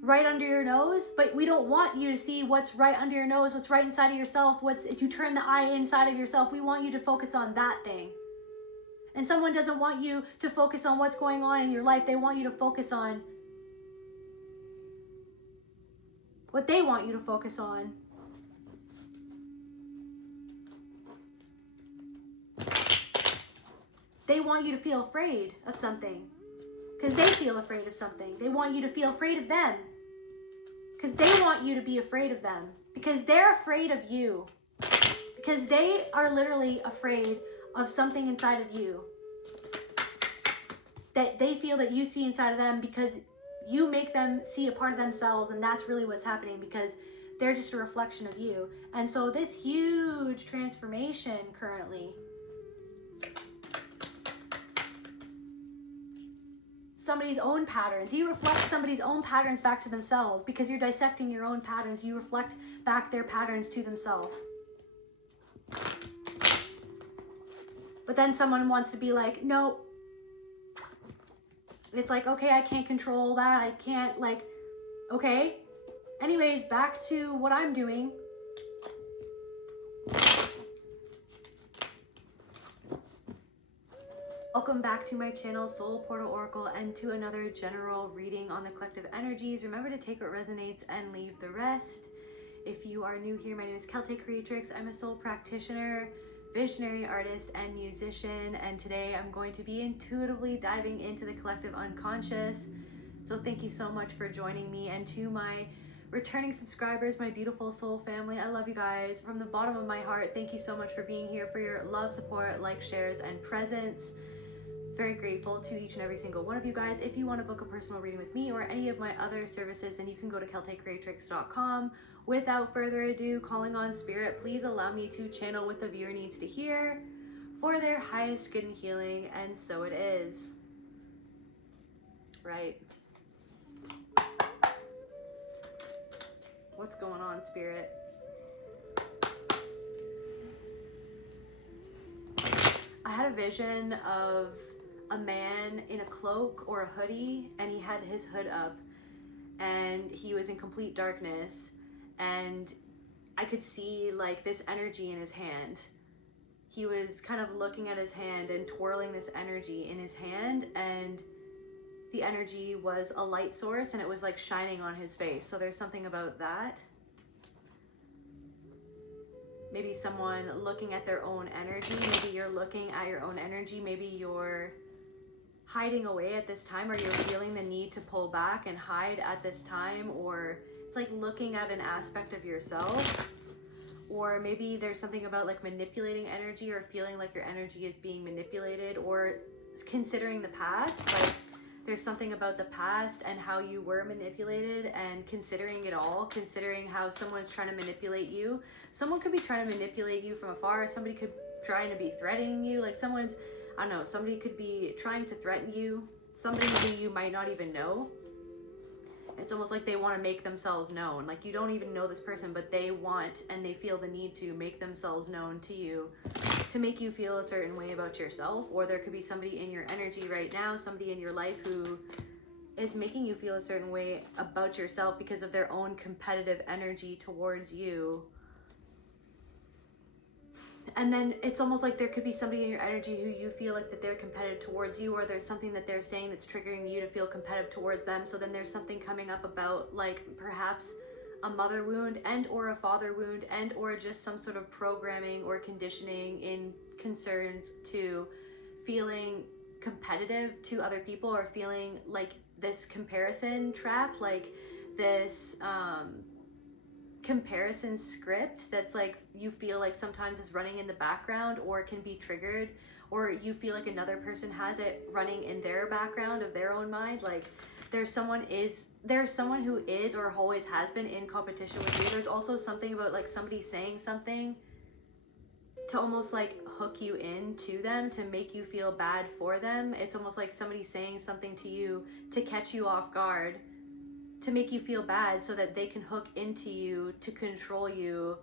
right under your nose, but we don't want you to see what's right under your nose, what's right inside of yourself, if you turn the eye inside of yourself, we want you to focus on that thing. And someone doesn't want you to focus on what's going on in your life. They want you to focus on what they want you to focus on. They want you to feel afraid of something because they feel afraid of something. They want you to feel afraid of them because they want you to be afraid of them, because they're afraid of you, because they are literally afraid of something inside of you that they feel that you see inside of them, because you make them see a part of themselves, and that's really what's happening, because they're just a reflection of you. And so this huge transformation currently, somebody's own patterns. You reflect somebody's own patterns back to themselves because you're dissecting your own patterns. You reflect back their patterns to themselves. But then someone wants to be like, no. It's like, okay, I can't control that. I can't, okay. Anyways, back to what I'm doing. Welcome back to my channel, Soul Portal Oracle, and to another general reading on the collective energies. Remember to take what resonates and leave the rest. If you are new here, my name is Celtic Creatrix. I'm a soul practitioner, visionary artist, and musician, and today I'm going to be intuitively diving into the collective unconscious. So thank you so much for joining me, and to my returning subscribers, my beautiful soul family, I love you guys from the bottom of my heart. Thank you so much for being here, for your love, support, likes, shares, and presence. Very grateful to each and every single one of you guys. If you want to book a personal reading with me or any of my other services, then you can go to CelticCreatrix.com. Without further ado, calling on spirit, please allow me to channel what the viewer needs to hear for their highest good and healing, and so it is. Right. What's going on, spirit? I had a vision of a man in a cloak or a hoodie, and he had his hood up, and he was in complete darkness, and I could see this energy in his hand. He was kind of looking at his hand and twirling this energy in his hand, and the energy was a light source, and it was shining on his face. So there's something about that. Maybe someone looking at their own energy. Maybe you're looking at your own energy. Maybe you're hiding away at this time, or you're feeling the need to pull back and hide at this time, or it's looking at an aspect of yourself. Or maybe there's something about manipulating energy, or feeling like your energy is being manipulated, or considering the past. There's something about the past and how you were manipulated, and considering it all, considering how someone's trying to manipulate you. Someone could be trying to manipulate you from afar. Somebody could trying to be threatening you. I don't know, somebody could be trying to threaten you. Somebody who you might not even know. It's almost like they want to make themselves known. You don't even know this person, but they want and they feel the need to make themselves known to you, to make you feel a certain way about yourself. Or there could be somebody in your energy right now, somebody in your life who is making you feel a certain way about yourself because of their own competitive energy towards you. And then it's almost like there could be somebody in your energy who you feel that they're competitive towards you, or there's something that they're saying that's triggering you to feel competitive towards them. So then there's something coming up about perhaps a mother wound and or a father wound, and or just some sort of programming or conditioning in concerns to feeling competitive to other people, or feeling this comparison trap, this comparison script that's you feel sometimes is running in the background, or can be triggered, or you feel another person has it running in their background of their own mind. There's someone who is or always has been in competition with you. There's also something about somebody saying something to almost hook you into them, to make you feel bad for them. It's almost like somebody saying something to you to catch you off guard, to make you feel bad so that they can hook into you to control you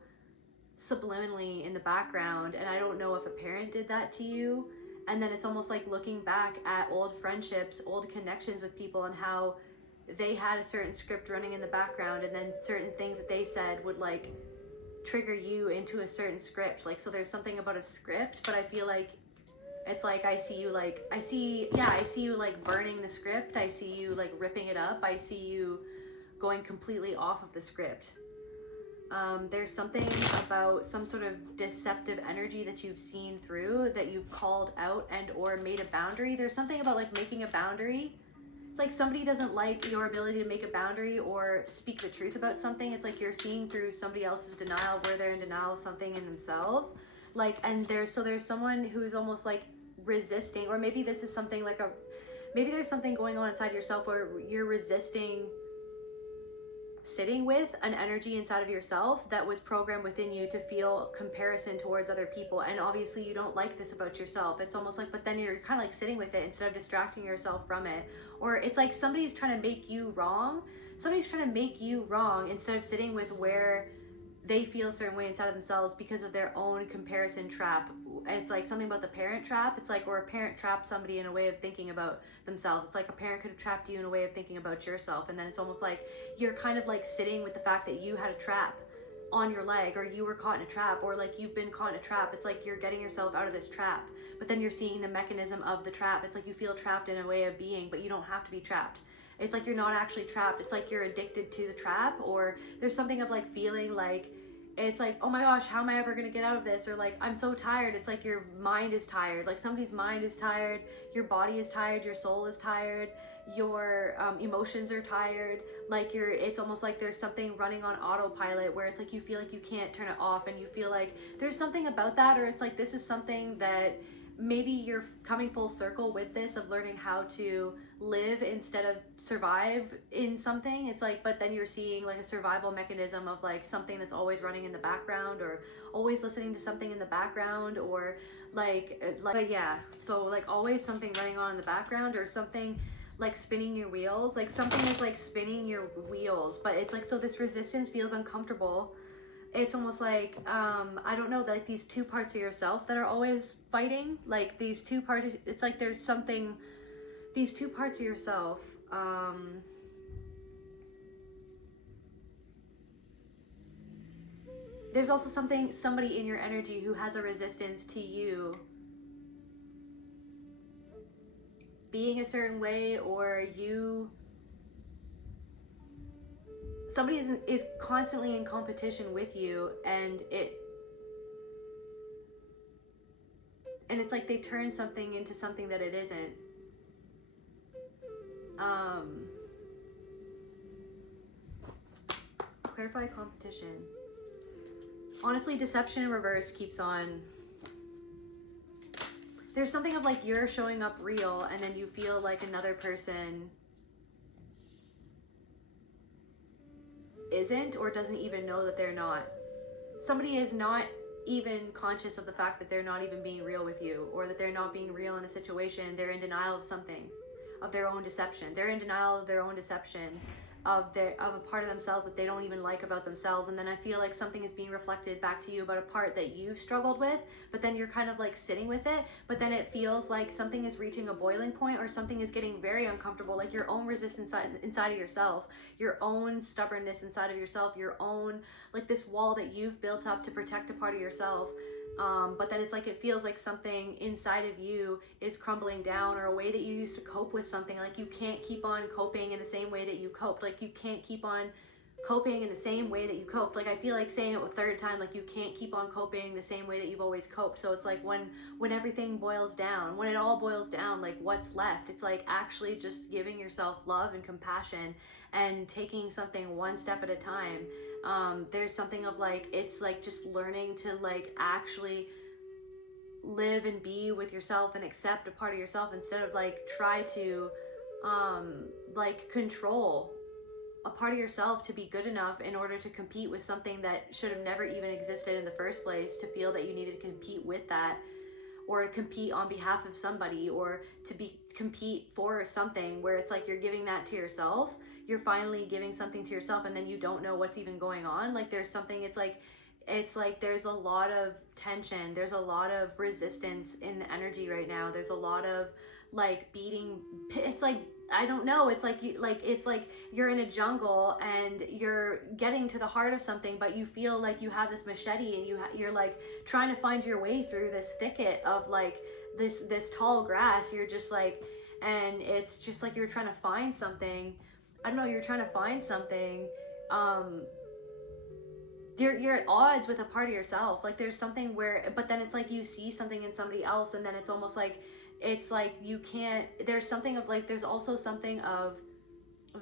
subliminally in the background. And I don't know if a parent did that to you. And then it's almost like looking back at old friendships, old connections with people, and how they had a certain script running in the background, and then certain things that they said would like trigger you into a certain script. Like, so there's something about a script, but I feel like it's like I see you like burning the script. I see you like ripping it up. I see you going completely off of the script. There's something about some sort of deceptive energy that you've seen through, that you've called out and or made a boundary. There's something about like making a boundary. It's like somebody doesn't like your ability to make a boundary or speak the truth about something. It's like you're seeing through somebody else's denial, where they're in denial of something in themselves. Like, and there's someone who's almost like resisting, or maybe this is something like maybe there's something going on inside yourself where you're resisting sitting with an energy inside of yourself that was programmed within you to feel comparison towards other people. And obviously you don't like this about yourself. It's almost like, but then you're kind of like sitting with it instead of distracting yourself from it. Or it's like somebody's trying to make you wrong. Somebody's trying to make you wrong instead of sitting with where they feel a certain way inside of themselves because of their own comparison trap. It's like something about the parent trap. It's like, or a parent trapped somebody in a way of thinking about themselves. It's like a parent could have trapped you in a way of thinking about yourself. And then it's almost like you're kind of like sitting with the fact that you had a trap on your leg, or you were caught in a trap, or like you've been caught in a trap. It's like you're getting yourself out of this trap, but then you're seeing the mechanism of the trap. It's like you feel trapped in a way of being, but you don't have to be trapped. It's like you're not actually trapped. It's like you're addicted to the trap, or there's something of like feeling like, it's like, oh my gosh, how am I ever going to get out of this? Or like, I'm so tired. It's like your mind is tired. Like somebody's mind is tired. Your body is tired. Your soul is tired. Your emotions are tired. Like it's almost like there's something running on autopilot where it's like you feel like you can't turn it off, and you feel like there's something about that. Or it's like this is something that maybe you're coming full circle with this, of learning how to live instead of survive in something. It's like, but then you're seeing like a survival mechanism of like something that's always running in the background, or always listening to something in the background, or but yeah, so like always something running on in the background, or something like spinning your wheels. Like something is like spinning your wheels, but it's like, so this resistance feels uncomfortable. It's almost like, I don't know, like these two parts of yourself that are always fighting, like these two parts, it's like there's something, these two parts of yourself, there's also somebody in your energy who has a resistance to you being a certain way, or somebody is constantly in competition with you, and it's like they turn something into something that it isn't. Clarify competition. Honestly, deception in reverse keeps on. There's something of like you're showing up real, and then you feel like another person isn't, or doesn't even know that they're not. Somebody is not even conscious of the fact that they're not even being real with you, or that they're not being real in a situation. They're in denial of something, of their own deception. They're in denial of their own deception, of a part of themselves that they don't even like about themselves. And then I feel like something is being reflected back to you about a part that you struggled with, but then you're kind of like sitting with it, but then it feels like something is reaching a boiling point, or something is getting very uncomfortable, like your own resistance inside of yourself, your own stubbornness inside of yourself, your own, like this wall that you've built up to protect a part of yourself. But then it's like it feels like something inside of you is crumbling down, or a way that you used to cope with something. Like you can't keep on coping in the same way that you coped. Like you can't keep on coping in the same way that you coped. Like I feel like saying it a third time, like you can't keep on coping the same way that you've always coped. So it's like when everything boils down, when it all boils down, like what's left? It's like actually just giving yourself love and compassion, and taking something one step at a time. There's something of like, it's like just learning to like actually live and be with yourself and accept a part of yourself, instead of like try to like control a part of yourself to be good enough in order to compete with something that should have never even existed in the first place, to feel that you needed to compete with that, or compete on behalf of somebody, or to compete for something, where it's like you're giving that to yourself. You're finally giving something to yourself, and then you don't know what's even going on. Like there's something, it's like there's a lot of tension, there's a lot of resistance in the energy right now. There's a lot of like beating, it's like I don't know, it's like it's like you're in a jungle and you're getting to the heart of something, but you feel like you have this machete and you're like trying to find your way through this thicket of like this tall grass. You're just like, and it's just like you're trying to find something. I don't know, you're trying to find something. You're at odds with a part of yourself. Like there's something where, but then it's like you see something in somebody else, and then it's almost like, it's like you can't, there's something of like, there's also something of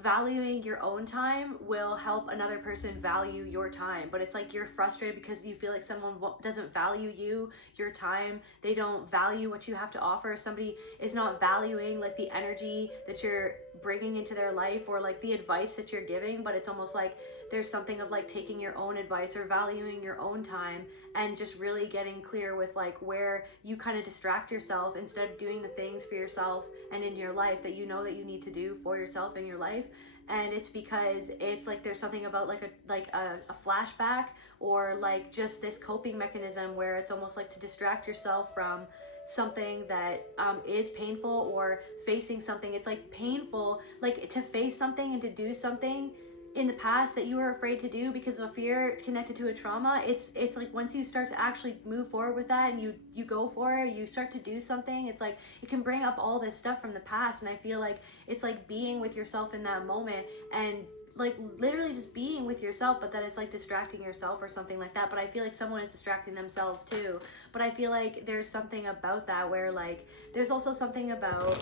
valuing your own time will help another person value your time. But it's like you're frustrated because you feel like someone doesn't value you, your time. They don't value what you have to offer. Somebody is not valuing like the energy that you're bringing into their life, or like the advice that you're giving. But it's almost like there's something of like taking your own advice or valuing your own time, and just really getting clear with like where you kind of distract yourself instead of doing the things for yourself and in your life that you know that you need to do for yourself in your life. And it's because it's like there's something about like a flashback, or like just this coping mechanism where it's almost like to distract yourself from something that is painful, or facing something. It's like painful, like to face something and to do something in the past that you were afraid to do because of a fear connected to a trauma. It's like once you start to actually move forward with that and you go for it, you start to do something, it's like it can bring up all this stuff from the past. And I feel like it's like being with yourself in that moment, and like literally just being with yourself, but then it's like distracting yourself or something like that. But I feel like someone is distracting themselves too. But I feel like there's something about that where like there's also something about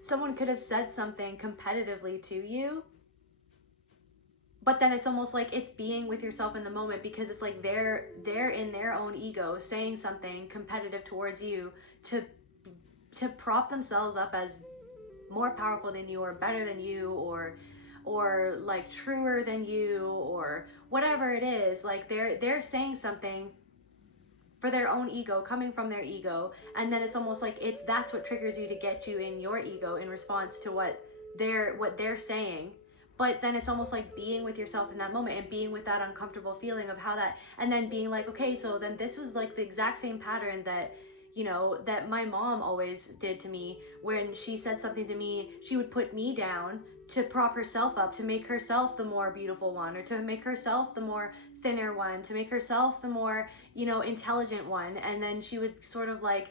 someone could have said something competitively to you, but then it's almost like it's being with yourself in the moment, because it's like they're in their own ego saying something competitive towards you to prop themselves up as more powerful than you, or better than you, or like truer than you, or whatever it is. Like they're saying something for their own ego, coming from their ego, and then it's almost like that's what triggers you to get you in your ego in response to what they're saying. But then it's almost like being with yourself in that moment, and being with that uncomfortable feeling of how that, and then being like, okay, so then this was like the exact same pattern that, you know, that my mom always did to me. When she said something to me, she would put me down to prop herself up, to make herself the more beautiful one, or to make herself the more thinner one, to make herself the more, you know, intelligent one. And then she would sort of like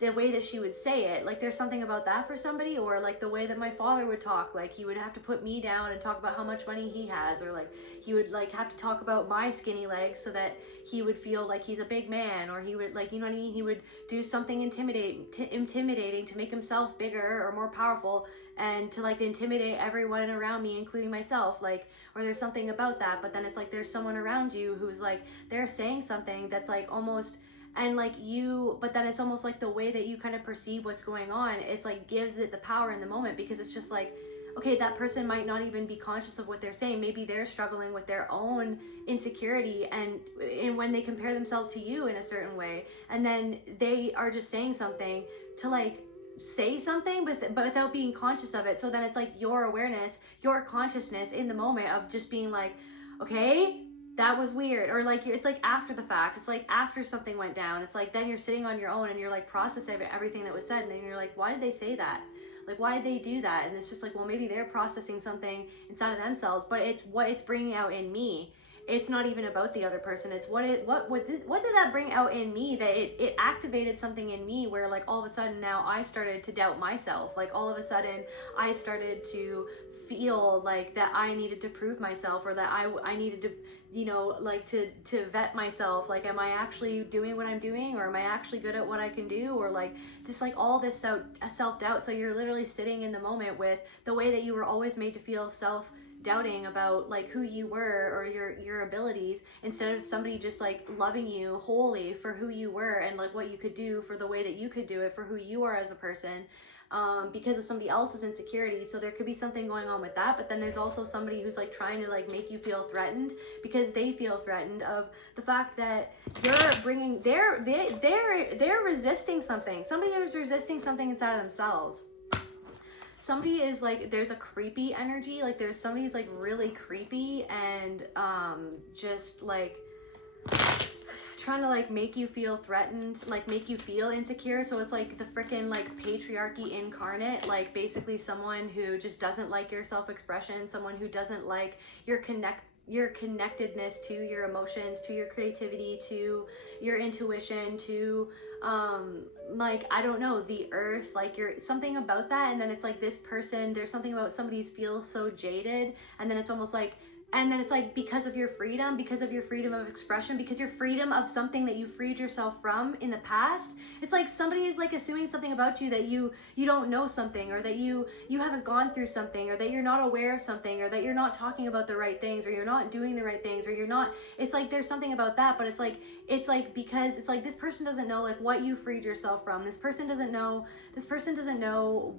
the way that she would say it, like there's something about that for somebody. Or like the way that my father would talk, like he would have to put me down and talk about how much money he has, or like he would like have to talk about my skinny legs so that he would feel like he's a big man, or he would like, you know what I mean, he would do something intimidating to make himself bigger or more powerful, and to like intimidate everyone around me, including myself. Like, or there's something about that. But then it's like there's someone around you who's like, they're saying something that's like almost, and like you, but then it's almost like the way that you kind of perceive what's going on, it's like gives it the power in the moment, because it's just like, okay, that person might not even be conscious of what they're saying. Maybe they're struggling with their own insecurity, and when they compare themselves to you in a certain way, and then they are just saying something to like say something, but without being conscious of it. So then it's like your awareness, your consciousness in the moment of just being like, okay, that was weird. Or like it's like after the fact, it's like after something went down, it's like then you're sitting on your own and you're like processing everything that was said, and then you're like, why did they say that? Like, why did they do that? And it's just like, well, maybe they're processing something inside of themselves, but it's what it's bringing out in me. It's not even about the other person. It's what did that bring out in me, that it activated something in me where like all of a sudden now I started to doubt myself. Like all of a sudden I started to feel like that I needed to prove myself, or that I needed to, you know, like to vet myself. Like, am I actually doing what I'm doing, or am I actually good at what I can do, or like just like all this self-doubt. So you're literally sitting in the moment with the way that you were always made to feel self-doubting about like who you were or your abilities, instead of somebody just like loving you wholly for who you were and like what you could do, for the way that you could do it, for who you are as a person. Because of somebody else's insecurity. So there could be something going on with that. But then there's also somebody who's like trying to like make you feel threatened, because they feel threatened of the fact that you're bringing they're resisting something. Somebody is resisting something inside of themselves. Somebody is like, there's a creepy energy, like there's somebody who's like really creepy and just like trying to like make you feel threatened, like make you feel insecure. So it's like the freaking like patriarchy incarnate, like basically someone who just doesn't like your self-expression, someone who doesn't like your connectedness to your emotions, to your creativity, to your intuition, to like, I don't know, the earth, like you're something about that. And then it's like this person, there's something about somebody feels so jaded, and then it's almost like, and then it's like because of your freedom of expression, because your freedom of something that you freed yourself from in the past, it's like somebody is like assuming something about you, that you don't know something, or that you haven't gone through something, or that you're not aware of something, or that you're not talking about the right things, or you're not doing the right things, or you're not, it's like there's something about that. But it's like because it's like this person doesn't know like what you freed yourself from. This person doesn't know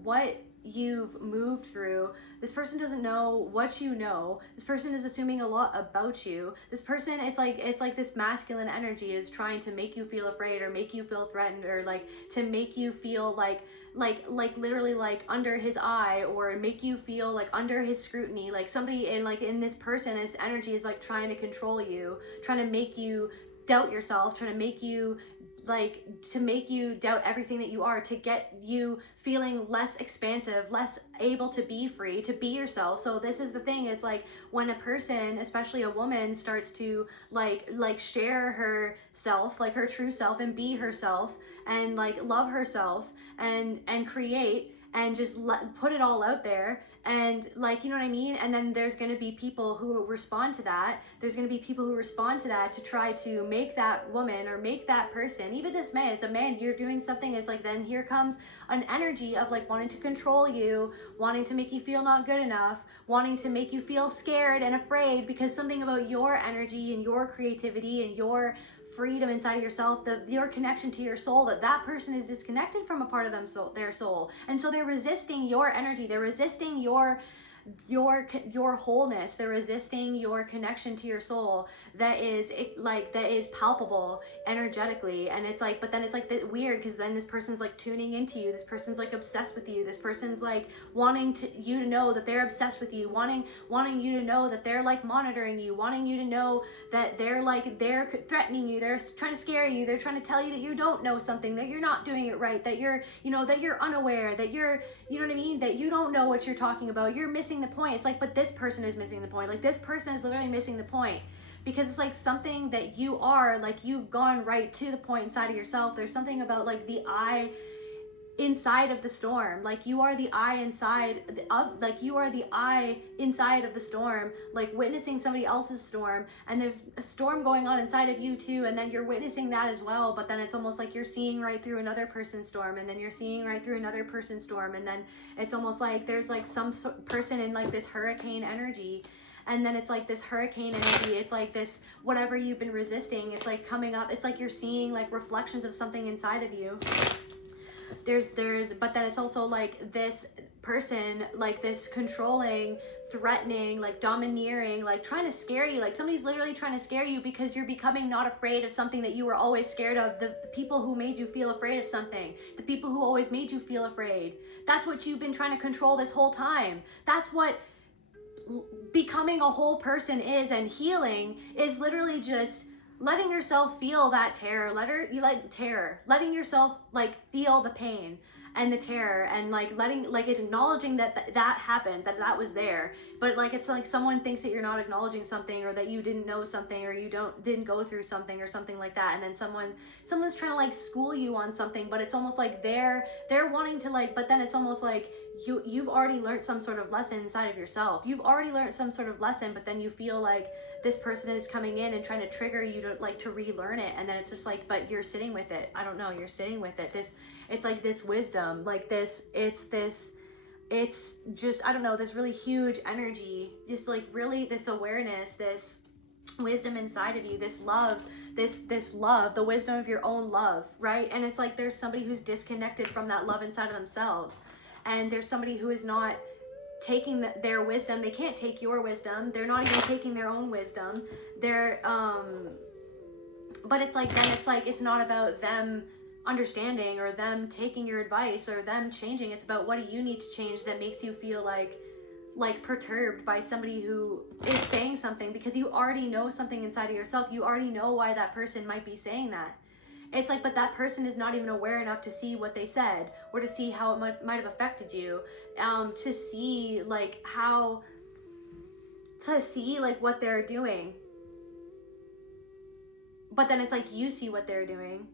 what you've moved through. This person doesn't know what you know. This person is assuming a lot about you. This person, it's like this masculine energy is trying to make you feel afraid, or make you feel threatened, or like to make you feel like literally like under his eye, or make you feel like under his scrutiny. Like somebody in this person, his energy is like trying to control you, trying to make you doubt yourself, trying to make you doubt everything that you are, to get you feeling less expansive, less able to be free, to be yourself. So this is the thing, is like when a person, especially a woman, starts to like share herself, like her true self, and be herself, and like love herself, and create, and just put it all out there, and like, you know what I mean? And then there's going to be people who respond to that. There's going to be people who respond to that to try to make that woman, or make that person, even this man, it's a man, you're doing something, it's like then here comes an energy of like wanting to control you, wanting to make you feel not good enough, wanting to make you feel scared and afraid, because something about your energy and your creativity and your freedom inside of yourself, your connection to your soul, that person is disconnected from a part of their soul, and so they're resisting your energy, they're resisting your wholeness, they're resisting your connection to your soul that is palpable energetically. And it's like, but then it's like weird, because then this person's like tuning into you, this person's like obsessed with you, this person's like wanting you to know that they're obsessed with you, wanting you to know that they're like monitoring you, wanting you to know that they're threatening you, they're trying to scare you, they're trying to tell you that you don't know something, that you're not doing it right, that you're unaware, that you're, you know what I mean, that you don't know what you're talking about, you're missing the point. It's like, but this person is missing the point. Like this person is literally missing the point, because it's like something that you are, like you've gone right to the point inside of yourself. There's something about like the eye inside of the storm, like you are the eye inside of, like you are the eye inside of the storm, like witnessing somebody else's storm, and there's a storm going on inside of you too, and then you're witnessing that as well. But then it's almost like you're seeing right through another person's storm, and then you're seeing right through another person's storm, and then it's almost like there's like some person in like this hurricane energy. And then it's like this hurricane energy, it's like this, whatever you've been resisting, it's like coming up, it's like you're seeing like reflections of something inside of you. But then it's also like this person, like this controlling, threatening, like domineering, like trying to scare you, like somebody's literally trying to scare you, because you're becoming not afraid of something that you were always scared of. The people who made you feel afraid of something, the people who always made you feel afraid, that's what you've been trying to control this whole time. That's what becoming a whole person is, and healing is literally just letting yourself feel that terror, letting yourself like feel the pain and the terror, and like acknowledging that happened, that was there. But like it's like someone thinks that you're not acknowledging something, or that you didn't know something, or you didn't go through something, or something like that. And then someone's trying to like school you on something, but it's almost like they're wanting to like, but then it's almost like you've already learned some sort of lesson inside of yourself. You've already learned some sort of lesson, but then you feel like this person is coming in and trying to trigger you to relearn it. And then it's just like, but you're sitting with it. I don't know, you're sitting with it. It's like this wisdom, like this, it's just, I don't know, this really huge energy, just like really this awareness, this wisdom inside of you, this love, this love, the wisdom of your own love, right? And it's like there's somebody who's disconnected from that love inside of themselves. And there's somebody who is not taking their wisdom. They can't take your wisdom. They're not even taking their own wisdom. But it's like, then it's like, it's not about them understanding or them taking your advice or them changing. It's about what do you need to change that makes you feel like like perturbed by somebody who is saying something, because you already know something inside of yourself. You already know why that person might be saying that. It's like, but that person is not even aware enough to see what they said, or to see how it might have affected you, to see like how, to see like what they're doing. But then it's like, you see what they're doing,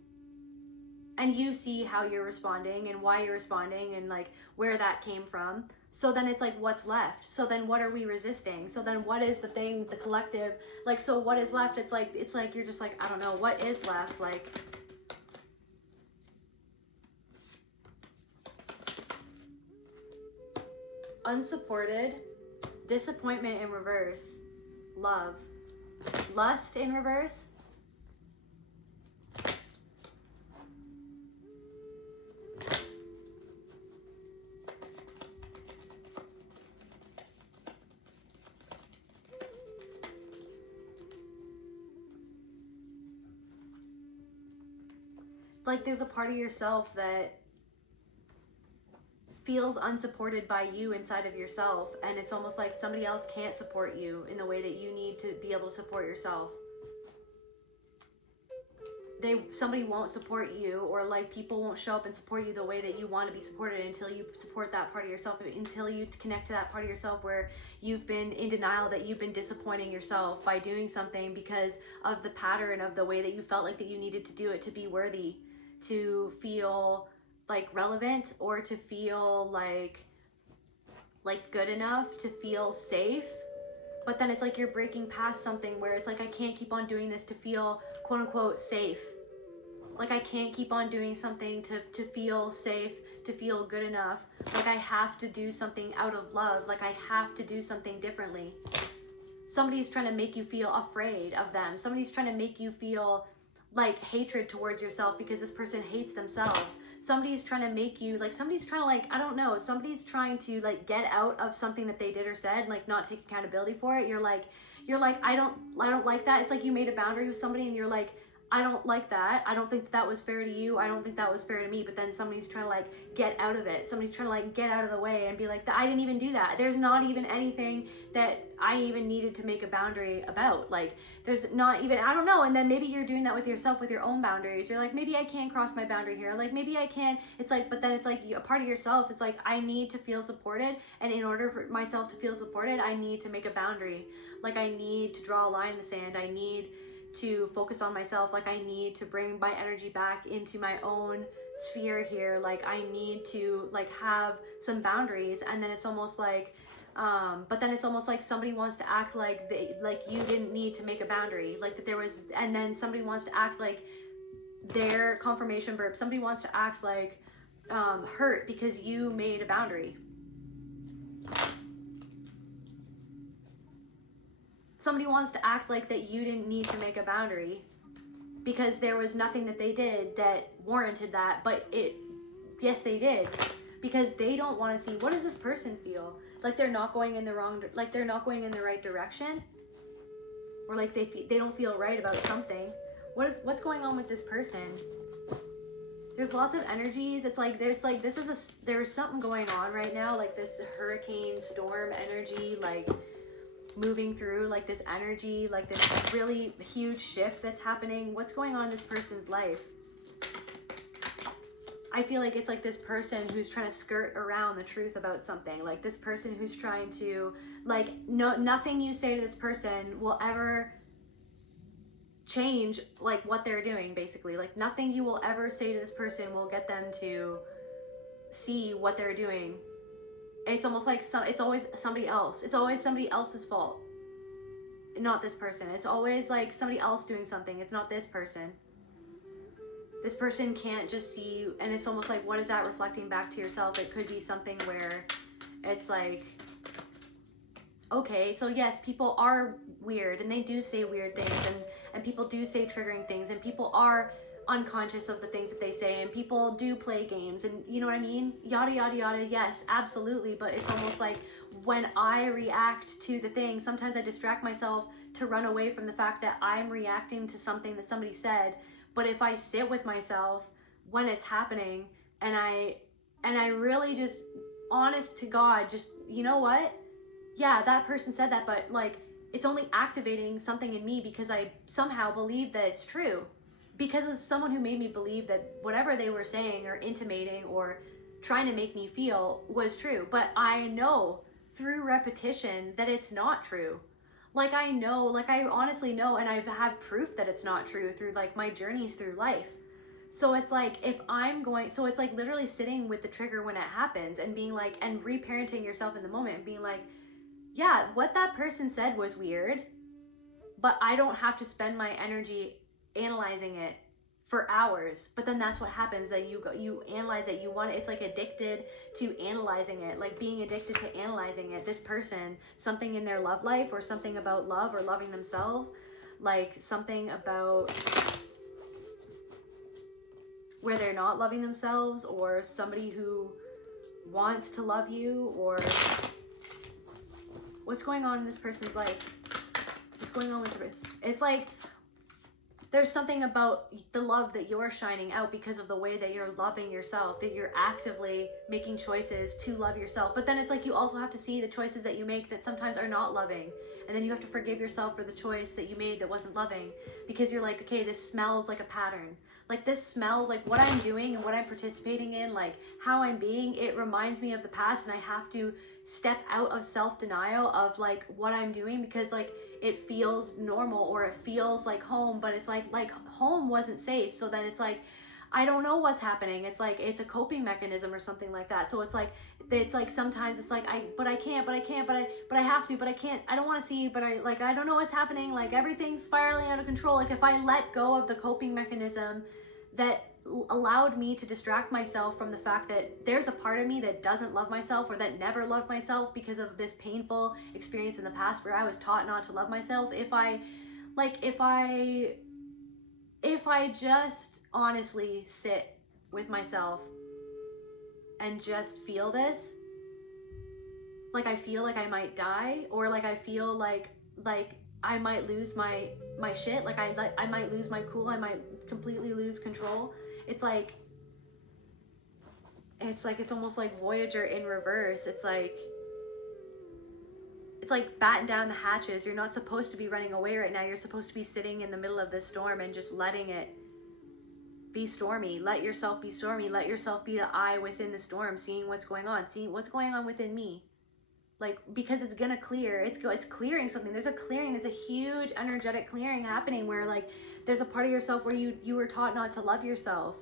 and you see how you're responding and why you're responding and like where that came from. So then it's like, what's left? So then what are we resisting? So then what is the thing, the collective, like, so what is left? It's like you're just like, I don't know what is left. Like, unsupported, disappointment in reverse, love, lust in reverse, like there's a part of yourself that feels unsupported by you inside of yourself, and it's almost like somebody else can't support you in the way that you need to be able to support yourself. Somebody won't support you, or like people won't show up and support you the way that you want to be supported until you support that part of yourself, until you connect to that part of yourself where you've been in denial, that you've been disappointing yourself by doing something because of the pattern of the way that you felt like that you needed to do it to be worthy, to feel like relevant, or to feel like good enough, to feel safe. But then it's like you're breaking past something where it's like, I can't keep on doing this to feel quote unquote safe. Like I can't keep on doing something to feel safe, to feel good enough. Like I have to do something out of love. Like I have to do something differently. Somebody's trying to make you feel afraid of them. Somebody's trying to make you feel like hatred towards yourself because this person hates themselves. Somebody's trying to make you like, somebody's trying to like, I don't know, somebody's trying to like get out of something that they did or said, like not take accountability for it. You're like, I don't like that. It's like you made a boundary with somebody and you're like, I don't like that. I don't think that was fair to you. I don't think that was fair to me. But then somebody's trying to like get out of it. Somebody's trying to like get out of the way and be like, I didn't even do that. There's not even anything that I even needed to make a boundary about. Like there's not even, I don't know. And then maybe you're doing that with yourself, with your own boundaries. You're like, maybe I can't cross my boundary here. Like maybe I can. It's like, but then it's like a part of yourself. It's like, I need to feel supported. And in order for myself to feel supported, I need to make a boundary. Like I need to draw a line in the sand. I need to focus on myself. Like I need to bring my energy back into my own sphere here. Like I need to like have some boundaries. And then it's almost like but then it's almost like somebody wants to act like like you didn't need to make a boundary, like that there was, and then somebody wants to act like their confirmation burp, somebody wants to act like hurt because you made a boundary. Somebody wants to act like that you didn't need to make a boundary because there was nothing that they did that warranted that, but yes, they did, because they don't want to see, what does this person feel? Like they're not going in the like they're not going in the right direction, or like they don't feel right about something. What's going on with this person? There's lots of energies. It's like there's something going on right now, like this hurricane storm energy, like moving through, like this energy, like this really huge shift that's happening. What's going on in this person's life? I feel like it's like this person who's trying to skirt around the truth about something. Like this person who's trying to, like, nothing you say to this person will ever change like what they're doing, basically. Like nothing you will ever say to this person will get them to see what they're doing. It's almost like it's always somebody else. It's always somebody else's fault, not this person. It's always like somebody else doing something. It's not this person. This person can't just see you, and it's almost like, what is that reflecting back to yourself? It could be something where it's like, okay, so yes, people are weird, and they do say weird things, and people do say triggering things, and people are unconscious of the things that they say, and people do play games, and you know what I mean? Yada, yada, yada, yes, absolutely, but it's almost like when I react to the thing, sometimes I distract myself to run away from the fact that I'm reacting to something that somebody said. But if I sit with myself when it's happening, and I really just, honest to God, just, you know what? yeah, that person said that, but like, it's only activating something in me because I somehow believe that it's true. Because of someone who made me believe that whatever they were saying or intimating or trying to make me feel was true. But I know through repetition that it's not true. Like I know, like I honestly know, and I've had proof that it's not true through like my journeys through life. So it's like if I'm going, so it's like literally sitting with the trigger when it happens and being like, and reparenting yourself in the moment, being like, yeah, what that person said was weird, but I don't have to spend my energy analyzing it for hours. But then that's what happens, that you analyze it, you want it, it's like addicted to analyzing it, like being addicted to analyzing it. This person, something in their love life or something about love or loving themselves, like something about where they're not loving themselves, or somebody who wants to love you, or what's going on in this person's life? What's going on with this? It's like there's something about the love that you're shining out because of the way that you're loving yourself, that you're actively making choices to love yourself. But then it's like you also have to see the choices that you make that sometimes are not loving. And then you have to forgive yourself for the choice that you made that wasn't loving, because you're like, okay, this smells like a pattern. Like this smells like what I'm doing and what I'm participating in, like how I'm being, it reminds me of the past, and I have to step out of self-denial of like what I'm doing, because like it feels normal or it feels like home, but it's like home wasn't safe. So then it's like I don't know what's happening. It's like it's a coping mechanism or something like that. So it's like sometimes it's like I can't, but I have to, but I can't, I don't want to see, but I don't know what's happening. Like everything's spiraling out of control. Like if I let go of the coping mechanism that allowed me to distract myself from the fact that there's a part of me that doesn't love myself, or that never loved myself because of this painful experience in the past where I was taught not to love myself. If I just honestly sit with myself and just feel this, like I feel like I might die, or like I feel like I might lose my shit, like I might lose my cool, I might completely lose control. It's almost like Voyager in reverse. It's like batten down the hatches. You're not supposed to be running away right now. You're supposed to be sitting in the middle of this storm and just letting it be stormy. Let yourself be stormy. Let yourself be the eye within the storm, seeing what's going on within me. Like, because it's gonna clear. It's clearing something. There's a huge energetic clearing happening where like there's a part of yourself where you were taught not to love yourself.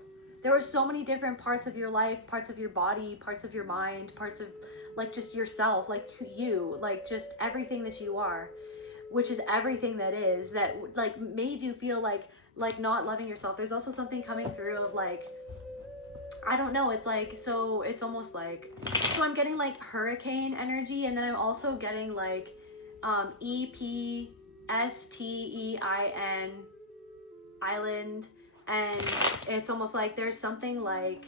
There were so many different parts of your life, parts of your body, parts of your mind, parts of like just yourself, like you, like just everything that you are, which is everything that is, that like made you feel like not loving yourself. There's also something coming through of like, I don't know, it's like, so it's almost like, so I'm getting like hurricane energy, and then I'm also getting like EPSTEIN, island, and it's almost like there's something like,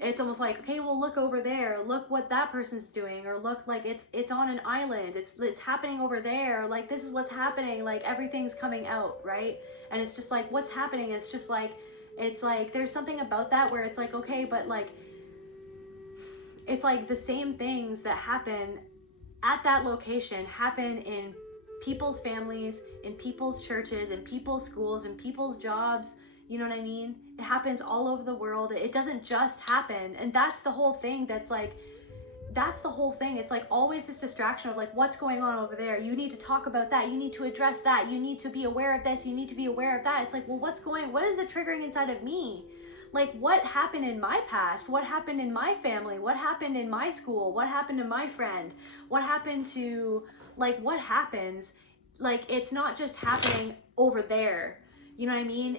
it's almost like, okay, well look over there, look what that person's doing, or look, like it's on an island, it's happening over there, like this is what's happening, like everything's coming out, right? And it's just like what's happening, it's just like, it's like there's something about that where it's like, okay, but like it's like the same things that happen at that location happen in people's families, in people's churches, in people's schools, in people's jobs. You know what I mean? It happens all over the world. It doesn't just happen. And that's the whole thing. That's the whole thing. It's like always this distraction of like, what's going on over there? You need to talk about that. You need to address that. You need to be aware of this. You need to be aware of that. It's like, well, what is it triggering inside of me? Like, what happened in my past? What happened in my family? What happened in my school? What happened to my friend? What happened to, like, what happens? Like, it's not just happening over there. You know what I mean?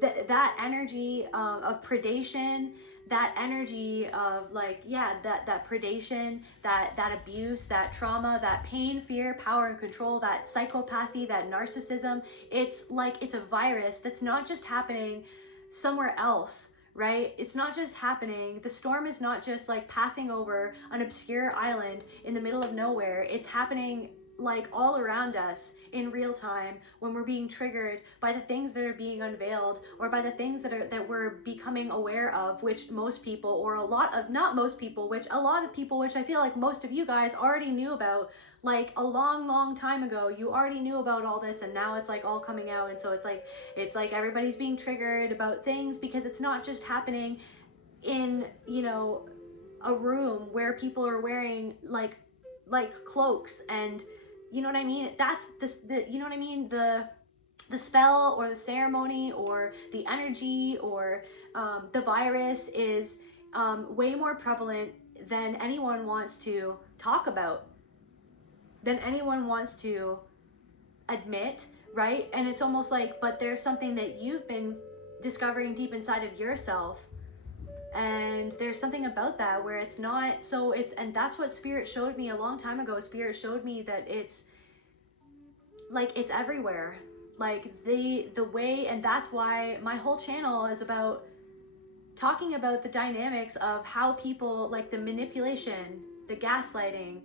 That energy of predation, that energy of like, yeah, that predation, that abuse, that trauma, that pain, fear, power, and control, that psychopathy, that narcissism. It's like, it's a virus that's not just happening somewhere else, right? It's not just happening. The storm is not just like passing over an obscure island in the middle of nowhere. It's happening like all around us in real time, when we're being triggered by the things that are being unveiled, or by the things that we're becoming aware of, which most people, or a lot of, not most people, which a lot of people, which I feel like most of you guys already knew about, like a long time ago. You already knew about all this, and now it's like all coming out. And so it's like everybody's being triggered about things, because it's not just happening in, you know, a room where people are wearing like cloaks, and you know what I mean? That's the you know what I mean? The spell or the ceremony or the energy or the virus is way more prevalent than anyone wants to talk about, than anyone wants to admit, right? And it's almost like, but there's something that you've been discovering deep inside of yourself, and there's something about that where it's not, so it's, and that's what Spirit showed me a long time ago. Spirit showed me that it's like, it's everywhere, like the way, and that's why my whole channel is about talking about the dynamics of how people, like the manipulation, the gaslighting,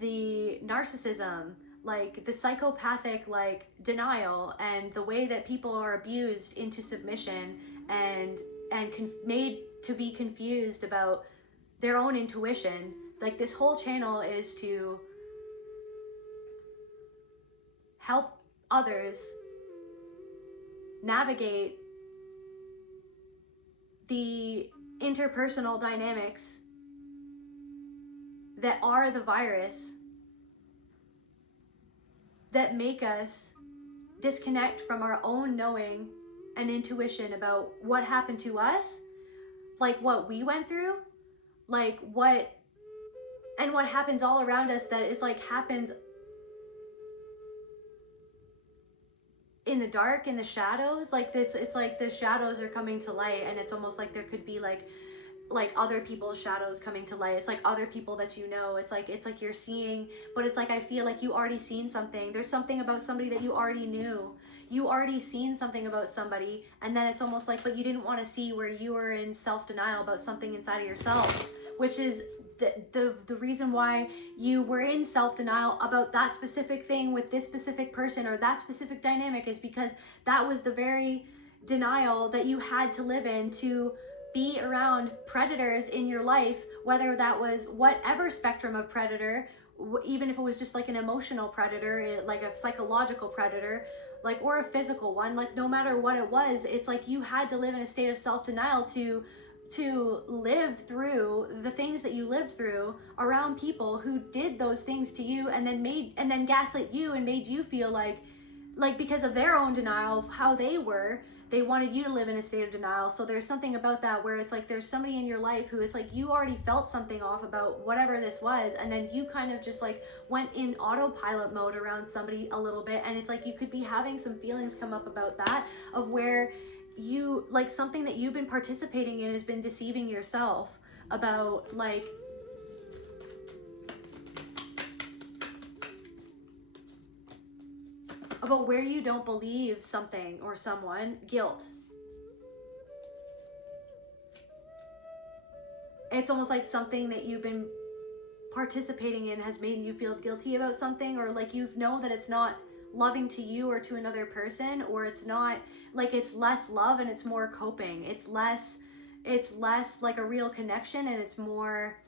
the narcissism, like the psychopathic like denial, and the way that people are abused into submission and made to be confused about their own intuition. Like this whole channel is to help others navigate the interpersonal dynamics that are the virus, that make us disconnect from our own knowing and intuition about what happened to us, like what we went through, like what happens all around us, that it's like happens in the dark, in the shadows. Like this, it's like the shadows are coming to light, and it's almost like there could be like other people's shadows coming to light. It's like other people that you know. It's like you're seeing, but it's like I feel like you already seen something. There's something about somebody that you already knew. You already seen something about somebody, and then it's almost like, but you didn't want to see where you were in self-denial about something inside of yourself, which is the reason why you were in self-denial about that specific thing with this specific person or that specific dynamic, is because that was the very denial that you had to live in to be around predators in your life, whether that was whatever spectrum of predator, even if it was just like an emotional predator, like a psychological predator, like, or a physical one, like no matter what it was, it's like you had to live in a state of self-denial to live through the things that you lived through around people who did those things to you, and then gaslit you and made you feel like because of their own denial of how they were, they wanted you to live in a state of denial. So there's something about that where it's like there's somebody in your life who it's like you already felt something off about whatever this was, and then you kind of just like went in autopilot mode around somebody a little bit, and it's like you could be having some feelings come up about that, of where you, like, something that you've been participating in has been deceiving yourself about, like, about where you don't believe something or someone. Guilt. It's almost like something that you've been participating in has made you feel guilty about something, or like you know that it's not loving to you or to another person, or it's not, like, it's less love and it's more coping. It's less like a real connection, and it's more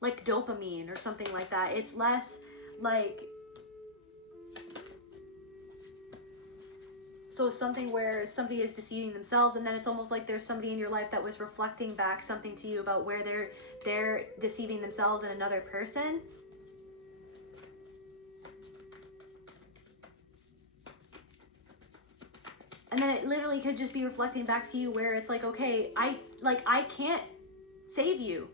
like dopamine or something like that. It's less like, so something where somebody is deceiving themselves, and then it's almost like there's somebody in your life that was reflecting back something to you about where they're deceiving themselves in another person. And then it literally could just be reflecting back to you where it's like, okay, I can't save you.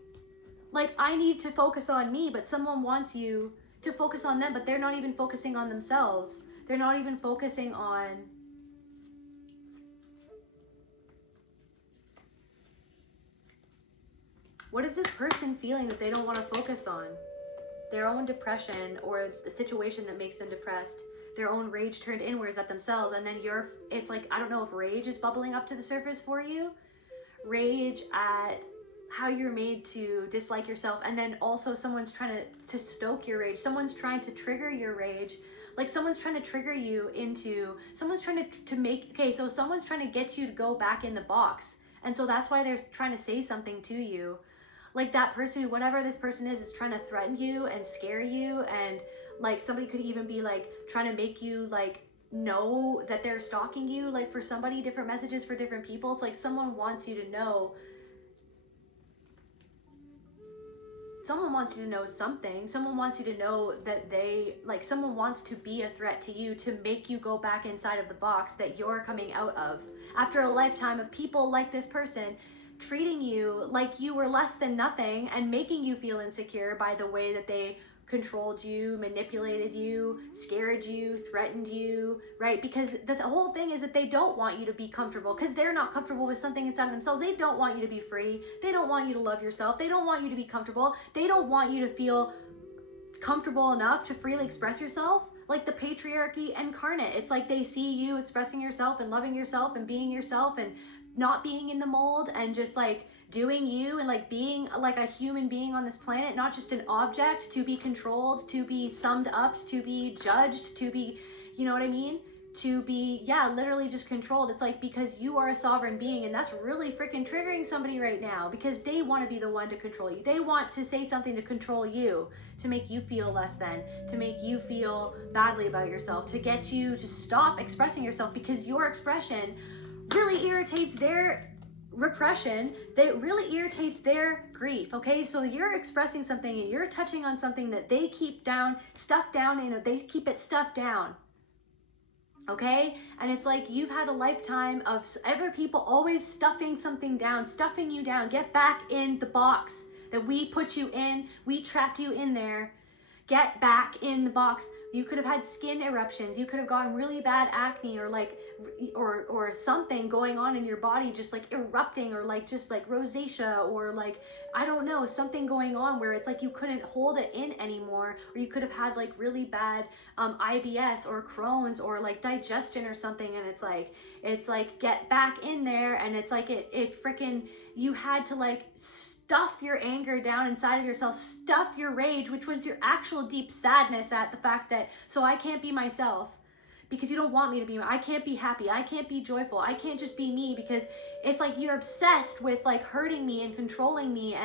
Like, I need to focus on me, but someone wants you to focus on them, but they're not even focusing on themselves. They're not even focusing on what is this person feeling that they don't want to focus on? Their own depression, or the situation that makes them depressed. Their own rage turned inwards at themselves, and then it's like, I don't know if rage is bubbling up to the surface for you. Rage at how you're made to dislike yourself. And then also someone's trying to stoke your rage. Someone's trying to trigger your rage. Like someone's trying to trigger you into, someone's trying to make, okay, so someone's trying to get you to go back in the box. And so that's why they're trying to say something to you. Like that person, whatever this person is trying to threaten you and scare you. And like somebody could even be like trying to make you like know that they're stalking you. Like for somebody, different messages for different people. It's like someone wants you to know. Someone wants you to know something. Someone wants you to know that someone wants to be a threat to you, to make you go back inside of the box that you're coming out of. After a lifetime of people like this person treating you like you were less than nothing and making you feel insecure by the way that they controlled you, manipulated you, scared you, threatened you, right? Because the whole thing is that they don't want you to be comfortable because they're not comfortable with something inside of themselves. They don't want you to be free. They don't want you to love yourself. They don't want you to be comfortable. They don't want you to feel comfortable enough to freely express yourself. Like the patriarchy incarnate. It's like they see you expressing yourself and loving yourself and being yourself and not being in the mold and just like doing you and like being like a human being on this planet, not just an object to be controlled, to be summed up, to be judged, to be, you know what I mean? To be, yeah, literally just controlled. It's like because you are a sovereign being, and that's really freaking triggering somebody right now because they want to be the one to control you. They want to say something to control you, to make you feel less than, to make you feel badly about yourself, to get you to stop expressing yourself because your expression really irritates their repression, that really irritates their grief. Okay, so you're expressing something and you're touching on something that they keep down, stuffed down, they keep it stuffed down. Okay, and it's like you've had a lifetime of ever people always stuffing something down, stuffing you down. Get back in the box that we put you in. We trapped you in there. Get back in the box. You could have had skin eruptions. You could have gotten really bad acne or like or something going on in your body, just like erupting, or like just like rosacea, or like I don't know, something going on where it's like you couldn't hold it in anymore, or you could have had like really bad IBS or Crohn's or like digestion or something. And it's like get back in there, and it's like it freaking, you had to like stuff your anger down inside of yourself, stuff your rage, which was your actual deep sadness at the fact that, so I can't be myself because you don't want me to be, I can't be happy, I can't be joyful, I can't just be me, because it's like you're obsessed with like hurting me and controlling me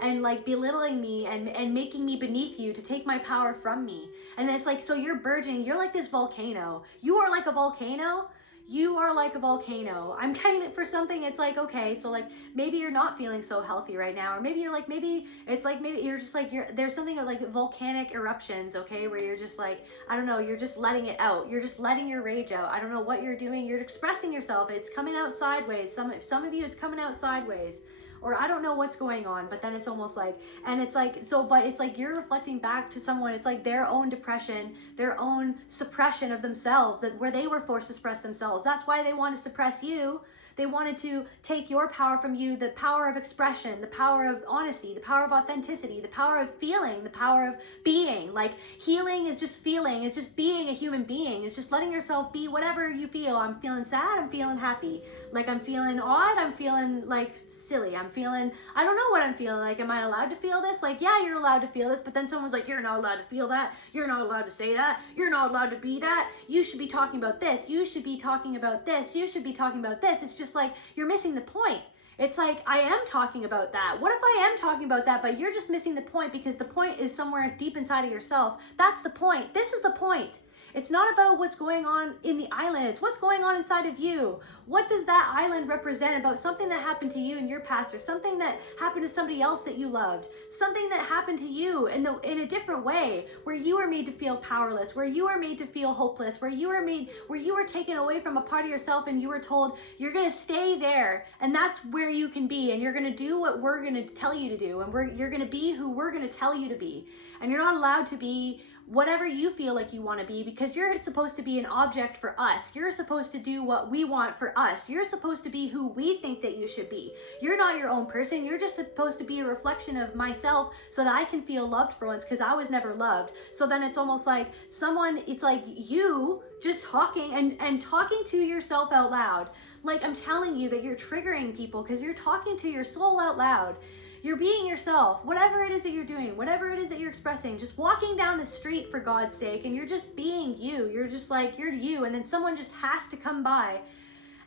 and like belittling me and making me beneath you to take my power from me. And it's like, so you're burgeoning, you're like this volcano. You are like a volcano. You are like a volcano. I'm kind of, for something, it's like, okay, so like maybe you're not feeling so healthy right now, or maybe you're like, maybe it's like, maybe you're just like, there's something like volcanic eruptions, okay, where you're just like, I don't know, you're just letting it out. You're just letting your rage out. I don't know what you're doing. You're expressing yourself. It's coming out sideways. Some of you, it's coming out sideways. Or I don't know what's going on, but then it's almost like, and it's like, so, but it's like you're reflecting back to someone, it's like their own depression, their own suppression of themselves, that where they were forced to suppress themselves. That's why they want to suppress you. They wanted to take your power from you, the power of expression, the power of honesty, the power of authenticity, the power of feeling, the power of being. Like healing is just feeling, it's just being a human being. It's just letting yourself be whatever you feel. I'm feeling sad, I'm feeling happy. Like I'm feeling odd, I'm feeling like silly. I'm feeling, I don't know what I'm feeling. Like, am I allowed to feel this? Like, yeah, you're allowed to feel this, but then someone's like, you're not allowed to feel that. You're not allowed to say that. You're not allowed to be that. You should be talking about this. You should be talking about this. You should be talking about this. It's just like, you're missing the point. It's like, I am talking about that. What if I am talking about that, but you're just missing the point because the point is somewhere deep inside of yourself. That's the point. This is the point. It's not about what's going on in the island. It's what's going on inside of you. What does that island represent about something that happened to you in your past, or something that happened to somebody else that you loved, something that happened to you in a different way, where you were made to feel powerless, where you were made to feel hopeless, where you were taken away from a part of yourself and you were told you're going to stay there and that's where you can be, and you're going to do what we're going to tell you to do, and you're going to be who we're going to tell you to be, and you're not allowed to be whatever you feel like you want to be, because you're supposed to be an object for us. You're supposed to do what we want for us. You're supposed to be who we think that you should be. You're not your own person. You're just supposed to be a reflection of myself so that I can feel loved for once, because I was never loved. So then it's almost like it's like you just talking and talking to yourself out loud. Like, I'm telling you that you're triggering people because you're talking to your soul out loud. You're being yourself, whatever it is that you're doing, whatever it is that you're expressing, just walking down the street for God's sake, and you're just being you. You're just like, you're you, and then someone just has to come by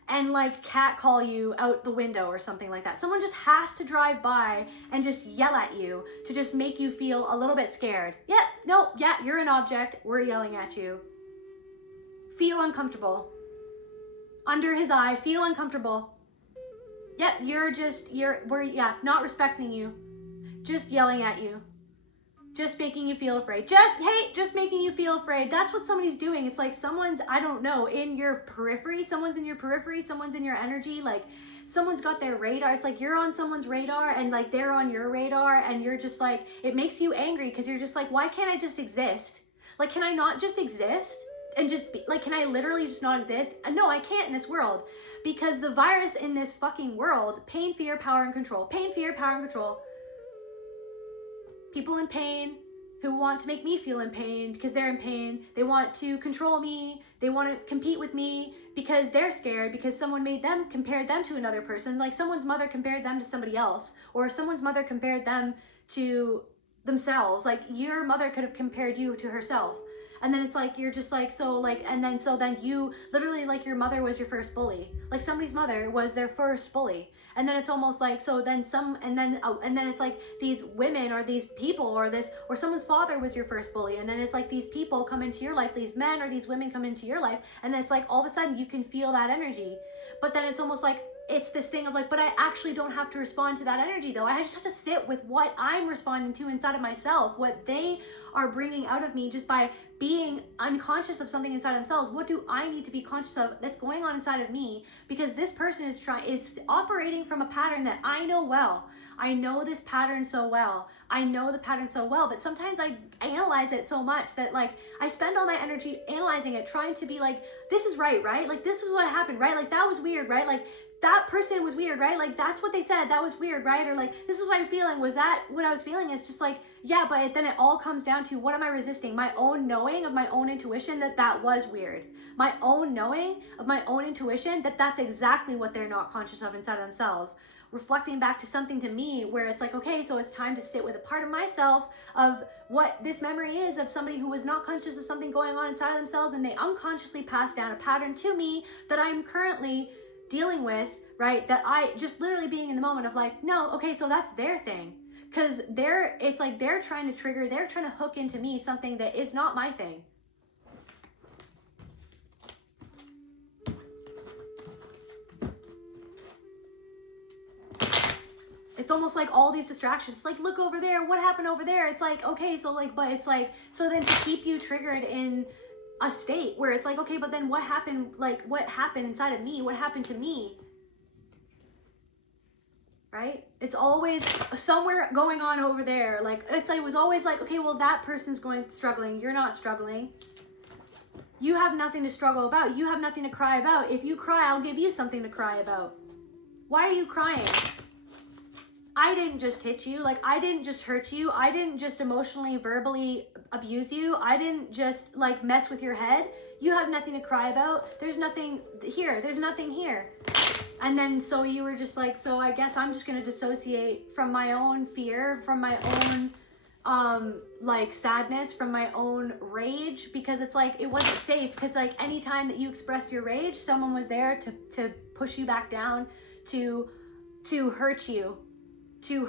and like catcall you out the window or something like that. Someone just has to drive by and just yell at you to just make you feel a little bit scared. Yeah, you're an object. We're yelling at you. Feel uncomfortable. Under his eye, feel uncomfortable. Yep, we're not respecting you. Just yelling at you. Just making you feel afraid. Just making you feel afraid. That's what somebody's doing. It's like someone's, I don't know, in your periphery. Someone's in your periphery. Someone's in your energy. Like, someone's got their radar. It's like you're on someone's radar and like they're on your radar, and you're just like, it makes you angry because you're just like, why can't I just exist? Like, can I not just exist? And just be, like, can I literally just not exist? No, I can't in this world, because the virus in this fucking world, pain, fear, power, and control. Pain, fear, power, and control. People in pain who want to make me feel in pain because they're in pain. They want to control me. They want to compete with me because they're scared, because someone compared them to another person. Like, someone's mother compared them to somebody else, or someone's mother compared them to themselves. Like, your mother could have compared you to herself. And then it's like, you're just like, so then you literally, like, your mother was your first bully. Like, somebody's mother was their first bully. And then it's almost like, and then it's like these women or these people or someone's father was your first bully. And then it's like these people come into your life, these men or these women come into your life. And then it's like, all of a sudden you can feel that energy. But then it's almost like, it's this thing of like, but I actually don't have to respond to that energy though. I just have to sit with what I'm responding to inside of myself, what they are bringing out of me just by being unconscious of something inside themselves. What do I need to be conscious of that's going on inside of me? Because this person is operating from a pattern that I know well. I know this pattern so well. I know the pattern so well, but sometimes I analyze it so much that like I spend all my energy analyzing it, trying to be like, this is right? Like, this is what happened, right? Like, that was weird, right? Like, that person was weird, right? Like, that's what they said, that was weird, right? Or like, this is what I'm feeling. Was that what I was feeling? It's just like, yeah, but then it all comes down to, what am I resisting? My own knowing of my own intuition that was weird. My own knowing of my own intuition that's exactly what they're not conscious of inside of themselves. Reflecting back to something to me where it's like, okay, so it's time to sit with a part of myself of what this memory is of somebody who was not conscious of something going on inside of themselves, and they unconsciously passed down a pattern to me that I'm currently dealing with, right? That I just literally being in the moment of like, no, okay, so that's their thing. Because it's like they're trying to trigger, they're trying to hook into me something that is not my thing. It's almost like all these distractions, like, look over there, what happened over there? It's like, okay, so like, but it's like, so then to keep you triggered in a state where it's like, okay, but then what happened? Like, what happened inside of me? What happened to me? Right? It's always somewhere going on over there. Like, it's like, it was always like, okay, well, that person's struggling. You're not struggling. You have nothing to struggle about. You have nothing to cry about. If you cry, I'll give you something to cry about. Why are you crying? I didn't just hit you. Like, I didn't just hurt you. I didn't just emotionally, verbally abuse you. I didn't just like mess with your head. You have nothing to cry about. There's nothing here. There's nothing here. And then so you were just like, so I guess I'm just going to dissociate from my own fear, from my own like sadness, from my own rage, because it's like it wasn't safe. Because like any time that you expressed your rage, someone was there to push you back down, to hurt you. To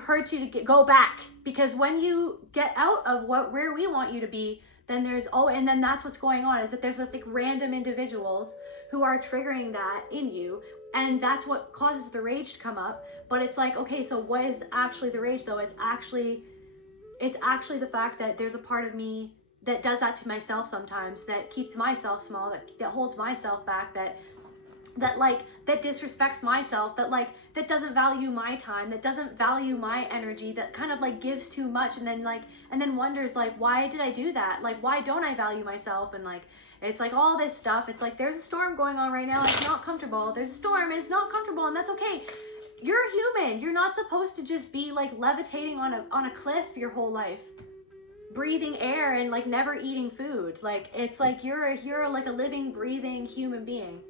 go back, because when you get out of where we want you to be, then and then that's what's going on, is that there's like random individuals who are triggering that in you, and that's what causes the rage to come up. But it's like, okay, so what is actually the rage though? It's actually the fact that there's a part of me that does that to myself sometimes, that keeps myself small, that holds myself back, that that like, that disrespects myself, that like, that doesn't value my time, that doesn't value my energy, that kind of like gives too much, and then wonders like, why did I do that? Like, why don't I value myself? And like, it's like all this stuff. It's like, there's a storm going on right now. It's not comfortable. There's a storm and it's not comfortable, and that's okay. You're human. You're not supposed to just be like levitating on a cliff your whole life, breathing air and like never eating food. Like, it's like you're like a living, breathing human being.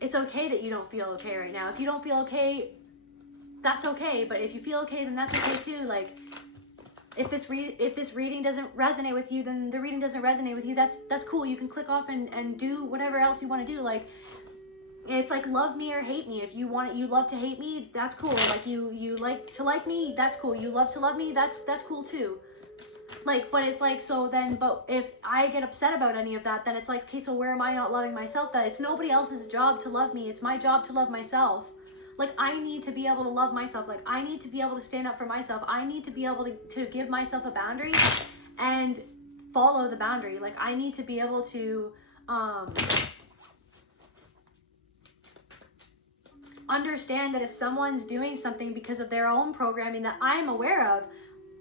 It's okay that you don't feel okay right now. If you don't feel okay, that's okay. But if you feel okay, then that's okay too. Like, if this reading doesn't resonate with you, then the reading doesn't resonate with you. That's cool. You can click off and do whatever else you want to do. Like, it's like, love me or hate me. If you love to hate me, that's cool. Like, you like to like me, that's cool. You love to love me, that's cool too. Like, but it's like, so then, but if I get upset about any of that, then it's like, okay, so where am I not loving myself? That it's nobody else's job to love me. It's my job to love myself. Like, I need to be able to love myself. Like, I need to be able to stand up for myself. I need to be able to give myself a boundary and follow the boundary. Like, I need to be able to, understand that if someone's doing something because of their own programming that I'm aware of,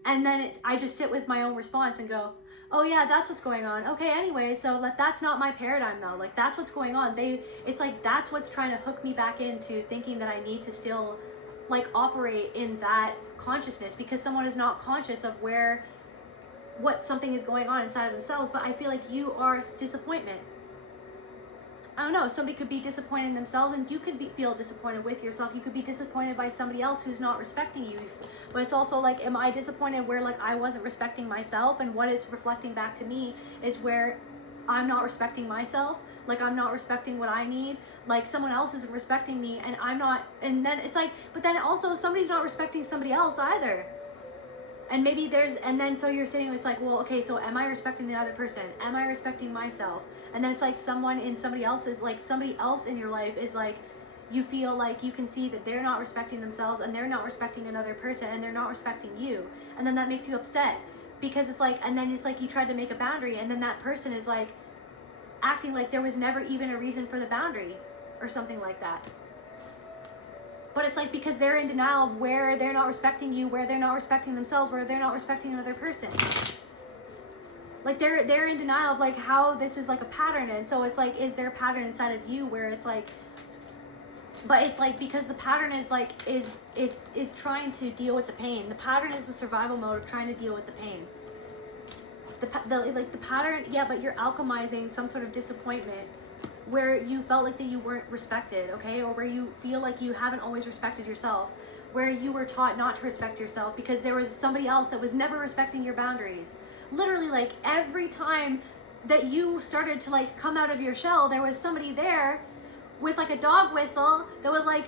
and then I just sit with my own response and go, oh yeah, that's what's going on. Okay, anyway, so that's not my paradigm though. Like, that's what's going on. It's like, that's what's trying to hook me back into thinking that I need to still like operate in that consciousness, because someone is not conscious of what something is going on inside of themselves. But I feel like you are disappointment. I don't know, somebody could be disappointed in themselves, and you could feel disappointed with yourself. You could be disappointed by somebody else who's not respecting you. But it's also like, am I disappointed where like I wasn't respecting myself, and what it's reflecting back to me is where I'm not respecting myself. Like, I'm not respecting what I need. Like, someone else isn't respecting me, and I'm not, and then it's like, but then also somebody's not respecting somebody else either. And maybe and then so you're sitting, it's like, well, okay, so am I respecting the other person? Am I respecting myself? And then it's like somebody else in your life is like, you feel like you can see that they're not respecting themselves, and they're not respecting another person, and they're not respecting you. And then that makes you upset, because it's like, and then it's like you tried to make a boundary, and then that person is like acting like there was never even a reason for the boundary or something like that. But it's like, because they're in denial of where they're not respecting you, where they're not respecting themselves, where they're not respecting another person. Like, they're in denial of like how this is like a pattern. And so it's like, is there a pattern inside of you where it's like, but it's like, because the pattern is like, is trying to deal with the pain. The pattern is the survival mode of trying to deal with the pain. The pattern, yeah, but you're alchemizing some sort of disappointment where you felt like that you weren't respected, okay? Or where you feel like you haven't always respected yourself, where you were taught not to respect yourself because there was somebody else that was never respecting your boundaries. Literally, like, every time that you started to like come out of your shell, there was somebody there with like a dog whistle that would like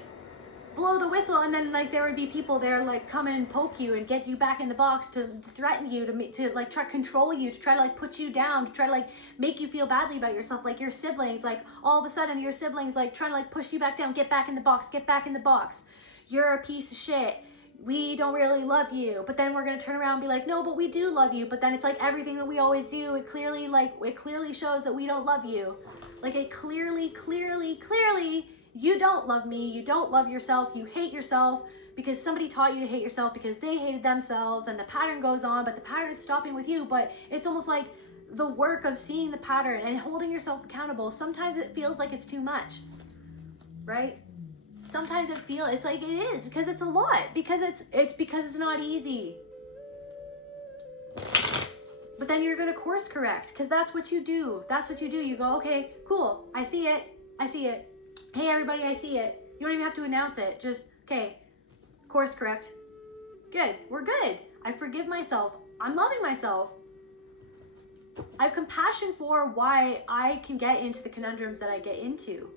blow the whistle, and then like there would be people there like come and poke you and get you back in the box, to threaten you, to like try to control you, to try to like put you down, to try to like make you feel badly about yourself. Like, your siblings, like all of a sudden your siblings like trying to like push you back down, get back in the box, get back in the box, you're a piece of shit, we don't really love you. But then we're gonna turn around and be like, no, but we do love you. But then it's like, everything that we always do, it clearly shows that we don't love you. Like, it clearly you don't love me, you don't love yourself, you hate yourself because somebody taught you to hate yourself because they hated themselves, and the pattern goes on, but the pattern is stopping with you. But it's almost like the work of seeing the pattern and holding yourself accountable. Sometimes it feels like it's too much, right? Sometimes it's like it is, because it's a lot, because it's not easy. But then you're gonna course correct, because that's what you do. You go, okay, cool, I see it. Hey everybody, I see it. You don't even have to announce it. Just, okay, course correct. Good, we're good. I forgive myself. I'm loving myself. I have compassion for why I can get into the conundrums that I get into.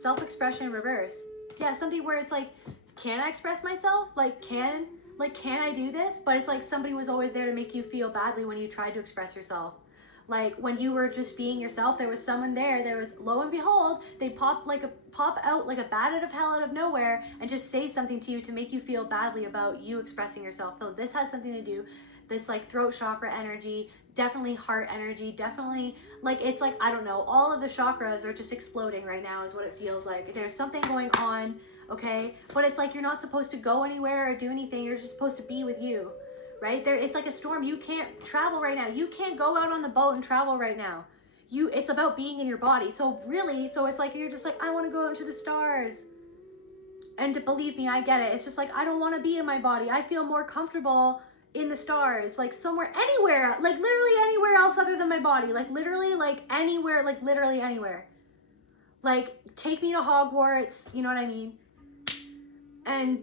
Self-expression reverse. Yeah, something where it's like, can I express myself? Like, can I do this? But it's like somebody was always there to make you feel badly when you tried to express yourself. Like when you were just being yourself, there was someone there. There was, lo and behold, they pop out like a bat out of hell out of nowhere and just say something to you to make you feel badly about you expressing yourself. So this has something to do, this like throat chakra energy, definitely heart energy, definitely like, it's like, I don't know, all of the chakras are just exploding right now is what it feels like. There's something going on, okay? But it's like, you're not supposed to go anywhere or do anything. You're just supposed to be with you. Right there, it's like a storm. You can't travel right now. You can't go out on the boat and travel right now. It's about being in your body. So really, so it's like you're just like, I want to go out into the stars. And to believe me, I get it. It's just like, I don't want to be in my body. I feel more comfortable in the stars, like somewhere, anywhere, like literally anywhere else other than my body. Like literally, like anywhere, like literally anywhere. Like take me to Hogwarts. You know what I mean? And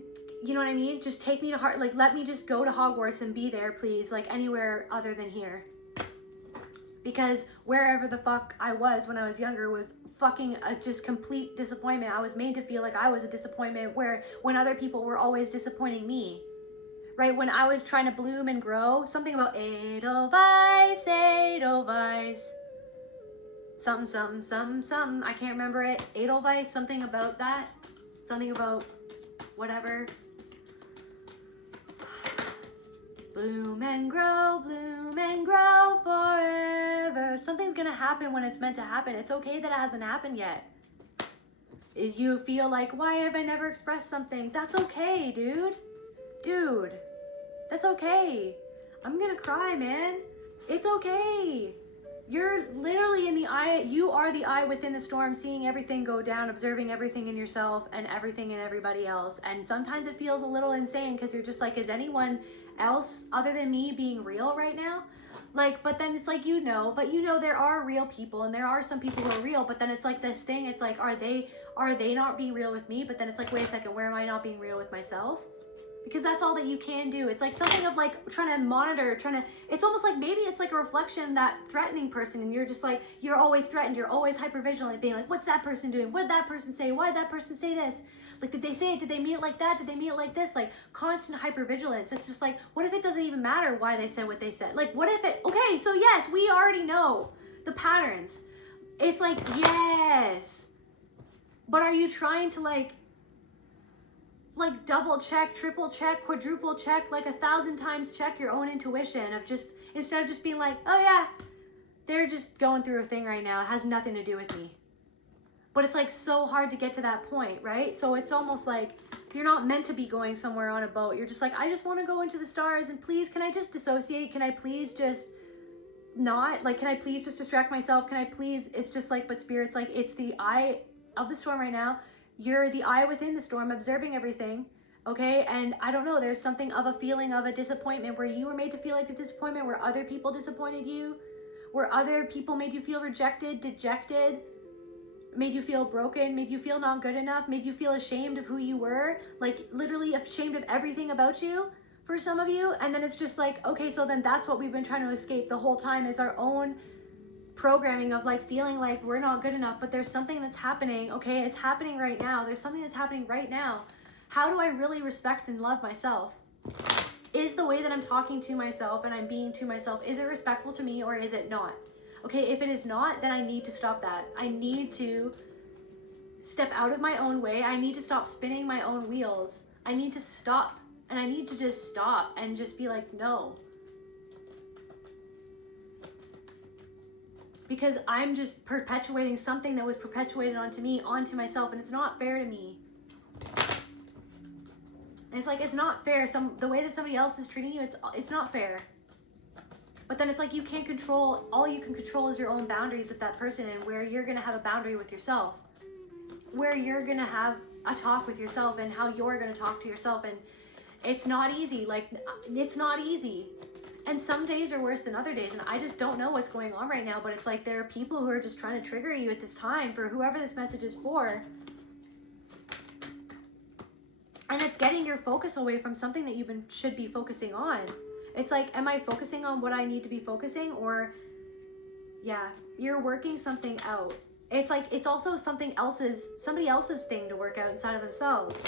you know what I mean? Just take me to heart. Like, let me just go to Hogwarts and be there, please. Like, anywhere other than here. Because wherever the fuck I was when I was younger was fucking a just complete disappointment. I was made to feel like I was a disappointment when other people were always disappointing me. Right? When I was trying to bloom and grow. Something about Edelweiss, Edelweiss. Something. I can't remember it. Edelweiss, something about that. Something about whatever. Bloom and grow forever. Something's gonna happen when it's meant to happen. It's okay that it hasn't happened yet. If you feel like, why have I never expressed something? That's okay, dude. Dude, that's okay. I'm gonna cry, man. It's okay. You're literally in the eye. You are the eye within the storm, seeing everything go down, observing everything in yourself and everything in everybody else. And sometimes it feels a little insane because you're just like, is anyone else other than me being real right now? Like, but then it's like, but there are real people and there are some people who are real, but then it's like this thing, it's like, are they not being real with me? But then it's like, wait a second, where am I not being real with myself? Because that's all that you can do. It's like something of like trying to monitor, it's almost like maybe it's like a reflection of that threatening person and you're just like, you're always threatened, you're always hypervigilant, being like, what's that person doing? What did that person say? Why did that person say this? Like, did they say it? Did they mean it like that? Did they mean it like this? Like constant hypervigilance. It's just like, what if it doesn't even matter why they said what they said? Like, what if it, okay, so yes, we already know the patterns. It's like, yes. But are you trying to like double check, triple check, quadruple check, like 1,000 times check your own intuition of just, instead of just being like, oh yeah, they're just going through a thing right now. It has nothing to do with me. But it's like so hard to get to that point, right? So it's almost like you're not meant to be going somewhere on a boat. You're just like, I just want to go into the stars and please, can I just dissociate? Can I please just not? Like, can I please just distract myself? Can I please? It's just like, but Spirit's like, it's the eye of the storm right now. You're the eye within the storm, observing everything, okay? And I don't know, there's something of a feeling of a disappointment where you were made to feel like a disappointment, where other people disappointed you, where other people made you feel rejected, dejected, made you feel broken, made you feel not good enough, made you feel ashamed of who you were, like literally ashamed of everything about you for some of you. And then it's just like, okay, so then that's what we've been trying to escape the whole time, is our own programming of like feeling like we're not good enough. But there's something that's happening, okay? It's happening right now. There's something that's happening right now. How do I really respect and love myself? Is the way that I'm talking to myself and I'm being to myself, is it respectful to me or is it not? Okay, if it is not, then I need to stop that. I need to step out of my own way. I need to stop spinning my own wheels. I need to stop, and I need to just stop and just be like, no. Because I'm just perpetuating something that was perpetuated onto me, onto myself, and it's not fair to me. And it's like, it's not fair. The way that somebody else is treating you, it's not fair. But then it's like, you can't control, all you can control is your own boundaries with that person, and where you're going to have a boundary with yourself, where you're going to have a talk with yourself and how you're going to talk to yourself. And it's not easy. Like, it's not easy. And some days are worse than other days. And I just don't know what's going on right now, but it's like, there are people who are just trying to trigger you at this time for whoever this message is for. And it's getting your focus away from something that you should be focusing on. It's like, am I focusing on what I need to be focusing? Or, yeah, you're working something out. It's like, it's also somebody else's thing to work out inside of themselves.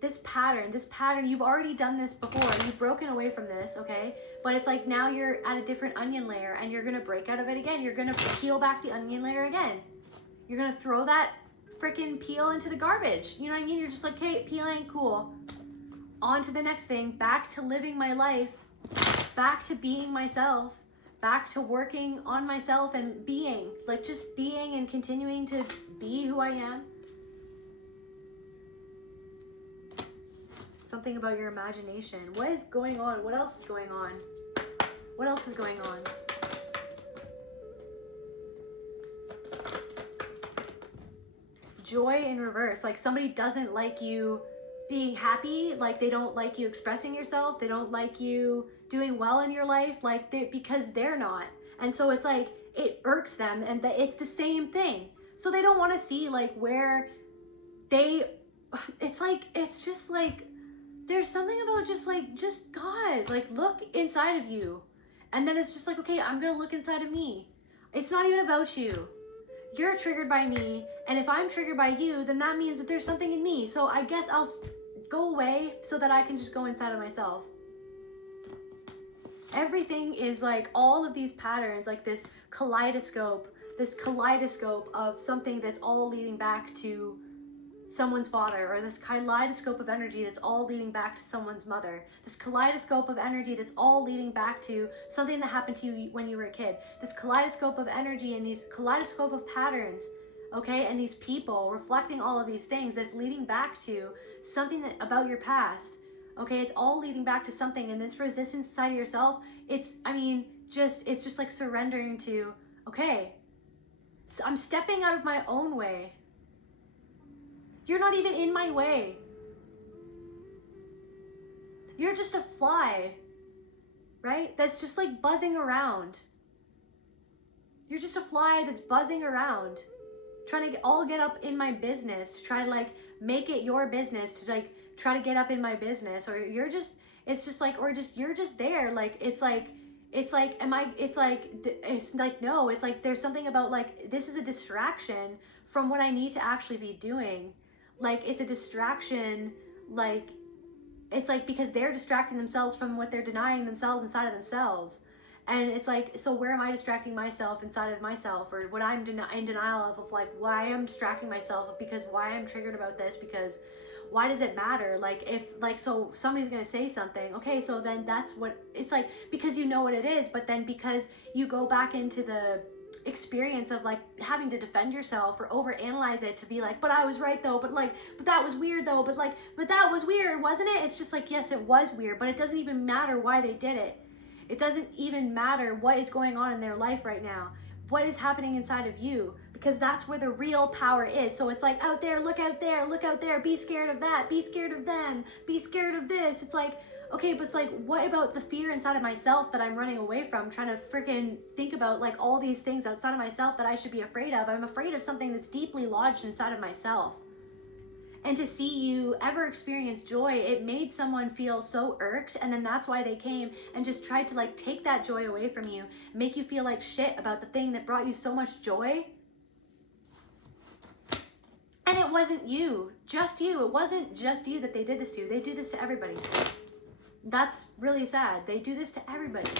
this pattern, you've already done this before. You've broken away from this, okay? But it's like now you're at a different onion layer and you're gonna break out of it again. You're gonna peel back the onion layer again. You're gonna throw that freaking peel into the garbage. You know what I mean? You're just like, okay, peel ain't cool. On to the next thing, back to living my life, back to being myself, back to working on myself and being, like just being and continuing to be who I am. Something about your imagination. What is going on? What else is going on? What else is going on? Joy in reverse. Like somebody doesn't like you being happy. Like they don't like you expressing yourself. They don't like you doing well in your life. Like because they're not. And so it's like, it irks them and it's the same thing. So they don't want to see like where it's just like, there's something about just God, like look inside of you. And then it's just like, okay, I'm going to look inside of me. It's not even about you. You're triggered by me. And if I'm triggered by you, then that means that there's something in me. So I guess I'll go away so that I can just go inside of myself. Everything is like all of these patterns, like this kaleidoscope of something that's all leading back to someone's father, or this kaleidoscope of energy that's all leading back to someone's mother, this kaleidoscope of energy that's all leading back to something that happened to you when you were a kid, this kaleidoscope of energy and these kaleidoscope of patterns, okay, and these people reflecting all of these things that's leading back to something about your past, okay, it's all leading back to something. And this resistance inside of yourself, it's just like surrendering to, okay, so I'm stepping out of my own way. You're not even in my way. You're just a fly, right? That's just like buzzing around. You're just a fly that's buzzing around, trying to all get up in my business, to try to like make it your business, to like try to get up in my business. Or you're just there. Like, it's like, no, it's like, there's something about like, this is a distraction from what I need to actually be doing. Like, it's a distraction, like, it's like because they're distracting themselves from what they're denying themselves inside of themselves. And it's like, so where am I distracting myself inside of myself? Or what I'm in denial of like why I'm distracting myself, because why I'm triggered about this, because why does it matter? Like, if like, so somebody's gonna say something, okay, so then that's what it's like, because you know what it is, but then because you go back into the experience of like having to defend yourself or overanalyze it to be like, but I was right though, but that was weird though, but that was weird, wasn't it? It's just like, yes, it was weird, but it doesn't even matter why they did it. It doesn't even matter what is going on in their life right now, what is happening inside of you, because that's where the real power is. So it's like, out there, look out there, be scared of that, be scared of them, be scared of this. It's like, okay, but it's like, what about the fear inside of myself that I'm running away from, trying to freaking think about like all these things outside of myself that I should be afraid of? I'm afraid of something that's deeply lodged inside of myself. And to see you ever experience joy, it made someone feel so irked, and then that's why they came and just tried to like take that joy away from you, make you feel like shit about the thing that brought you so much joy. And it wasn't you, just you. It wasn't just you that they did this to. They do this to everybody. That's really sad. They do this to everybody.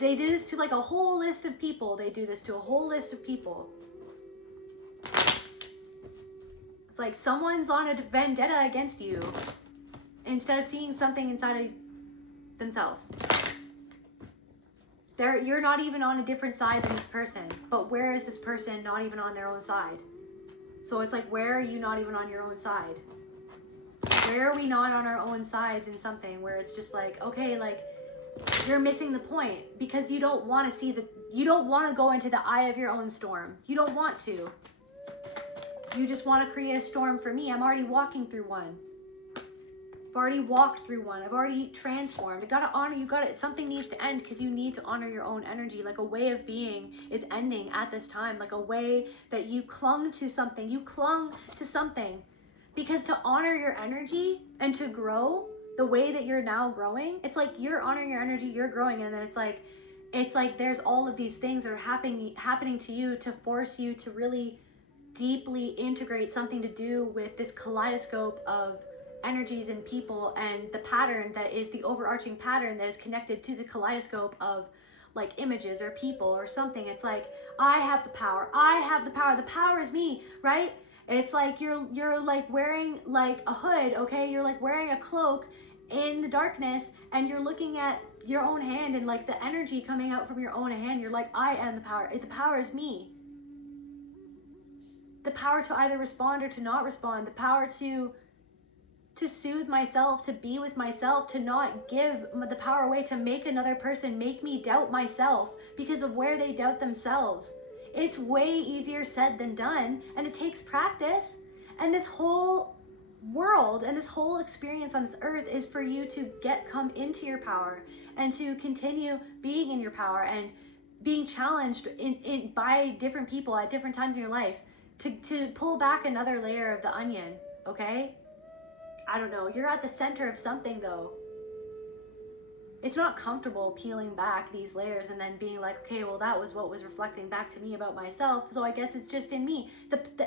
They do this to like a whole list of people. They do this to a whole list of people. It's like someone's on a vendetta against you instead of seeing something inside of themselves. You're not even on a different side than this person, but where is this person not even on their own side? So it's like, where are you not even on your own side? Where are we not on our own sides in something where it's just like, okay, like you're missing the point because you don't want to you don't want to go into the eye of your own storm. You don't want to. You just want to create a storm for me. I'm already walking through one. I've already walked through one. I've already transformed. I gotta honor, something needs to end because you need to honor your own energy. Like a way of being is ending at this time. Like a way that you clung to something. You clung to something. Because to honor your energy and to grow the way that you're now growing, it's like you're honoring your energy, you're growing, and then it's like there's all of these things that are happening to you to force you to really deeply integrate something to do with this kaleidoscope of energies and people, and the pattern that is the overarching pattern that is connected to the kaleidoscope of like images or people or something. It's like, I have the power, the power is me, right? It's like you're like wearing like a hood, okay? You're like wearing a cloak in the darkness, and you're looking at your own hand and like the energy coming out from your own hand. You're like, I am the power. The power is me. The power to either respond or to not respond. The power to soothe myself, to be with myself, to not give the power away, to make another person make me doubt myself because of where they doubt themselves. It's way easier said than done, and it takes practice. And this whole world and this whole experience on this earth is for you to come into your power and to continue being in your power and being challenged by different people at different times in your life to pull back another layer of the onion, okay? I don't know, you're at the center of something though. It's not comfortable peeling back these layers and then being like, okay, well, that was what was reflecting back to me about myself, so I guess it's just in me.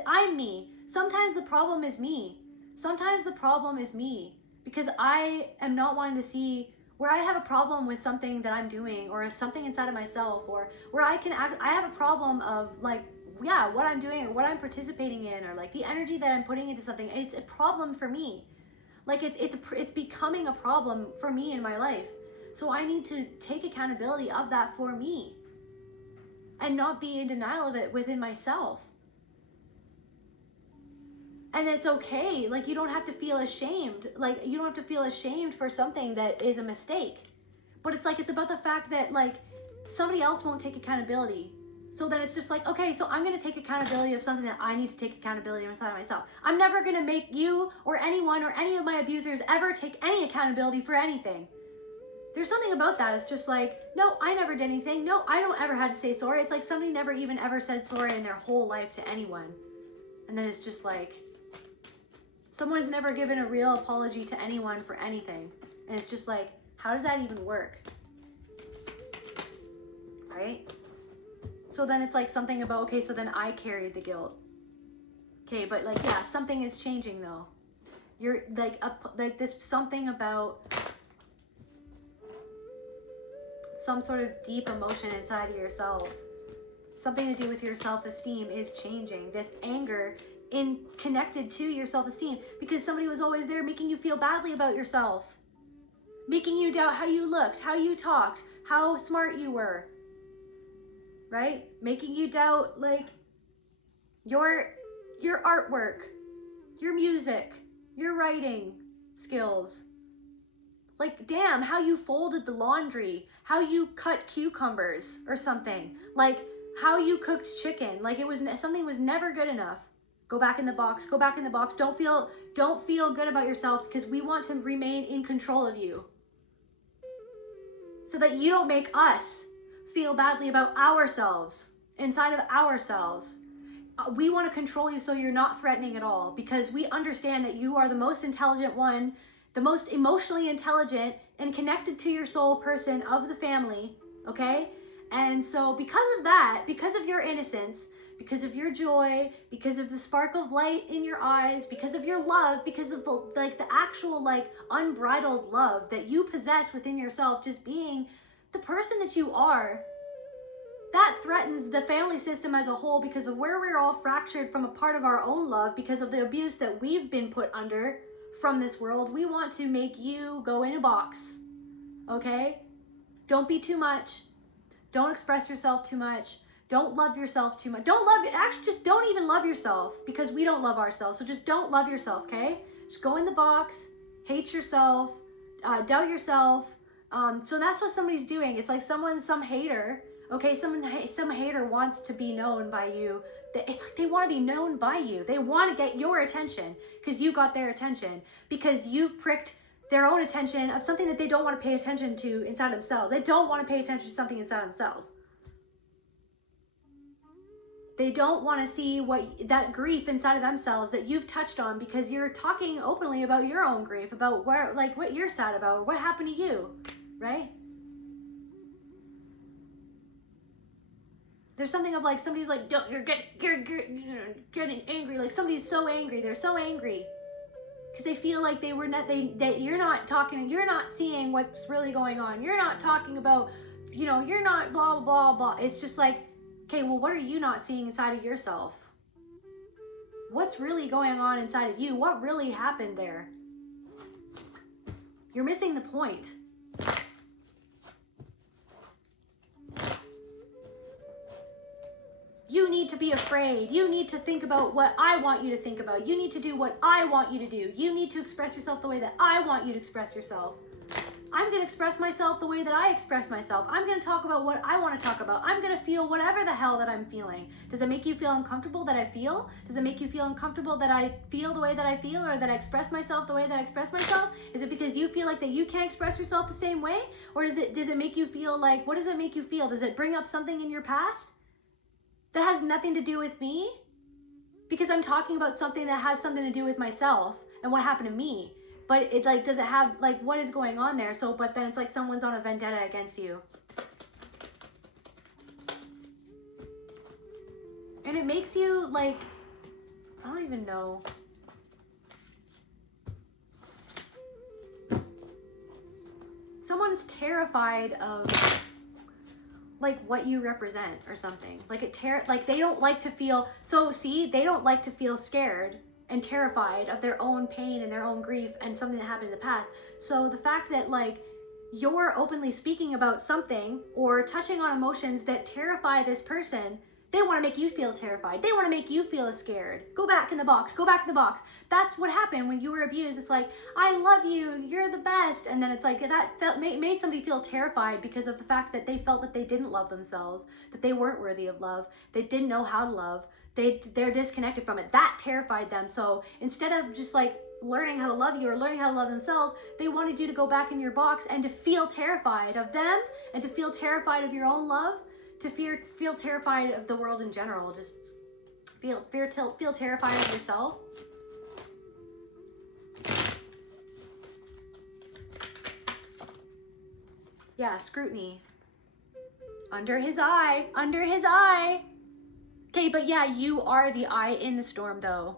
I'm me. Sometimes the problem is me. Sometimes the problem is me because I am not wanting to see where I have a problem with something that I'm doing or something inside of myself, or where I have a problem of like, yeah, what I'm doing or what I'm participating in, or like the energy that I'm putting into something. It's a problem for me. Like it's becoming a problem for me in my life. So I need to take accountability of that for me and not be in denial of it within myself. And it's okay. Like, you don't have to feel ashamed. Like, you don't have to feel ashamed for something that is a mistake. But it's like, it's about the fact that like somebody else won't take accountability. So then it's just like, okay, so I'm going to take accountability of something that I need to take accountability inside of myself. I'm never going to make you or anyone or any of my abusers ever take any accountability for anything. There's something about that. It's just like, no, I never did anything. No, I don't ever had to say sorry. It's like somebody never even ever said sorry in their whole life to anyone. And then it's just like, someone's never given a real apology to anyone for anything. And it's just like, how does that even work? Right? So then it's like something about, okay, so then I carried the guilt. Okay, but like, yeah, something is changing though. You're like this something about some sort of deep emotion inside of yourself. Something to do with your self-esteem is changing. This anger connected to your self-esteem because somebody was always there making you feel badly about yourself. Making you doubt how you looked, how you talked, how smart you were. Right? Making you doubt like your artwork, your music, your writing skills. Like, damn, how you folded the laundry, how you cut cucumbers or something. Like, how you cooked chicken. Like, something was never good enough. Go back in the box. Go back in the box. Don't feel good about yourself because we want to remain in control of you. So that you don't make us feel badly about ourselves, inside of ourselves. We want to control you so you're not threatening at all because we understand that you are the most intelligent one, the most emotionally intelligent and connected to your soul person of the family, okay? And so because of that, because of your innocence, because of your joy, because of the spark of light in your eyes, because of your love, because of the actual unbridled love that you possess within yourself, just being the person that you are, that threatens the family system as a whole because of where we're all fractured from a part of our own love because of the abuse that we've been put under from this world. We want to make you go in a box, okay? Don't be too much. Don't express yourself too much. Don't love yourself too much. Actually, just don't even love yourself because we don't love ourselves. So just don't love yourself, okay? Just go in the box, hate yourself, doubt yourself. So that's what somebody's doing. It's like some hater, okay? Some hater wants to be known by you. It's like they want to be known by you. They want to get your attention because you got their attention because you've pricked their own attention of something that they don't want to pay attention to inside themselves. They don't want to pay attention to something inside themselves. They don't want to see that grief inside of themselves that you've touched on because you're talking openly about your own grief, about what you're sad about, what happened to you, right? There's something of like, somebody's like, don't, you're getting angry. Like somebody's so angry. They're so angry. Because they feel like they were not, you're not talking, you're not seeing what's really going on. You're not talking about, you know, you're not blah, blah, blah. It's just like, okay, well, what are you not seeing inside of yourself? What's really going on inside of you? What really happened there? You're missing the point. You need to be afraid. You need to think about what I want you to think about. You need to do what I want you to do. You need to express yourself the way that I want you to express yourself. I'm going to express myself the way that I express myself. I'm going to talk about what I want to talk about. I'm going to feel whatever the hell that I'm feeling. Does it make you feel uncomfortable that I feel? Does it make you feel uncomfortable that I feel the way that I feel, or that I express myself the way that I express myself? Is it because you feel like that you can't express yourself the same way? Or does it make you feel like, what does it make you feel? Does it bring up something in your past that has nothing to do with me? Because I'm talking about something that has something to do with myself and what happened to me. But it's like, does it have, like, what is going on there? So, but then it's like someone's on a vendetta against you. And it makes you, like, I don't even know. Someone's terrified of, like, what you represent or something. Like, like, they don't like to feel, so see, they don't like to feel scared and terrified of their own pain and their own grief and something that happened in the past. So the fact that, like, you're openly speaking about something or touching on emotions that terrify this person, they want to make you feel terrified. They want to make you feel scared. Go back in the box. Go back in the box. That's what happened when you were abused. It's like, I love you. You're the best. And then it's like, that made somebody feel terrified because of the fact that they felt that they didn't love themselves, that they weren't worthy of love, they didn't know how to love. They're disconnected from it. That terrified them. So instead of just like learning how to love you or learning how to love themselves, they wanted you to go back in your box and to feel terrified of them and to feel terrified of your own love, to feel terrified of the world in general. Just feel terrified of yourself. Yeah, scrutiny. Under his eye. Under his eye. Okay, but yeah, you are the eye in the storm, though.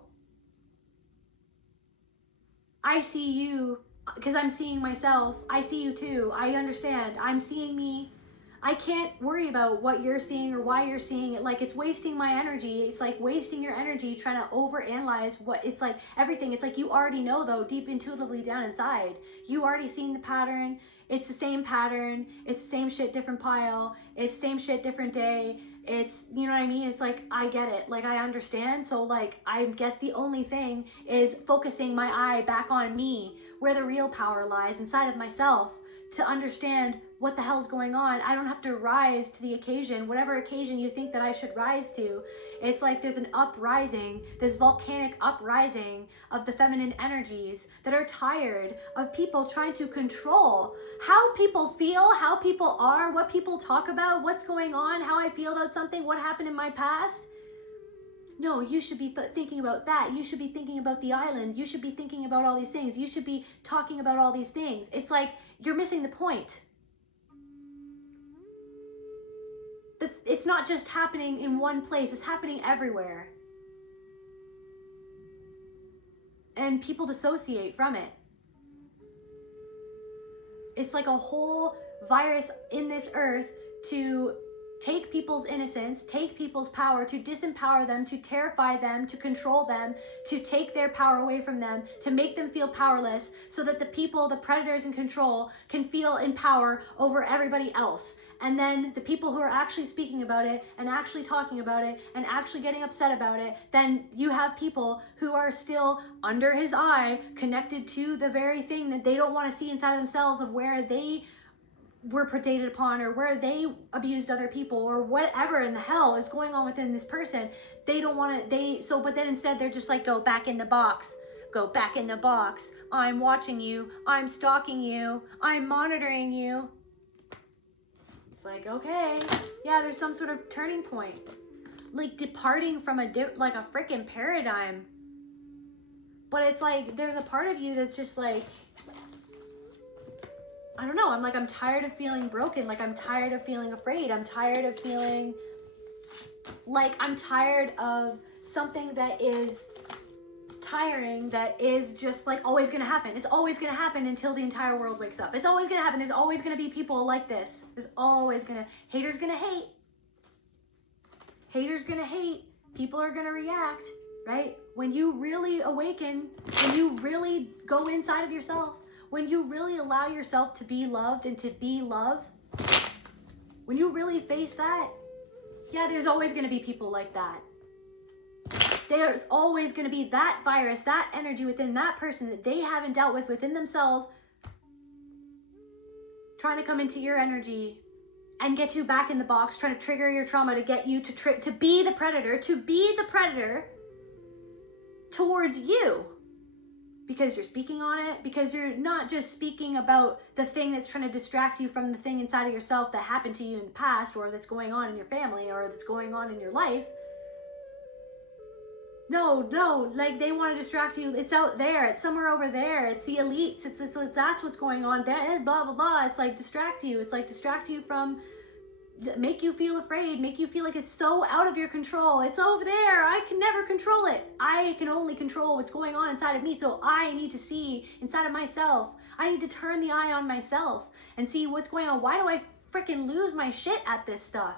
I see you because I'm seeing myself. I see you too. I understand. I'm seeing me. I can't worry about what you're seeing or why you're seeing it. Like, it's wasting my energy. It's like wasting your energy trying to overanalyze what, it's like everything. It's like you already know, though, deep intuitively down inside. You already seen the pattern. It's the same pattern. It's the same shit, different pile. It's same shit, different day. It's, you know what I mean? It's like, I get it. Like, I understand. So, like, I guess the only thing is focusing my eye back on me, where the real power lies, inside of myself, to understand what the hell's going on. I don't have to rise to the occasion, whatever occasion you think that I should rise to. It's like there's an uprising, this volcanic uprising of the feminine energies that are tired of people trying to control how people feel, how people are, what people talk about, what's going on, how I feel about something, what happened in my past. No, you should be thinking about that. You should be thinking about the island. You should be thinking about all these things. You should be talking about all these things. It's like you're missing the point. It's not just happening in one place. It's happening everywhere. And people dissociate from it. It's like a whole virus in this earth to take people's innocence, take people's power, to disempower them, to terrify them, to control them, to take their power away from them, to make them feel powerless, so that the people, the predators in control, can feel in power over everybody else. And then the people who are actually speaking about it and actually talking about it and actually getting upset about it, then you have people who are still under his eye, connected to the very thing that they don't want to see inside of themselves, of where they were predated upon, or where they abused other people, or whatever in the hell is going on within this person. They don't want to, but then instead they're just like, go back in the box. Go back in the box. I'm watching you. I'm stalking you. I'm monitoring you. It's like, okay, yeah, there's some sort of turning point. Like departing from a freaking paradigm. But it's like, there's a part of you that's just like, I don't know, I'm tired of feeling broken. Like, I'm tired of feeling afraid. I'm tired of feeling Like, I'm tired of something that is tiring, that is just like always gonna happen. It's always gonna happen until the entire world wakes up. It's always gonna happen. There's always gonna be people like this. There's always gonna, haters gonna hate. Haters gonna hate. People are gonna react, right? When you really awaken, when you really go inside of yourself, when you really allow yourself to be loved and to be love, when you really face that, yeah, there's always gonna be people like that. There's always going to be that virus, that energy within that person that they haven't dealt with within themselves, trying to come into your energy and get you back in the box, trying to trigger your trauma to get you to be the predator towards you. Because you're speaking on it, because you're not just speaking about the thing that's trying to distract you from the thing inside of yourself that happened to you in the past, or that's going on in your family, or that's going on in your life. No, like they want to distract you. It's out there. It's somewhere over there. It's the elites. It's that's what's going on there. Blah, blah, blah. It's like distract you. It's like distract you from, make you feel afraid, make you feel like it's so out of your control. It's over there. I can never control it. I can only control what's going on inside of me. So I need to see inside of myself. I need to turn the eye on myself and see what's going on. Why do I freaking lose my shit at this stuff?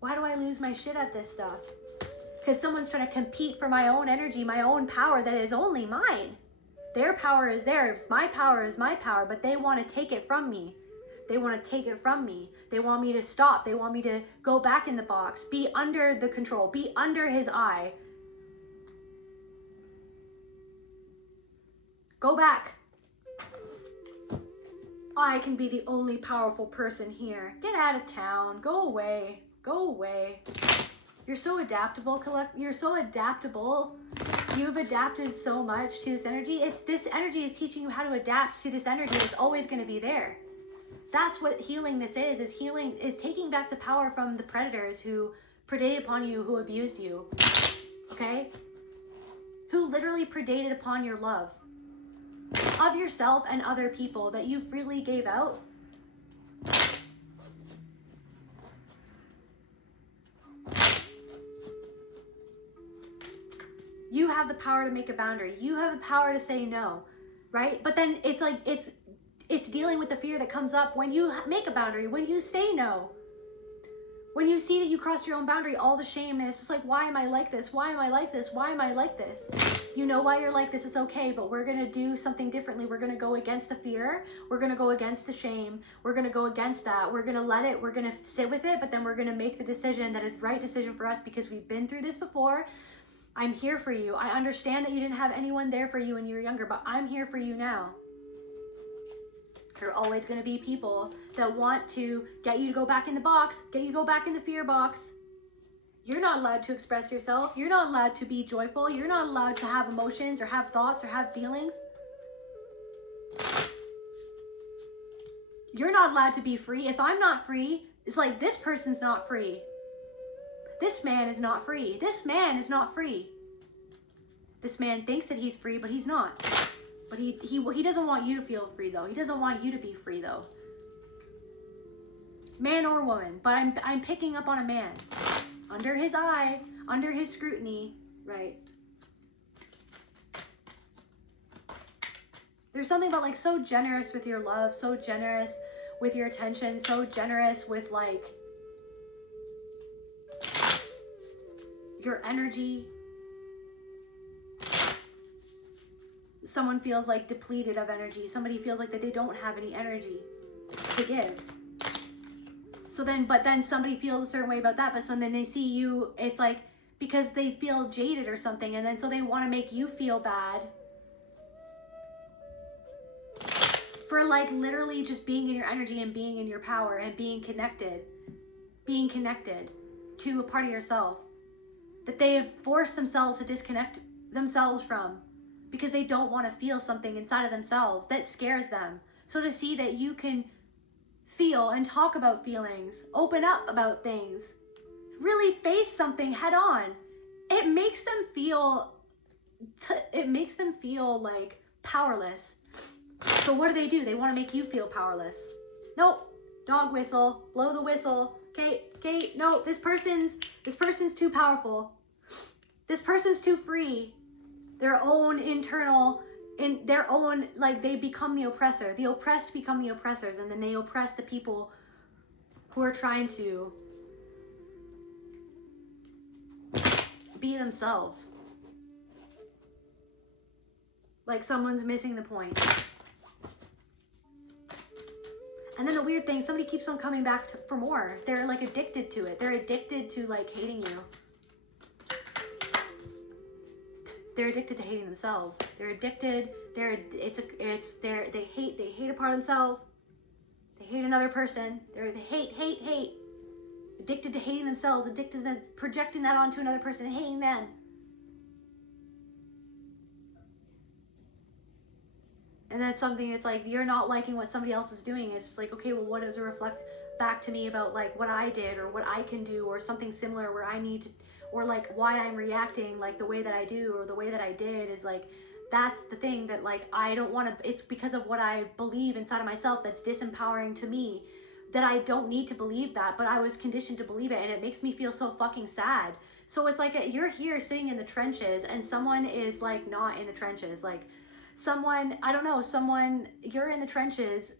Why do I lose my shit at this stuff? Because someone's trying to compete for my own energy, my own power that is only mine. Their power is theirs. My power is my power, but they want to take it from me. They want to take it from me. They want me to stop. They want me to go back in the box, be under the control, be under his eye. Go back. I can be the only powerful person here. Get out of town. Go away. Go away. You're so adaptable, you're so adaptable. You've adapted so much to this energy. This energy is teaching you how to adapt to this energy. It's always going to be there. That's what healing this is healing, is taking back the power from the predators who predated upon you, who abused you, okay? Who literally predated upon your love of yourself and other people that you freely gave out. You have the power to make a boundary. You have the power to say no, right? But then it's like, it's dealing with the fear that comes up when you make a boundary, when you say no. When you see that you crossed your own boundary, all the shame is just like, why am I like this? Why am I like this? Why am I like this? You know why you're like this, it's okay, but we're gonna do something differently. We're gonna go against the fear. We're gonna go against the shame. We're gonna go against that. We're gonna let it, we're gonna sit with it, but then we're gonna make the decision that is the right decision for us because we've been through this before. I'm here for you. I understand that you didn't have anyone there for you when you were younger, but I'm here for you now. There are always going to be people that want to get you to go back in the box, get you to go back in the fear box. You're not allowed to express yourself. You're not allowed to be joyful. You're not allowed to have emotions or have thoughts or have feelings. You're not allowed to be free. If I'm not free, it's like this person's not free. This man is not free. This man is not free. This man thinks that he's free, but he's not. But he doesn't want you to feel free, though. He doesn't want you to be free, though. Man or woman, but I'm picking up on a man. Under his eye, under his scrutiny, right? There's something about like so generous with your love, so generous with your attention, so generous with like your energy. Someone feels like depleted of energy. Somebody feels like that they don't have any energy to give. So then, but then somebody feels a certain way about that, but so then they see you, it's like because they feel jaded or something, and then so they want to make you feel bad for like literally just being in your energy and being in your power and being connected to a part of yourself that they have forced themselves to disconnect themselves from because they don't want to feel something inside of themselves that scares them. So to see that you can feel and talk about feelings, open up about things, really face something head on, it makes them feel like powerless. So what do? They want to make you feel powerless. Nope. Dog whistle, blow the whistle, Okay, no, this person's too powerful. This person's too free. Their own internal, in their own, like, they become the oppressor. The oppressed become the oppressors, and then they oppress the people who are trying to be themselves. Like someone's missing the point. And then the weird thing, somebody keeps on coming back for more. They're like addicted to it. They're addicted to like hating you. They're addicted to hating themselves. They're addicted. They hate a part of themselves. They hate another person. They hate. Addicted to hating themselves. Addicted to projecting that onto another person and hating them. And that's something, it's like, you're not liking what somebody else is doing. It's just like, okay, well, what does it reflect back to me about like what I did or what I can do or something similar where I need to, or like why I'm reacting like the way that I do or the way that I did is like, that's the thing that like, I don't want to, it's because of what I believe inside of myself that's disempowering to me, that I don't need to believe that, but I was conditioned to believe it, and it makes me feel so fucking sad. So it's like, you're here sitting in the trenches and someone is like not in the trenches, like, someone, I don't know, someone, you're in the trenches.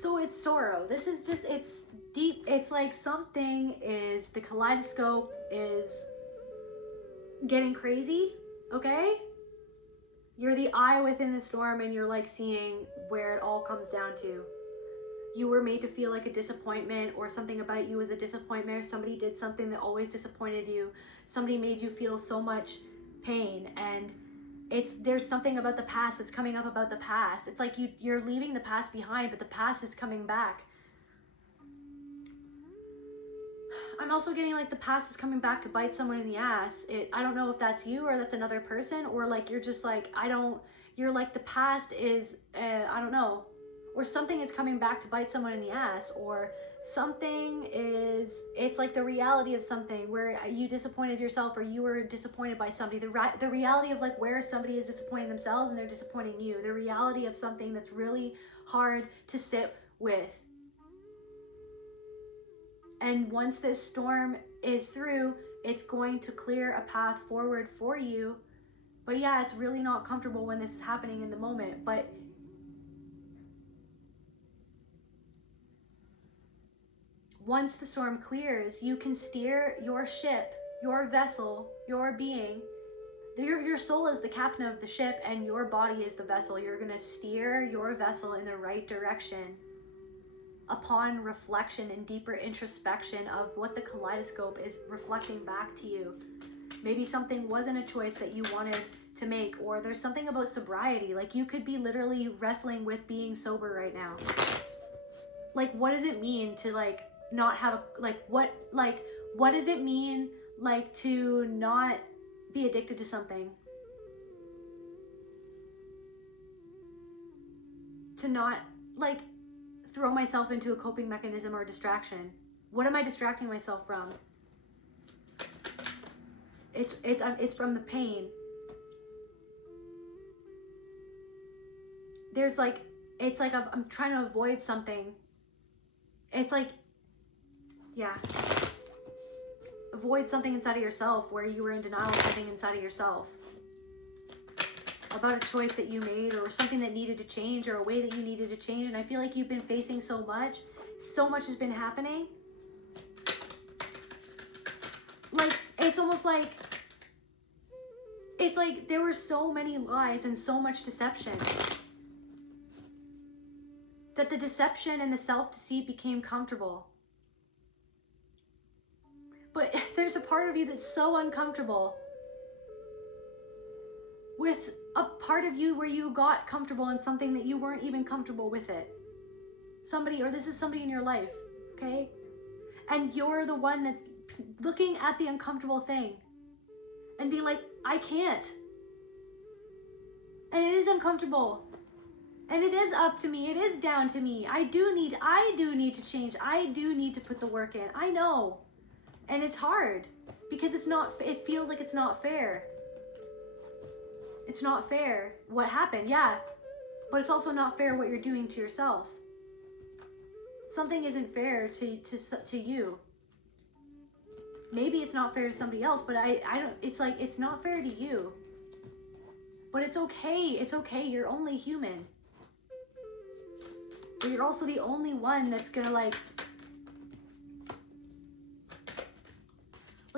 So it's sorrow. This is just, it's deep. It's like something is, the kaleidoscope is getting crazy, okay? You're the eye within the storm and you're like seeing where it all comes down to. You were made to feel like a disappointment, or something about you was a disappointment, or somebody did something that always disappointed you. Somebody made you feel so much pain, and there's something about the past that's coming up about the past. It's like you're leaving the past behind, but the past is coming back. I'm also getting like the past is coming back to bite someone in the ass. I don't know if that's you or that's another person, or like you're just like, you're like the past is, I don't know, or something is coming back to bite someone in the ass, or something is, it's like the reality of something where you disappointed yourself or you were disappointed by somebody. The reality of like where somebody is disappointing themselves and they're disappointing you. The reality of something that's really hard to sit with. And once this storm is through, it's going to clear a path forward for you. But yeah, it's really not comfortable when this is happening in the moment. But once the storm clears, you can steer your ship, your vessel, your being. Your soul is the captain of the ship and your body is the vessel. You're going to steer your vessel in the right direction upon reflection and deeper introspection of what the kaleidoscope is reflecting back to you. Maybe something wasn't a choice that you wanted to make, or there's something about sobriety. Like you could be literally wrestling with being sober right now. Like, what does it mean to like not have what does it mean like to not be addicted to something? To not like throw myself into a coping mechanism or distraction. What am I distracting myself from? It's from the pain. There's like, it's like I'm trying to avoid something. It's like, yeah. Avoid something inside of yourself where you were in denial of something inside of yourself. About a choice that you made or something that needed to change or a way that you needed to change. And I feel like you've been facing so much has been happening. Like, it's almost like, it's like there were so many lies and so much deception that the deception and the self-deceit became comfortable. But there's a part of you that's so uncomfortable with a part of you where you got comfortable in something that you weren't even comfortable with it. Somebody, or this is somebody in your life, okay? And you're the one that's looking at the uncomfortable thing and being like, I can't. And it is uncomfortable. And it is up to me. It is down to me. I do need to change. I do need to put the work in. I know. And it's hard because it feels like it's not fair. It's not fair what happened, yeah. But it's also not fair what you're doing to yourself. Something isn't fair to you. Maybe it's not fair to somebody else, but I don't, it's like, it's not fair to you. But it's okay. It's okay. You're only human. But you're also the only one that's gonna like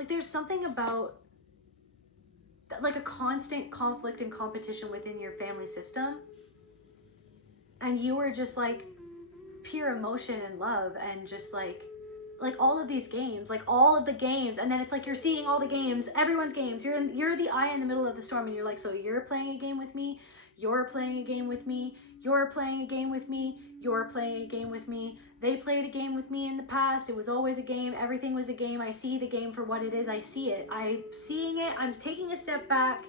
there's something about like a constant conflict and competition within your family system. And you were just like pure emotion and love and just like all of these games, like all of the games. And then it's like you're seeing all the games, everyone's games. You're the eye in the middle of the storm, and you're like, so you're playing a game with me, you're playing a game with me, you're playing a game with me, you're playing a game with me. They played a game with me in the past. It was always a game. Everything was a game. I see the game for what it is. I see it. I'm seeing it. I'm taking a step back,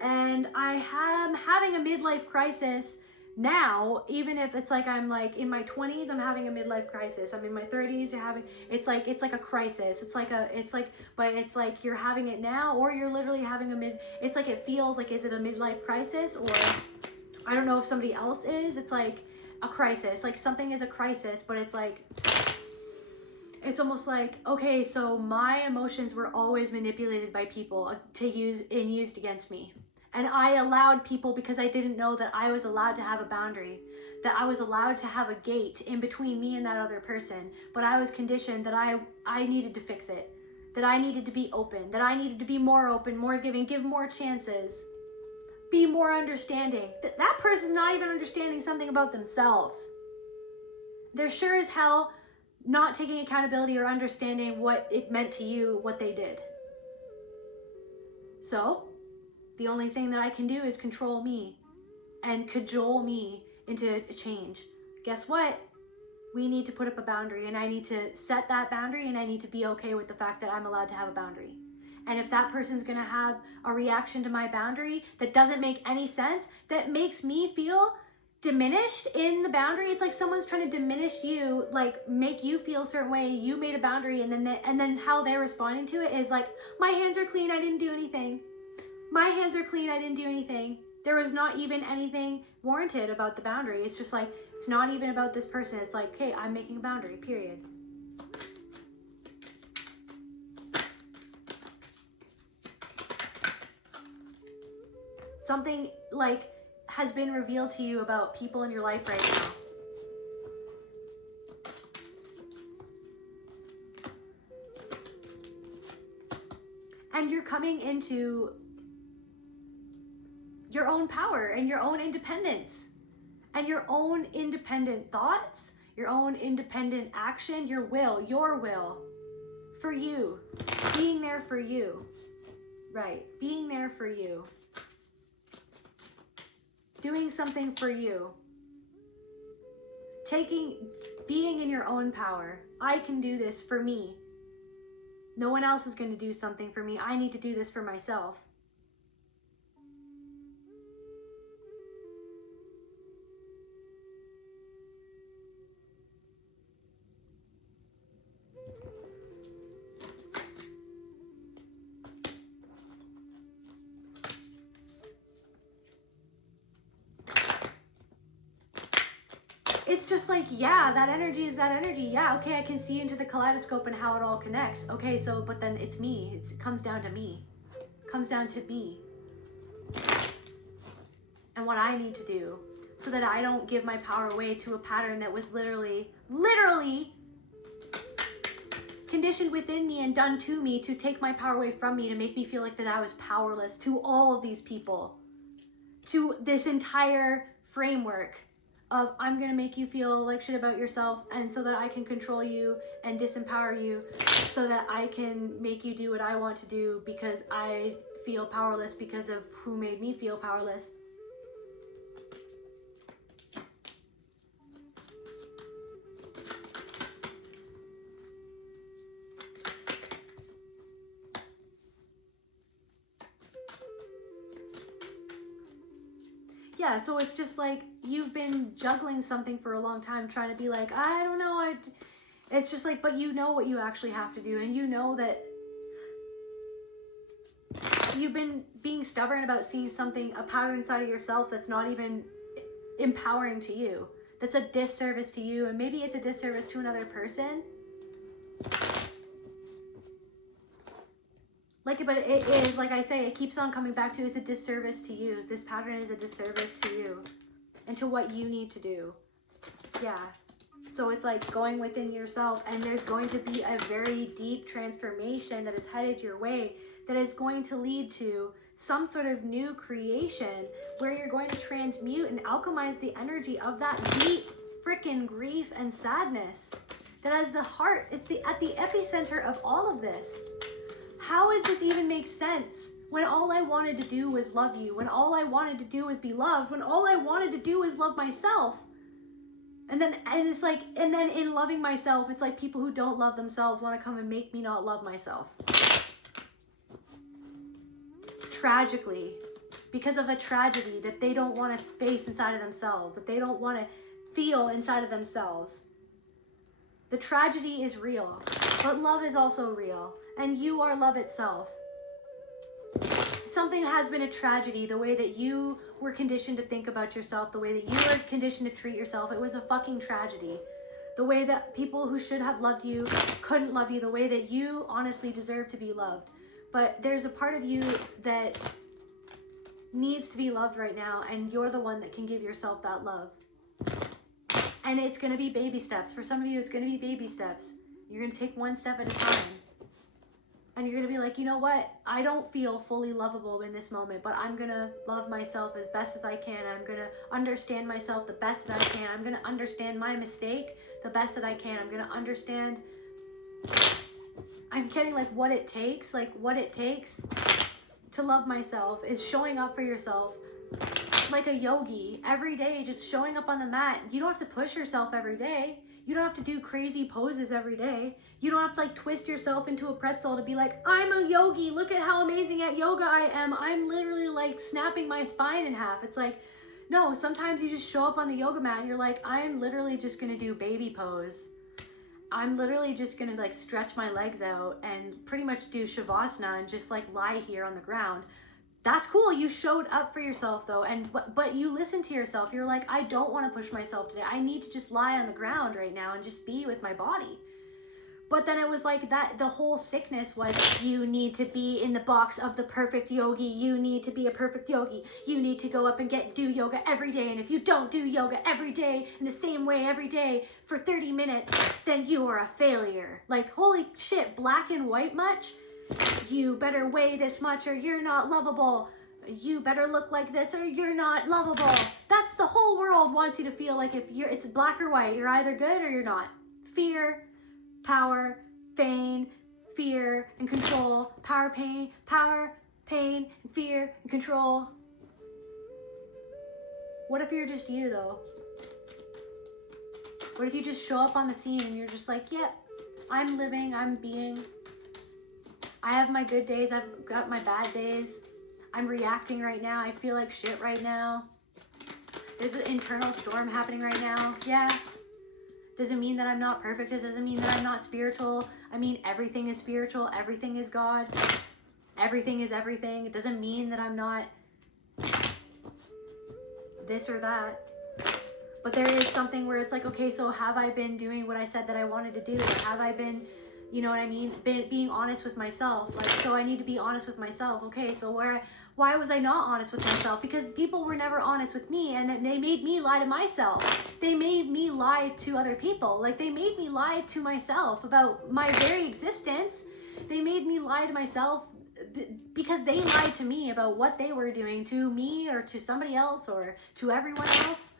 and I am having a midlife crisis now. Even if it's like I'm like in my 20s, I'm having a midlife crisis. I'm in my 30s, it's like a crisis. But it's like you're having it now, or you're literally having it's like it feels like, is it a midlife crisis, or I don't know if somebody else is. It's like a crisis, like something is a crisis, but it's like, it's almost like, okay, so my emotions were always manipulated by people used against me. And I allowed people, because I didn't know that I was allowed to have a boundary, that I was allowed to have a gate in between me and that other person. But I was conditioned that I needed to fix it, that I needed to be open, that I needed to be more open, more giving, give more chances, be more understanding. That person's not even understanding something about themselves. They're sure as hell not taking accountability or understanding what it meant to you, what they did. So the only thing that I can do is control me and cajole me into a change. Guess what? We need to put up a boundary, and I need to set that boundary, and I need to be okay with the fact that I'm allowed to have a boundary. And if that person's gonna have a reaction to my boundary that doesn't make any sense, that makes me feel diminished in the boundary, it's like someone's trying to diminish you, like make you feel a certain way. You made a boundary, and then how they're responding to it is like, my hands are clean, I didn't do anything. My hands are clean, I didn't do anything. There was not even anything warranted about the boundary. It's just like, it's not even about this person. It's like, okay, I'm making a boundary, period. Something like has been revealed to you about people in your life right now. And you're coming into your own power and your own independence and your own independent thoughts, your own independent action, your will for you, being there for you, right? Being there for you, doing something for you, being in your own power. I can do this for me. No one else is going to do something for me. I need to do this for myself. It's just like, yeah, that energy is that energy. Yeah, okay, I can see into the kaleidoscope and how it all connects. Okay, so, but then it's me. It comes down to me. It comes down to me. And what I need to do so that I don't give my power away to a pattern that was literally conditioned within me and done to me to take my power away from me, to make me feel like that I was powerless to all of these people, to this entire framework of I'm gonna make you feel like shit about yourself, and so that I can control you and disempower you, so that I can make you do what I want to do because I feel powerless because of who made me feel powerless. Yeah, so it's just like you've been juggling something for a long time, trying to be like, I don't know. It's just like, but you know what you actually have to do, and you know that you've been being stubborn about seeing something, a pattern inside of yourself that's not even empowering to you, that's a disservice to you, and maybe it's a disservice to another person. Like, but it is, like I say, it keeps on coming back to, it's a disservice to you. This pattern is a disservice to you and to what you need to do. Yeah. So it's like going within yourself, and there's going to be a very deep transformation that is headed your way, that is going to lead to some sort of new creation where you're going to transmute and alchemize the energy of that deep freaking grief and sadness that has the heart. It's at the epicenter of all of this. How does this even make sense when all I wanted to do was love you, when all I wanted to do was be loved, when all I wanted to do was love myself? And it's like, and then in loving myself, it's like people who don't love themselves want to come and make me not love myself. Tragically, because of a tragedy that they don't want to face inside of themselves, that they don't want to feel inside of themselves. The tragedy is real, but love is also real, and you are love itself. Something has been a tragedy, the way that you were conditioned to think about yourself, the way that you were conditioned to treat yourself. It was a fucking tragedy. The way that people who should have loved you couldn't love you, the way that you honestly deserve to be loved. But there's a part of you that needs to be loved right now, and you're the one that can give yourself that love. And it's going to be baby steps. For some of you, it's going to be baby steps. You're going to take one step at a time. And you're going to be like, you know what? I don't feel fully lovable in this moment, but I'm going to love myself as best as I can. I'm going to understand myself the best that I can. I'm going to understand my mistake the best that I can. I'm going to understand, I'm getting like what it takes to love myself is showing up for yourself like a yogi every day, just showing up on the mat. You don't have to push yourself every day. You don't have to do crazy poses every day. You don't have to like twist yourself into a pretzel to be like, I'm a yogi. Look at how amazing at yoga I am. I'm literally like snapping my spine in half. It's like, no, sometimes you just show up on the yoga mat and you're like, I'm literally just going to do baby pose. I'm literally just going to like stretch my legs out and pretty much do shavasana and just like lie here on the ground. That's cool. You showed up for yourself though. But you listen to yourself. You're like, I don't want to push myself today. I need to just lie on the ground right now and just be with my body. But then it was like that, the whole sickness was, you need to be in the box of the perfect yogi. You need to be a perfect yogi. You need to go up and do yoga every day. And if you don't do yoga every day in the same way every day for 30 minutes, then you are a failure. Like, holy shit, black and white much? You better weigh this much or you're not lovable. You better look like this or you're not lovable. That's the whole world wants you to feel like it's black or white. You're either good or you're not. Fear, power, pain, fear, and control. Power, pain, and fear, and control. What if you're just you though? What if you just show up on the scene and you're just like, yep, I'm living, I'm being. I have my good days, I've got my bad days. I'm reacting right now, I feel like shit right now. There's an internal storm happening right now, yeah. Doesn't mean that I'm not perfect, it doesn't mean that I'm not spiritual. I mean, everything is spiritual, everything is God. Everything is everything. It doesn't mean that I'm not this or that. But there is something where it's like, okay, so have I been doing what I said that I wanted to do? Or have I been, you know what I mean, being honest with myself? Like, so I need to be honest with myself. Okay, so why was I not honest with myself? Because people were never honest with me, and they made me lie to myself. They made me lie to other people. Like, they made me lie to myself about my very existence. They made me lie to myself because they lied to me about what they were doing to me or to somebody else or to everyone else.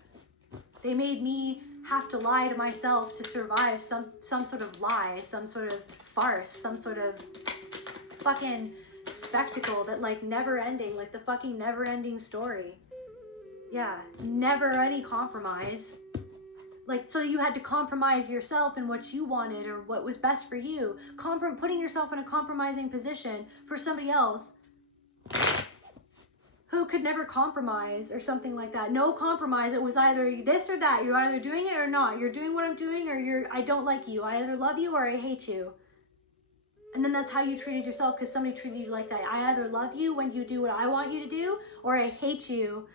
They made me have to lie to myself to survive some sort of lie, some sort of farce, some sort of fucking spectacle that like never ending, like the fucking never ending story. Yeah, never any compromise. Like, so you had to compromise yourself and what you wanted or what was best for you. Putting yourself in a compromising position for somebody else who could never compromise or something like that. No compromise. It was either this or that. You're either doing it or not. You're doing what I'm doing or I don't like you. I either love you or I hate you. And then that's how you treated yourself because somebody treated you like that. I either love you when you do what I want you to do or I hate you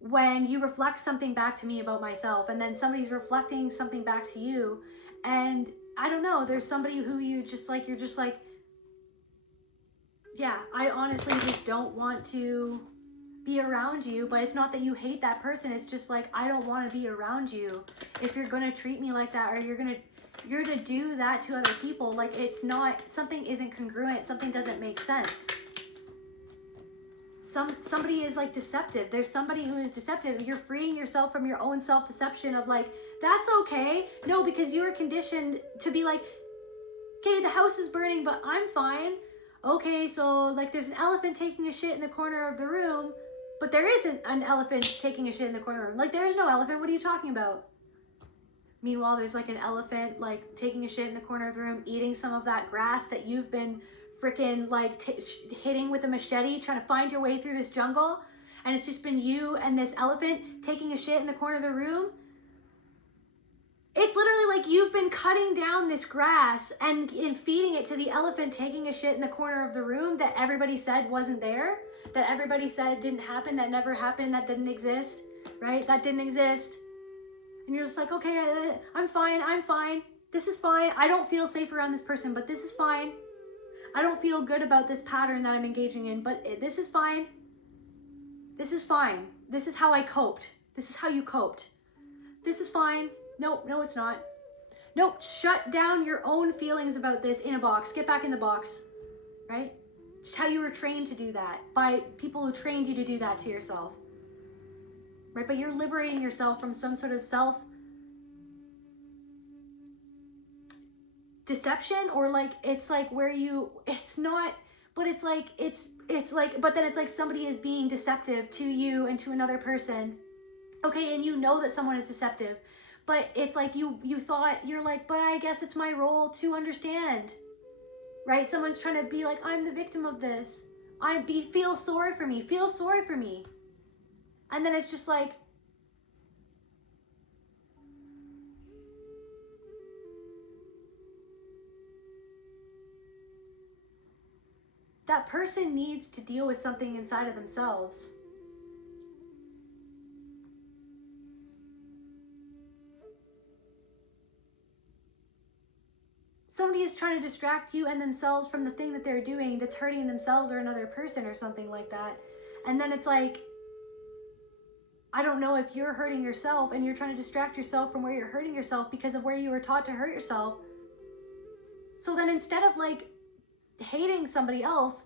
when you reflect something back to me about myself, and then somebody's reflecting something back to you, and I don't know, there's somebody who you're just like, yeah, I honestly just don't want to be around you. But it's not that you hate that person, it's just like, I don't want to be around you if you're gonna treat me like that, or you're gonna do that to other people. Like, it's not, something isn't congruent, something doesn't make sense. Somebody is like deceptive. There's somebody who is deceptive. You're freeing yourself from your own self-deception of like, that's okay. No, because you were conditioned to be like, okay, the house is burning, but I'm fine. Okay, so like there's an elephant taking a shit in the corner of the room, but there isn't an elephant taking a shit in the corner of the room. Like, there is no elephant. What are you talking about? Meanwhile, there's like an elephant like taking a shit in the corner of the room, eating some of that grass that you've been freaking like hitting with a machete, trying to find your way through this jungle, and it's just been you and this elephant taking a shit in the corner of the room. It's literally like you've been cutting down this grass and feeding it to the elephant taking a shit in the corner of the room that everybody said wasn't there, that everybody said didn't happen, that never happened, that didn't exist, right? That didn't exist. And you're just like, okay, I'm fine, this is fine. I don't feel safe around this person, but this is fine. I don't feel good about this pattern that I'm engaging in, but this is fine. This is fine. This is how I coped. This is how you coped. This is fine. Nope, no, it's not. Nope, shut down your own feelings about this in a box. Get back in the box, right? Just how you were trained to do that by people who trained you to do that to yourself, right? But you're liberating yourself from some sort of self deception, or like, it's like where you, it's not, but it's like, it's like, but then it's like somebody is being deceptive to you and to another person. Okay, and you know that someone is deceptive, but it's like you thought, you're like, but I guess it's my role to understand, right? Someone's trying to be like, I'm the victim of this. Feel sorry for me. And then it's just like, that person needs to deal with something inside of themselves. Somebody is trying to distract you and themselves from the thing that they're doing that's hurting themselves or another person or something like that. And then it's like, I don't know if you're hurting yourself and you're trying to distract yourself from where you're hurting yourself because of where you were taught to hurt yourself. So then instead of like hating somebody else,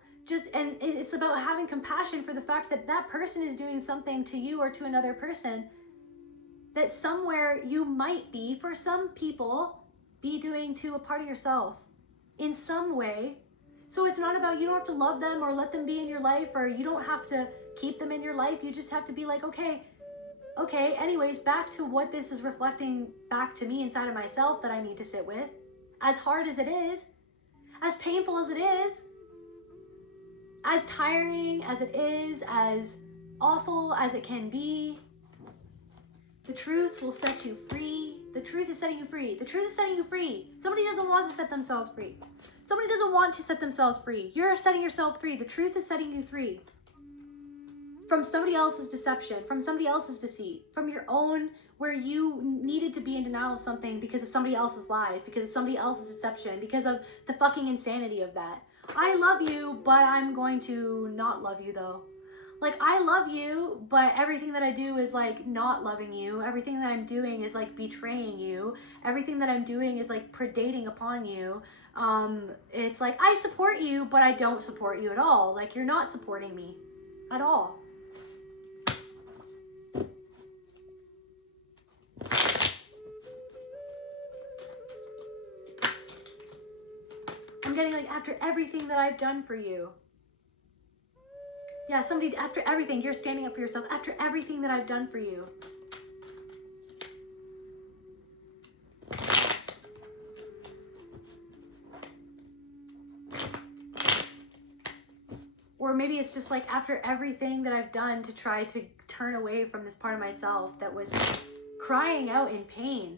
and it's about having compassion for the fact that that person is doing something to you or to another person that somewhere you might be, for some people, be doing to a part of yourself in some way. So it's not about, you don't have to love them or let them be in your life, or you don't have to keep them in your life. You just have to be like, okay, anyways, back to what this is reflecting back to me inside of myself that I need to sit with. As hard as it is, as painful as it is, as tiring as it is, as awful as it can be, the truth will set you free. The truth is setting you free. The truth is setting you free. Somebody doesn't want to set themselves free. Somebody doesn't want to set themselves free. You're setting yourself free. The truth is setting you free from somebody else's deception, from somebody else's deceit, from your own, where you needed to be in denial of something because of somebody else's lies, because of somebody else's deception, because of the fucking insanity of that. I love you, but I'm going to not love you though. Like, I love you, but everything that I do is like not loving you. Everything that I'm doing is like betraying you. Everything that I'm doing is like predating upon you. It's like, I support you, but I don't support you at all. Like, you're not supporting me at all. I'm getting like, after everything that I've done for you, Yeah, somebody, after everything, you're standing up for yourself. After everything that I've done for you. Or maybe it's just like, after everything that I've done to try to turn away from this part of myself that was crying out in pain.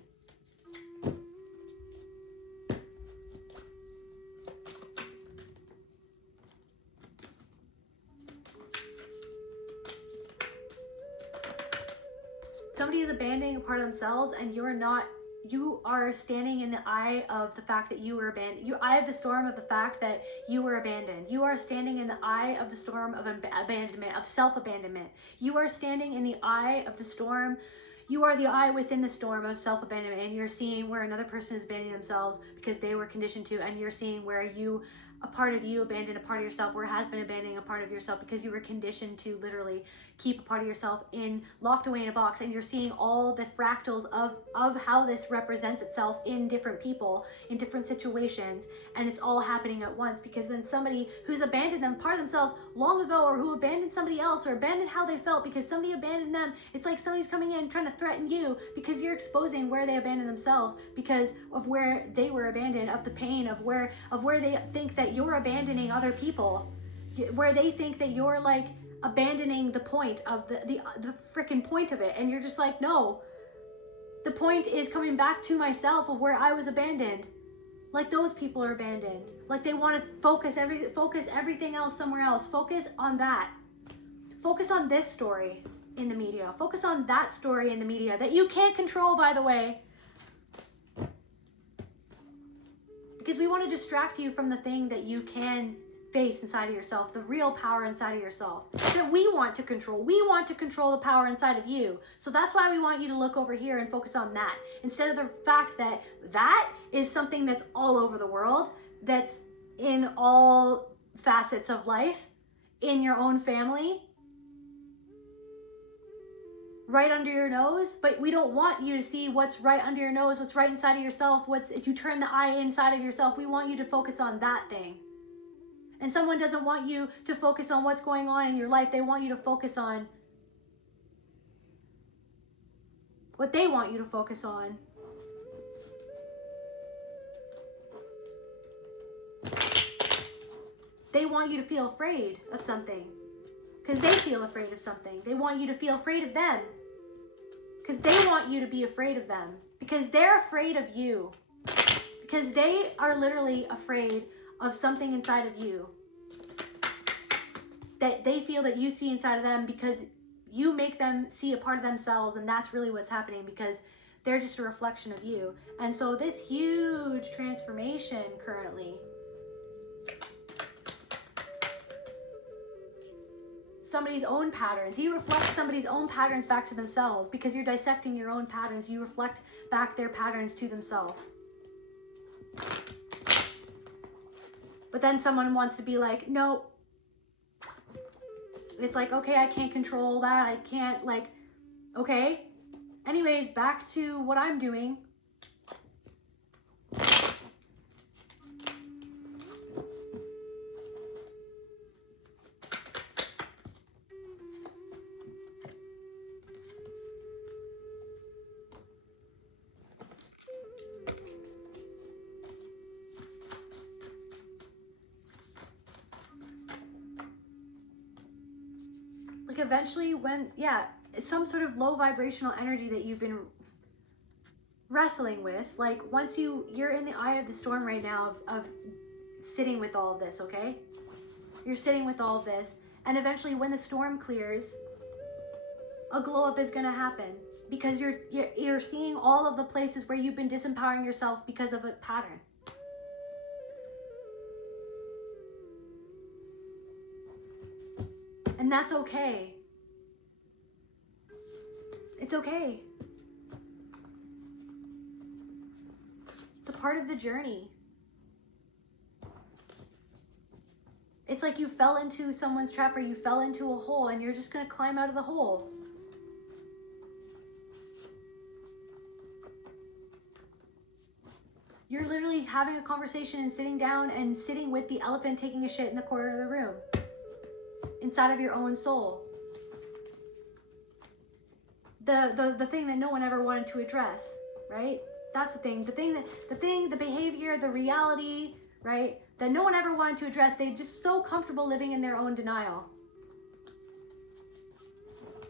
Somebody is abandoning a part of themselves, and you're not. You are standing in the eye of the fact that you were abandoned. You eye of the storm of the fact that you were abandoned. You are standing in the eye of the storm of abandonment, of self-abandonment. You are standing in the eye of the storm. You are the eye within the storm of self-abandonment, and you're seeing where another person is abandoning themselves because they were conditioned to, and you're seeing where you, a part of you abandoned a part of yourself, or has been abandoning a part of yourself because you were conditioned to literally keep a part of yourself locked away in a box. And you're seeing all the fractals of how this represents itself in different people, in different situations, and it's all happening at once, because then somebody who's abandoned them, part of themselves long ago, or who abandoned somebody else, or abandoned how they felt because somebody abandoned them, it's like somebody's coming in trying to threaten you because you're exposing where they abandoned themselves because of where they were abandoned, of the pain of where they think that you're abandoning other people, where they think that you're like abandoning the point of the freaking point of it. And you're just like, no, the point is coming back to myself of where I was abandoned. Like those people are abandoned. Like they want to focus everything else somewhere else. Focus on that. Focus on this story in the media. Focus on that story in the media that you can't control, by the way. Because we want to distract you from the thing that you can face inside of yourself, the real power inside of yourself that we want to control. We want to control the power inside of you. So that's why we want you to look over here and focus on that, instead of the fact that that is something that's all over the world, that's in all facets of life, in your own family, right under your nose. But we don't want you to see what's right under your nose, what's right inside of yourself, if you turn the eye inside of yourself. We want you to focus on that thing. And someone doesn't want you to focus on what's going on in your life. They want you to focus on what they want you to focus on. They want you to feel afraid of something because they feel afraid of something. They want you to feel afraid of them because they want you to be afraid of them, because they're afraid of you, because they are literally afraid of something inside of you that they feel that you see inside of them, because you make them see a part of themselves, and that's really what's happening, because they're just a reflection of you. And so this huge transformation currently, somebody's own patterns, you reflect somebody's own patterns back to themselves, because you're dissecting your own patterns. You reflect back their patterns to themselves. But then someone wants to be like, no. It's like, okay, I can't control that. I can't, like, okay. Anyways, back to what I'm doing. Eventually, it's some sort of low vibrational energy that you've been wrestling with. Like, once you're in the eye of the storm right now of sitting with all of this, okay? You're sitting with all of this, and eventually when the storm clears, a glow up is going to happen, because you're seeing all of the places where you've been disempowering yourself because of a pattern. And that's okay. It's okay. It's a part of the journey. It's like you fell into someone's trap, or you fell into a hole, and you're just going to climb out of the hole. You're literally having a conversation and sitting down and sitting with the elephant taking a shit in the corner of the room, inside of your own soul. The thing that no one ever wanted to address, right? That's the thing. The behavior, the reality, right? That no one ever wanted to address. They're just so comfortable living in their own denial.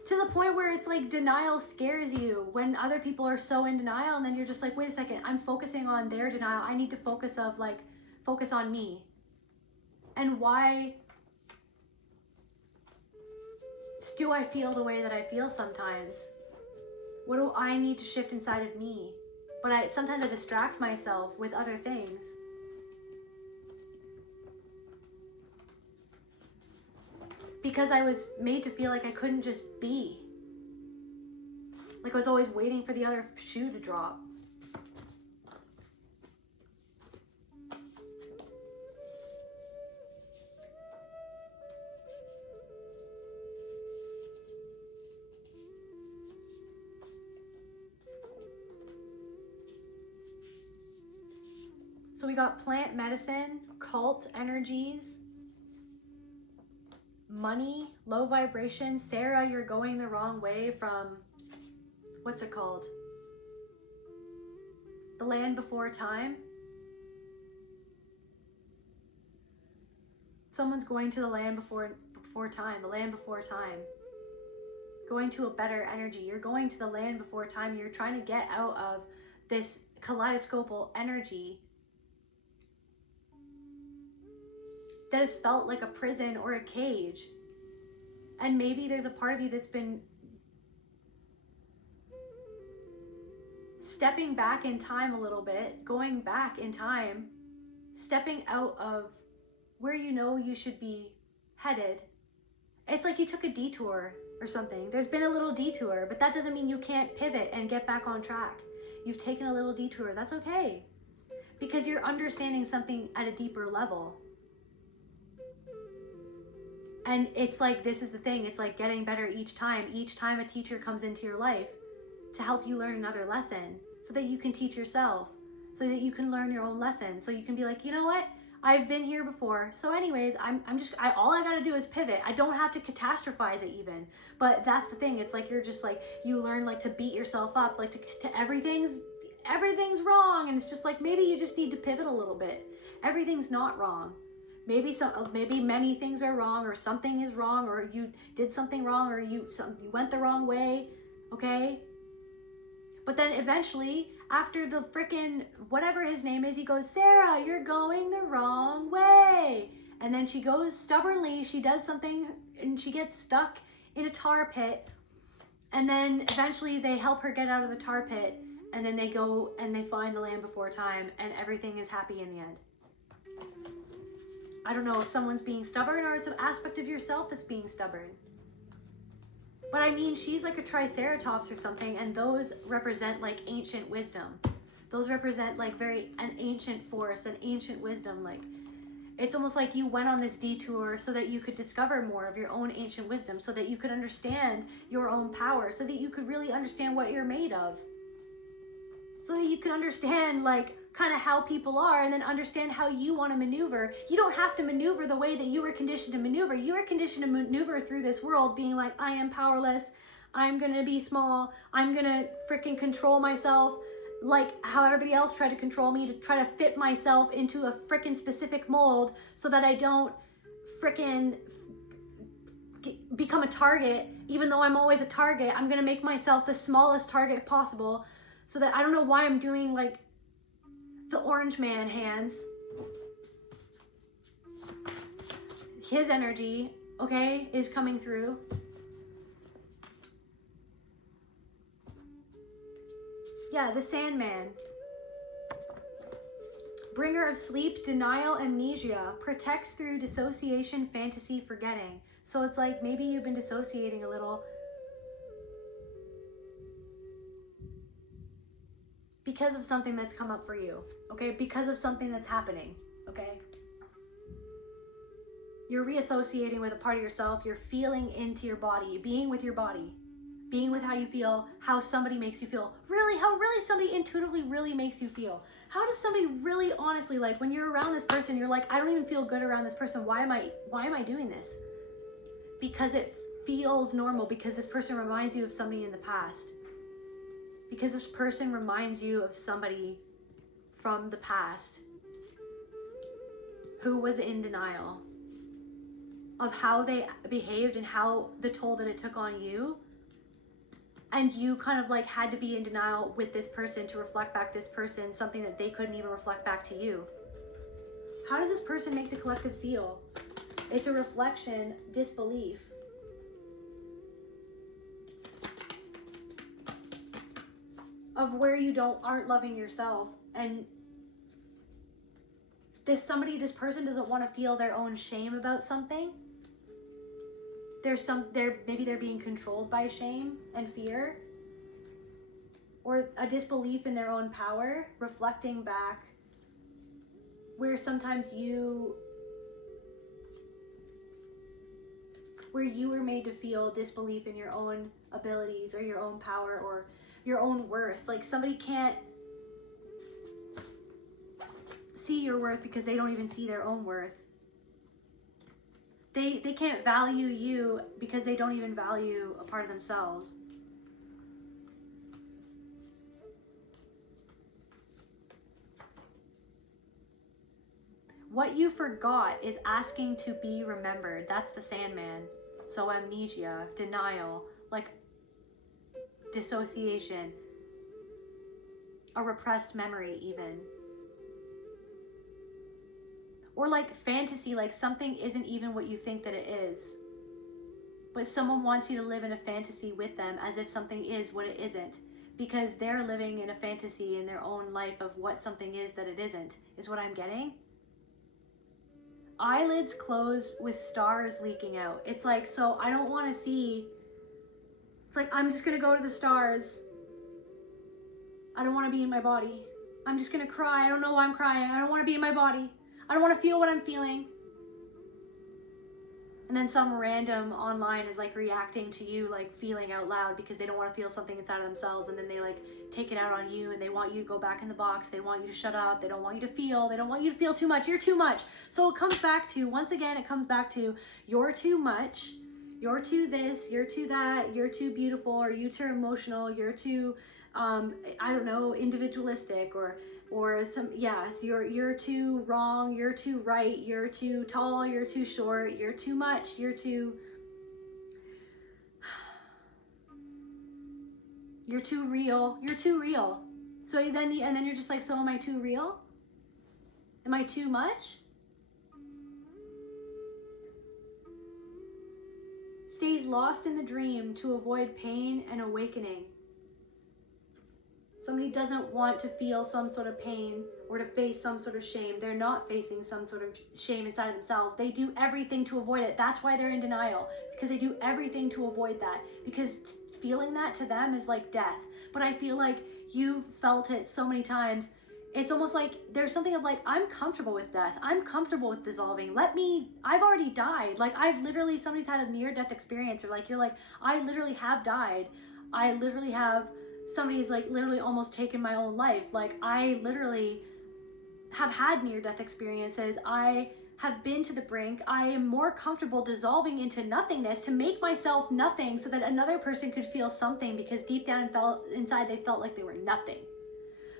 To the point where it's like denial scares you when other people are so in denial, and then you're just like, wait a second, I'm focusing on their denial. I need to focus on me. And why do I feel the way that I feel sometimes? What do I need to shift inside of me? But sometimes I distract myself with other things. Because I was made to feel like I couldn't just be. Like I was always waiting for the other shoe to drop. So we got plant medicine, cult energies, money, low vibration. Sarah, you're going the wrong way from, what's it called? The land before time. Someone's going to the land before time, the land before time. Going to a better energy. You're going to the land before time. You're trying to get out of this kaleidoscopal energy that has felt like a prison or a cage. And maybe there's a part of you that's been stepping back in time a little bit, going back in time, stepping out of where you know you should be headed. It's like you took a detour or something. There's been a little detour, but that doesn't mean you can't pivot and get back on track. You've taken a little detour. That's okay. Because you're understanding something at a deeper level. And it's like, this is the thing, it's like getting better each time. Each time a teacher comes into your life to help you learn another lesson so that you can teach yourself, so that you can learn your own lesson, so you can be like, you know what? I've been here before. So anyways, all I gotta do is pivot. I don't have to catastrophize it even. But that's the thing. It's like, you're just like, you learn like to beat yourself up, like to everything's wrong. And it's just like, maybe you just need to pivot a little bit. Everything's not wrong. Maybe many things are wrong, or something is wrong, or you did something wrong, or you went the wrong way, okay? But then eventually, after the frickin' whatever his name is, he goes, Sarah, you're going the wrong way. And then she goes stubbornly, she does something, and she gets stuck in a tar pit. And then eventually they help her get out of the tar pit, and then they go and they find the land before time, and everything is happy in the end. I don't know if someone's being stubborn or it's an aspect of yourself that's being stubborn. But I mean, she's like a triceratops or something, and those represent like ancient wisdom. Those represent like an ancient force, an ancient wisdom. Like, it's almost like you went on this detour so that you could discover more of your own ancient wisdom, so that you could understand your own power, so that you could really understand what you're made of. So that you can understand like kind of how people are, and then understand how you want to maneuver. You don't have to maneuver the way that you were conditioned to maneuver. You were conditioned to maneuver through this world being like, I am powerless, I'm gonna be small, I'm gonna freaking control myself, like how everybody else tried to control me, to try to fit myself into a freaking specific mold so that I don't freaking become a target. Even though I'm always a target, I'm gonna make myself the smallest target possible, so that I don't know why I'm doing like the orange man hands. His energy, okay, is coming through. Yeah, the Sandman. Bringer of sleep, denial, amnesia. Protects through dissociation, fantasy, forgetting. So it's like maybe you've been dissociating a little because of something that's come up for you, okay? Because of something that's happening, okay? You're reassociating with a part of yourself. You're feeling into your body, being with your body, being with how you feel, how somebody makes you feel. Really, how really somebody intuitively really makes you feel. How does somebody really honestly, like when you're around this person, you're like, I don't even feel good around this person. Why am I doing this? because it feels normal, because this person reminds you of somebody in the past. Because this person reminds you of somebody from the past who was in denial of how they behaved and how the toll that it took on you. And you kind of like had to be in denial with this person to reflect back this person something that they couldn't even reflect back to you. How does this person make the collective feel? It's a reflection, disbelief. Of where you aren't loving yourself, and this person doesn't want to feel their own shame about something. Maybe they're being controlled by shame and fear, or a disbelief in their own power, reflecting back where sometimes you were made to feel disbelief in your own abilities or your own power or your own worth. Like somebody can't see your worth because they don't even see their own worth. They can't value you because they don't even value a part of themselves. What you forgot is asking to be remembered. That's the Sandman. So amnesia, denial, like dissociation, a repressed memory even. Or like fantasy, like something isn't even what you think that it is. But someone wants you to live in a fantasy with them as if something is what it isn't. Because they're living in a fantasy in their own life of what something is that it isn't, is what I'm getting. Eyelids closed with stars leaking out. It's like, so I don't want to see. It's like, I'm just going to go to the stars. I don't want to be in my body. I'm just going to cry. I don't know why I'm crying. I don't want to be in my body. I don't want to feel what I'm feeling. And then some random online is like reacting to you, like feeling out loud because they don't want to feel something inside of themselves. And then they like take it out on you and they want you to go back in the box. They want you to shut up. They don't want you to feel. They don't want you to feel too much. You're too much. So it comes back to, once again, it comes back to you're too much. You're too this. You're too that. You're too beautiful. Or you're too emotional. You're too, I don't know, individualistic or some, yes, you're too wrong, you're too right, you're too tall, you're too short, you're too much, you're too real, you're too real. So then you're just like, so am I too real? Am I too much? Stays lost in the dream to avoid pain and awakening. Somebody doesn't want to feel some sort of pain or to face some sort of shame. They're not facing some sort of shame inside of themselves. They do everything to avoid it. That's why they're in denial. It's because they do everything to avoid that. Because feeling that to them is like death. But I feel like you've felt it so many times. It's almost like there's something of like, I'm comfortable with death. I'm comfortable with dissolving. I've already died. Like somebody's had a near-death experience, or like, you're like, I literally have died. I literally have... Somebody's like literally almost taken my own life. Like I literally have had near-death experiences. I have been to the brink. I am more comfortable dissolving into nothingness to make myself nothing so that another person could feel something, because deep down inside they felt like they were nothing.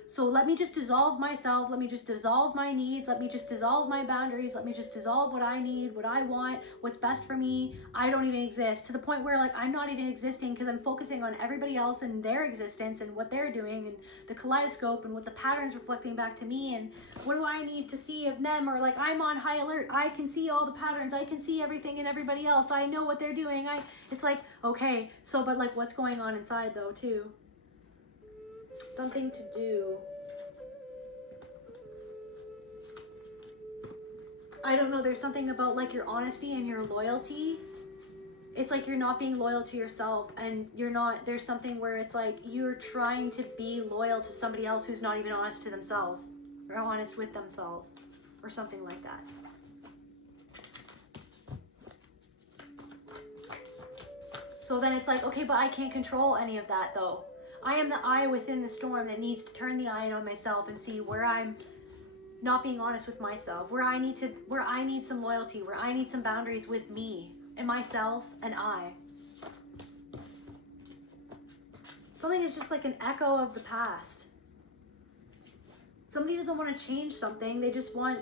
So let me just dissolve myself. Let me just dissolve my needs. Let me just dissolve my boundaries. Let me just dissolve what I need, what I want, what's best for me. I don't even exist, to the point where like I'm not even existing because I'm focusing on everybody else and their existence and what they're doing and the kaleidoscope and what the pattern's reflecting back to me and what do I need to see of them, or like I'm on high alert. I can see all the patterns. I can see everything in everybody else. I know what they're doing. It's like, okay, so but like what's going on inside though too? Something to do. I don't know, there's something about like your honesty and your loyalty. It's like you're not being loyal to yourself, and there's something where it's like you're trying to be loyal to somebody else who's not even honest to themselves or honest with themselves or something like that. So then it's like, okay, but I can't control any of that though. I am the eye within the storm that needs to turn the eye on myself and see where I'm not being honest with myself, where I need some loyalty, where I need some boundaries with me, and myself and I. Something is just like an echo of the past. Somebody doesn't want to change something. They just want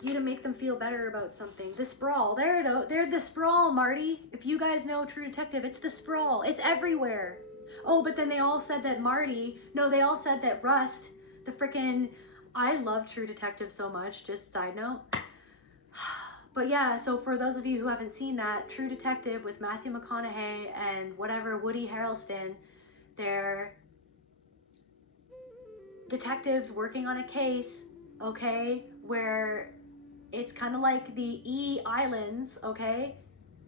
you to make them feel better about something. The sprawl. They're the sprawl, Marty. If you guys know True Detective, it's the sprawl. It's everywhere. Oh, but then they all said that they all said that Rust, the frickin', I love True Detective so much, just side note. But yeah, so for those of you who haven't seen that, True Detective with Matthew McConaughey and Woody Harrelson, they're detectives working on a case, okay, where it's kind of like the E Islands, okay,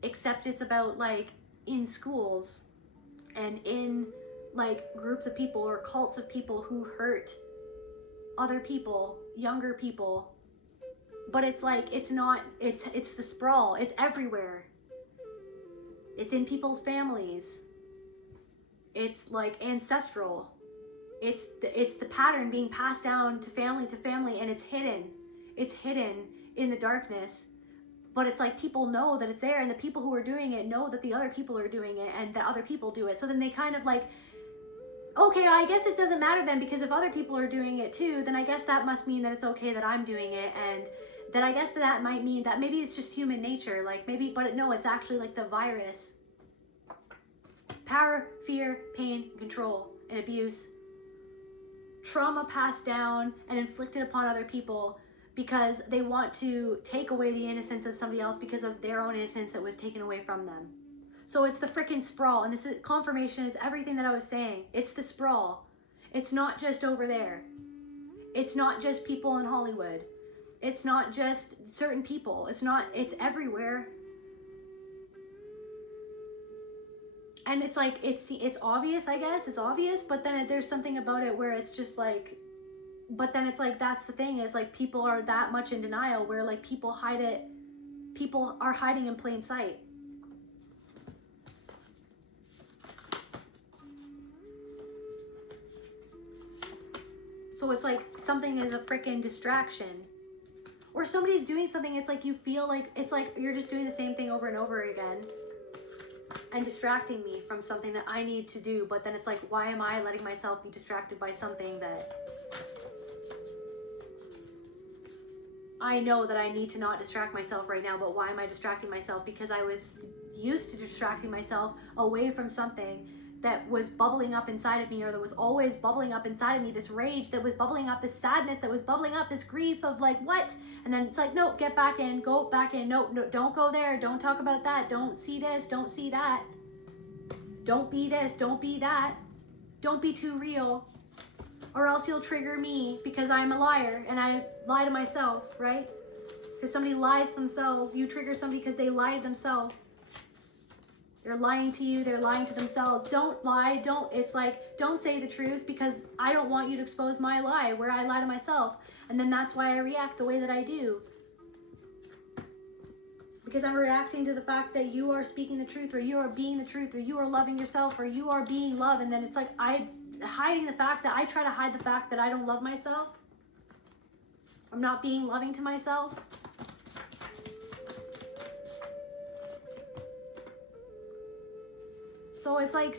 except it's about like in schools and in like groups of people or cults of people who hurt other people, younger people. But it's like, it's the sprawl. It's everywhere. It's in people's families. It's like ancestral. It's the pattern being passed down to family, and it's hidden. It's hidden in the darkness. But it's like people know that it's there, and the people who are doing it know that the other people are doing it, and that other people do it. So then they kind of like, okay, I guess it doesn't matter then, because if other people are doing it too, then I guess that must mean that it's okay that I'm doing it, and then I guess that might mean that maybe it's just human nature, like maybe, but no, it's actually like the virus. Power, fear, pain, control, and abuse. Trauma passed down and inflicted upon other people because they want to take away the innocence of somebody else because of their own innocence that was taken away from them. So it's the freaking sprawl, and this is, confirmation is everything that I was saying. It's the sprawl. It's not just over there. It's not just people in Hollywood. It's not just certain people. It's everywhere. And it's like, it's obvious, I guess. It's obvious, but then there's something about it where it's just like, but then it's like, that's the thing, is like people are that much in denial where like people hide it. People are hiding in plain sight. So it's like something is a freaking distraction. Or somebody's doing something, it's like you feel like, it's like you're just doing the same thing over and over again and distracting me from something that I need to do. But then it's like, why am I letting myself be distracted by something that I know that I need to not distract myself right now, but why am I distracting myself? Because I was used to distracting myself away from something that was bubbling up inside of me, or that was always bubbling up inside of me, this rage that was bubbling up, this sadness that was bubbling up, this grief of like, what? And then it's like, no, get back in, go back in, no, don't go there, don't talk about that, don't see this, don't see that, don't be this, don't be that, don't be too real, or else you'll trigger me because I'm a liar and I lie to myself, right? Because somebody lies to themselves, you trigger somebody because they lie to themselves. They're lying to you, they're lying to themselves. Don't lie, it's like, don't say the truth because I don't want you to expose my lie where I lie to myself. And then that's why I react the way that I do. Because I'm reacting to the fact that you are speaking the truth, or you are being the truth, or you are loving yourself, or you are being love. And then it's like, I try to hide the fact that I don't love myself. I'm not being loving to myself. So it's like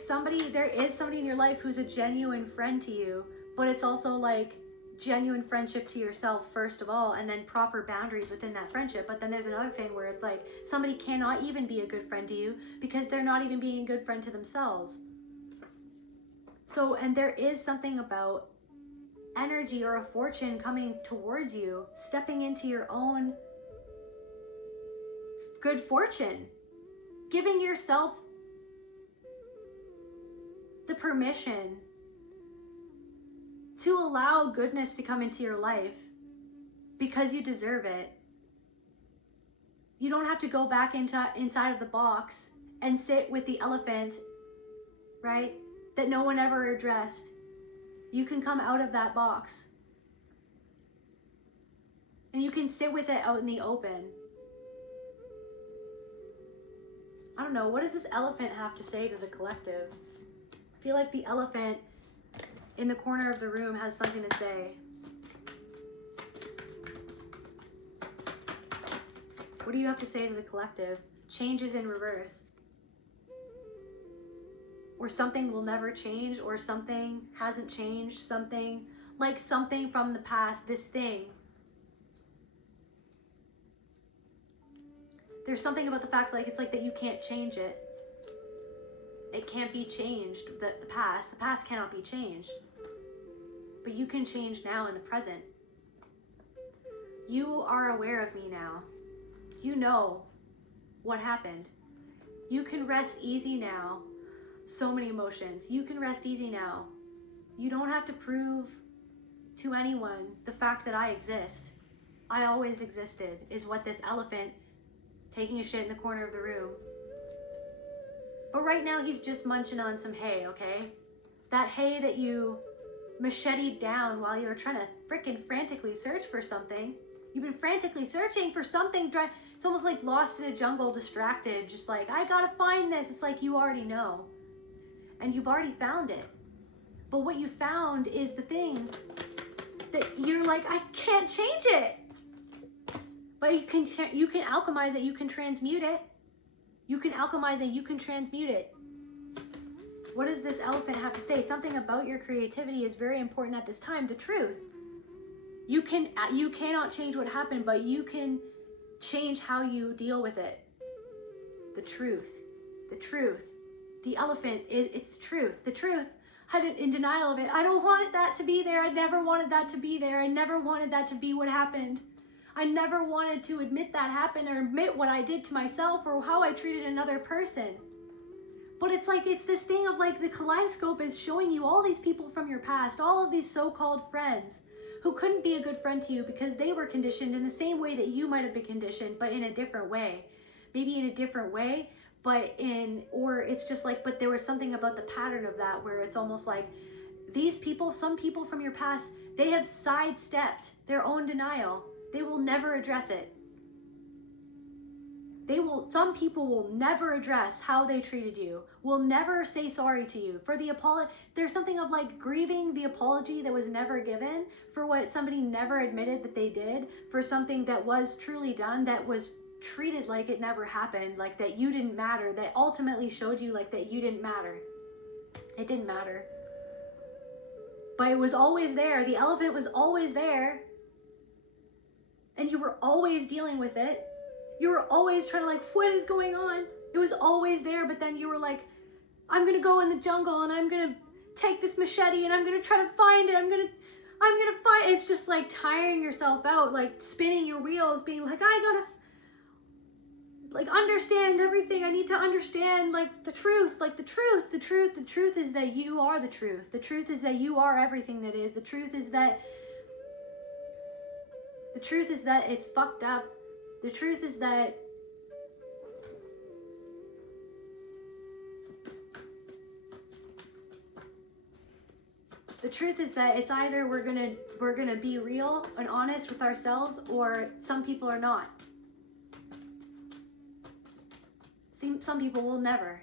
there is somebody in your life who's a genuine friend to you, but it's also like genuine friendship to yourself first of all, and then proper boundaries within that friendship. But then there's another thing where it's like somebody cannot even be a good friend to you because they're not even being a good friend to themselves. So, and there is something about energy or a fortune coming towards you, stepping into your own good fortune, giving yourself the permission to allow goodness to come into your life because you deserve it. You don't have to go back inside of the box and sit with the elephant, right? That no one ever addressed. You can come out of that box. And you can sit with it out in the open. I don't know, what does this elephant have to say to the collective? I feel like the elephant in the corner of the room has something to say. What do you have to say to the collective? Change is in reverse. Or something will never change, or something hasn't changed, something from the past, this thing. There's something about the fact like it's like that you can't change it. It can't be changed, the past cannot be changed. But you can change now in the present. You are aware of me now. You know what happened. You can rest easy now. So many emotions. You can rest easy now. You don't have to prove to anyone the fact that I exist. I always existed, is what this elephant taking a shit in the corner of the room. But right now he's just munching on some hay, okay? That hay that you macheted down while you were trying to freaking frantically search for something. You've been frantically searching for something. It's almost like lost in a jungle, distracted, just like, I gotta find this. It's like you already know. And you've already found it. But what you found is the thing that you're like, I can't change it. But you can alchemize it, you can transmute it. You can alchemize it, you can transmute it. What does this elephant have to say? Something about your creativity is very important at this time, the truth. You cannot change what happened, but you can change how you deal with it. The truth. The truth. The elephant it's the truth. The truth. I'm in denial of it. I don't want that to be there. I never wanted that to be there. I never wanted that to be what happened. I never wanted to admit that happened or admit what I did to myself or how I treated another person. But it's like, it's this thing of like the kaleidoscope is showing you all these people from your past, all of these so-called friends who couldn't be a good friend to you because they were conditioned in the same way that you might have been conditioned, but in a different way. Maybe in a different way, or it's just like, but there was something about the pattern of that where it's almost like these people, some people from your past, they have sidestepped their own denial. They will never address it. Some people will never address how they treated you, will never say sorry to you for the apology. There's something of like grieving the apology that was never given for what somebody never admitted that they did, for something that was truly done, that was treated like it never happened, like that you didn't matter, that ultimately showed you like that you didn't matter. It didn't matter. But it was always there. The elephant was always there. And you were always dealing with it. You were always trying to like, what is going on? It was always there, but then you were like, I'm gonna go in the jungle and I'm gonna take this machete and I'm gonna try to find it. I'm gonna find it. It's just like tiring yourself out, like spinning your wheels, being like, I gotta like understand everything. I need to understand like the truth, like the truth is that you are the truth. The truth is that you are everything that is. The truth is that it's fucked up. The truth is that it's either we're gonna be real and honest with ourselves, or some people are not. Some people will never.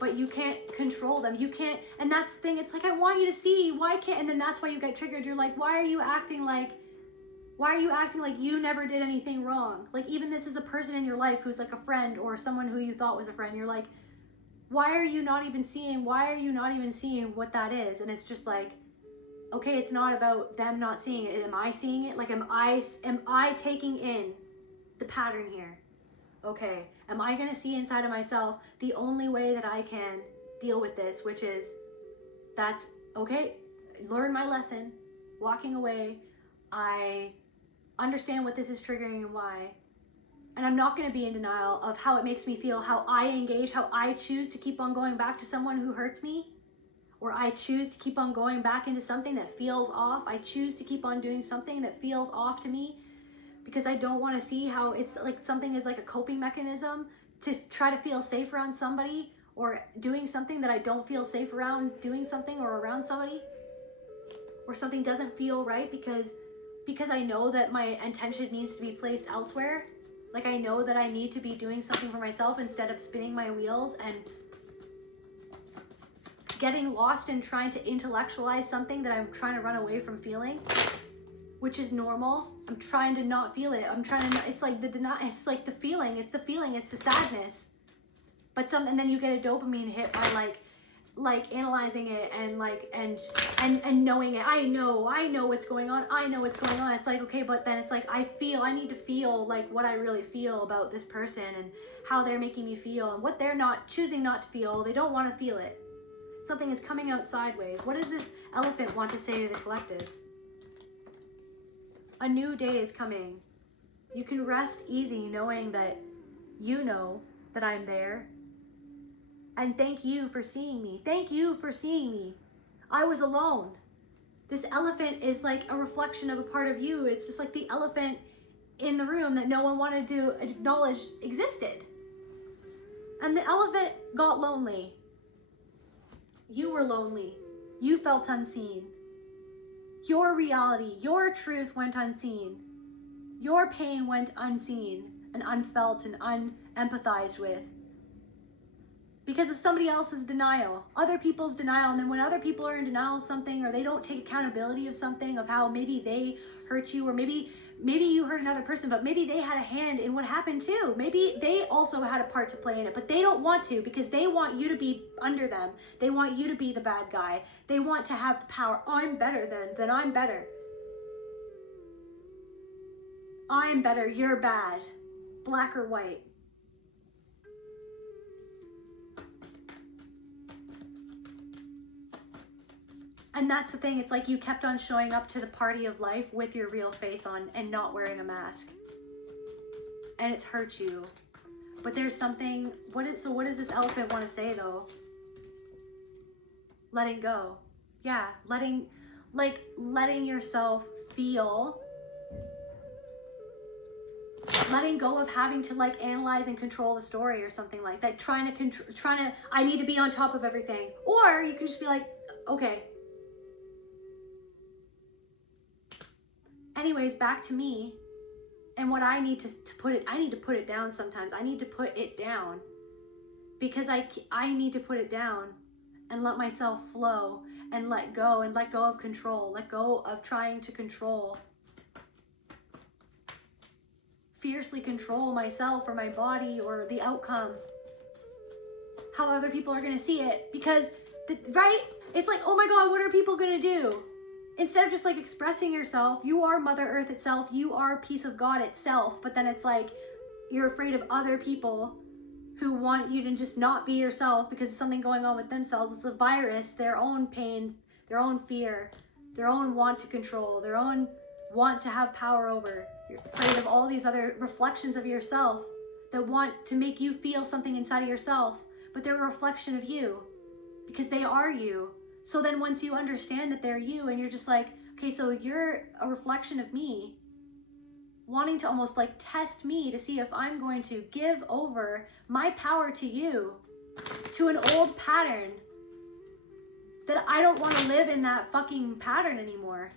But you can't control them. You can't, and that's the thing. It's like, I want you to see, why can't, and then that's why you get triggered. You're like, why are you acting like you never did anything wrong? Like, even this is a person in your life who's like a friend or someone who you thought was a friend. You're like, why are you not even seeing what that is? And it's just like, okay, it's not about them not seeing it. Am I seeing it? Like, am I taking in the pattern here? Okay, am I gonna see inside of myself the only way that I can deal with this, which is, that's okay, learn my lesson, walking away, I understand what this is triggering and why, and I'm not gonna be in denial of how it makes me feel, how I engage, how I choose to keep on going back to someone who hurts me, or I choose to keep on going back into something that feels off. I choose to keep on doing something that feels off to me, because I don't want to see how it's like something is like a coping mechanism to try to feel safe around somebody, or doing something that I don't feel safe around doing something or around somebody, or something doesn't feel right because I know that my attention needs to be placed elsewhere. Like, I know that I need to be doing something for myself instead of spinning my wheels and getting lost in trying to intellectualize something that I'm trying to run away from feeling, which is normal. I'm trying to not feel it. It's like it's like the feeling, it's the sadness. But and then you get a dopamine hit by like analyzing it and knowing it. I know what's going on. It's like, okay, but then it's like, I need to feel like what I really feel about this person and how they're making me feel and what they're not choosing not to feel. They don't want to feel it. Something is coming out sideways. What does this elephant want to say to the collective? A new day is coming. You can rest easy knowing that you know that I'm there. And thank you for seeing me. Thank you for seeing me. I was alone. This elephant is like a reflection of a part of you. It's just like the elephant in the room that no one wanted to acknowledge existed. And the elephant got lonely. You were lonely. You felt unseen. Your reality, your truth went unseen. Your pain went unseen and unfelt and unempathized with. Because of somebody else's denial, other people's denial. And then when other people are in denial of something, or they don't take accountability of something, of how maybe they hurt you, or maybe you hurt another person, but maybe they had a hand in what happened too. Maybe they also had a part to play in it, but they don't want to, because they want you to be under them. They want you to be the bad guy. They want to have the power. I'm better than I'm better. I'm better, you're bad. Black or white. And that's the thing, it's like you kept on showing up to the party of life with your real face on and not wearing a mask. And it's hurt you. But there's something, what does this elephant want to say though? Letting go. Yeah, letting yourself feel. Letting go of having to like analyze and control the story or something like that. Trying to, I need to be on top of everything. Or you can just be like, okay. Anyways, back to me and what I need to put it. I need to put it down sometimes. I need to put it down because I need to put it down and let myself flow and let go of control. Let go of trying to control. Fiercely control myself or my body or the outcome. How other people are going to see it. Because, right? It's like, oh my God, what are people going to do? Instead of just like expressing yourself, you are Mother Earth itself, you are a piece of God itself, but then it's like you're afraid of other people who want you to just not be yourself because of something going on with themselves. It's a virus, their own pain, their own fear, their own want to control, their own want to have power over. You're afraid of all these other reflections of yourself that want to make you feel something inside of yourself, but they're a reflection of you because they are you. So then once you understand that they're you and you're just like, okay, so you're a reflection of me, wanting to almost like test me to see if I'm going to give over my power to you, to an old pattern, that I don't want to live in that fucking pattern anymore.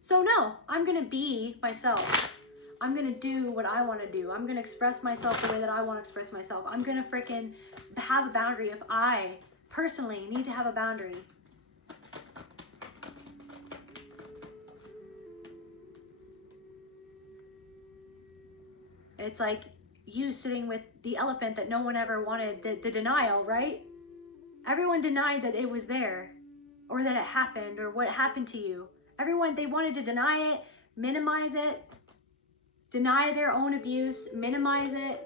So no, I'm going to be myself. I'm going to do what I want to do. I'm going to express myself the way that I want to express myself. I'm going to freaking have a boundary if I personally need to have a boundary. It's like you sitting with the elephant that no one ever wanted, the denial, right? Everyone denied that it was there or that it happened or what happened to you. Everyone, they wanted to deny it, minimize it, deny their own abuse, minimize it.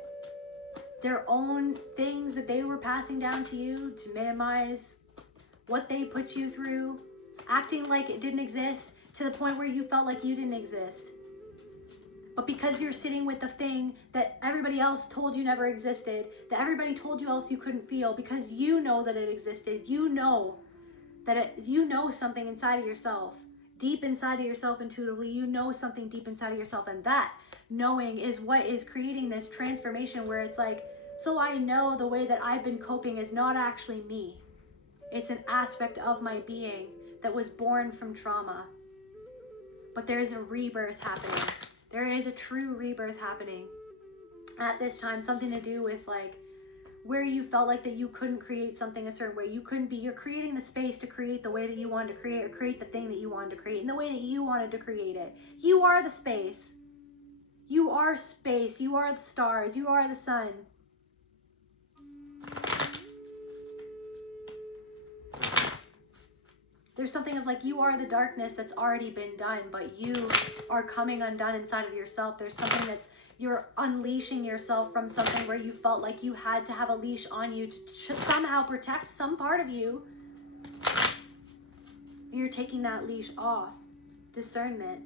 Their own things that they were passing down to you, to minimize what they put you through, acting like it didn't exist to the point where you felt like you didn't exist. But because you're sitting with the thing that everybody else told you never existed, that everybody told you else you couldn't feel, because you know that it existed, you know something inside of yourself, deep inside of yourself intuitively, you know something deep inside of yourself, and that knowing is what is creating this transformation where it's like, so I know the way that I've been coping is not actually me. It's an aspect of my being that was born from trauma. But there is a rebirth happening. There is a true rebirth happening at this time. Something to do with like where you felt like that you couldn't create something a certain way. You couldn't be, you're creating the space to create the way that you wanted to create, or create the thing that you wanted to create in the way that you wanted to create it. You are the space. You are space. You are the stars. You are the sun. There's something of like, you are the darkness that's already been done, but you are coming undone inside of yourself. There's something that's, you're unleashing yourself from something where you felt like you had to have a leash on you to somehow protect some part of you. You're taking that leash off. Discernment.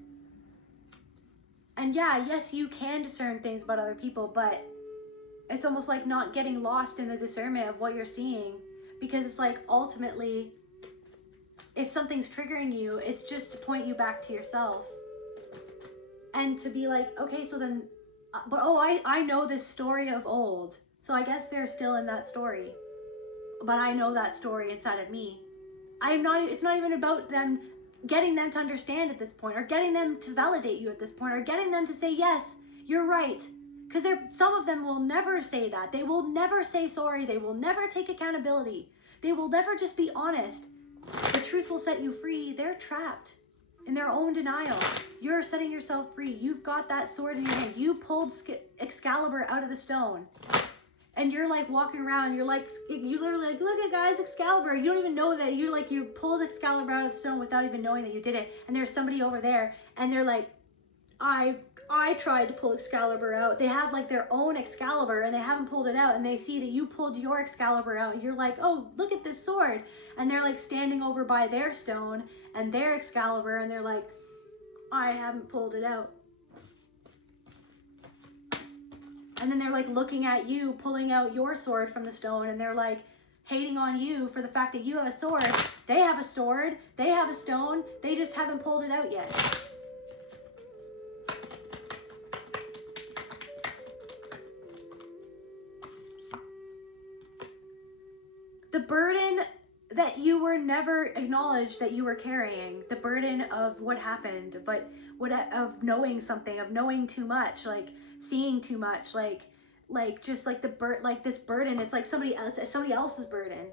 And yeah, yes, you can discern things about other people, but it's almost like not getting lost in the discernment of what you're seeing, because it's like, ultimately, if something's triggering you, it's just to point you back to yourself. And to be like, okay, so then, but oh, I know this story of old. So I guess they're still in that story. But I know that story inside of me. It's not even about them, getting them to understand at this point, or getting them to validate you at this point, or getting them to say, yes, you're right. Because some of them will never say that. They will never say sorry. They will never take accountability. They will never just be honest. The truth will set you free. They're trapped in their own denial. You're setting yourself free. You've got that sword in your hand. You pulled Excalibur out of the stone. And you're like walking around. You're like, you literally like, look at guys, Excalibur. You don't even know that you pulled Excalibur out of the stone without even knowing that you did it. And there's somebody over there and they're like, I tried to pull Excalibur out. They have like their own Excalibur and they haven't pulled it out, and they see that you pulled your Excalibur out and you're like, oh, look at this sword. And they're like standing over by their stone and their Excalibur, and they're like, I haven't pulled it out. And then they're like looking at you pulling out your sword from the stone, and they're like hating on you for the fact that you have a sword. They have a sword, they have a stone, they just haven't pulled it out yet. The burden that you were never acknowledged that you were carrying, the burden of what happened, but of knowing something, of knowing too much, like seeing too much, like just like this burden. It's like somebody else's burden.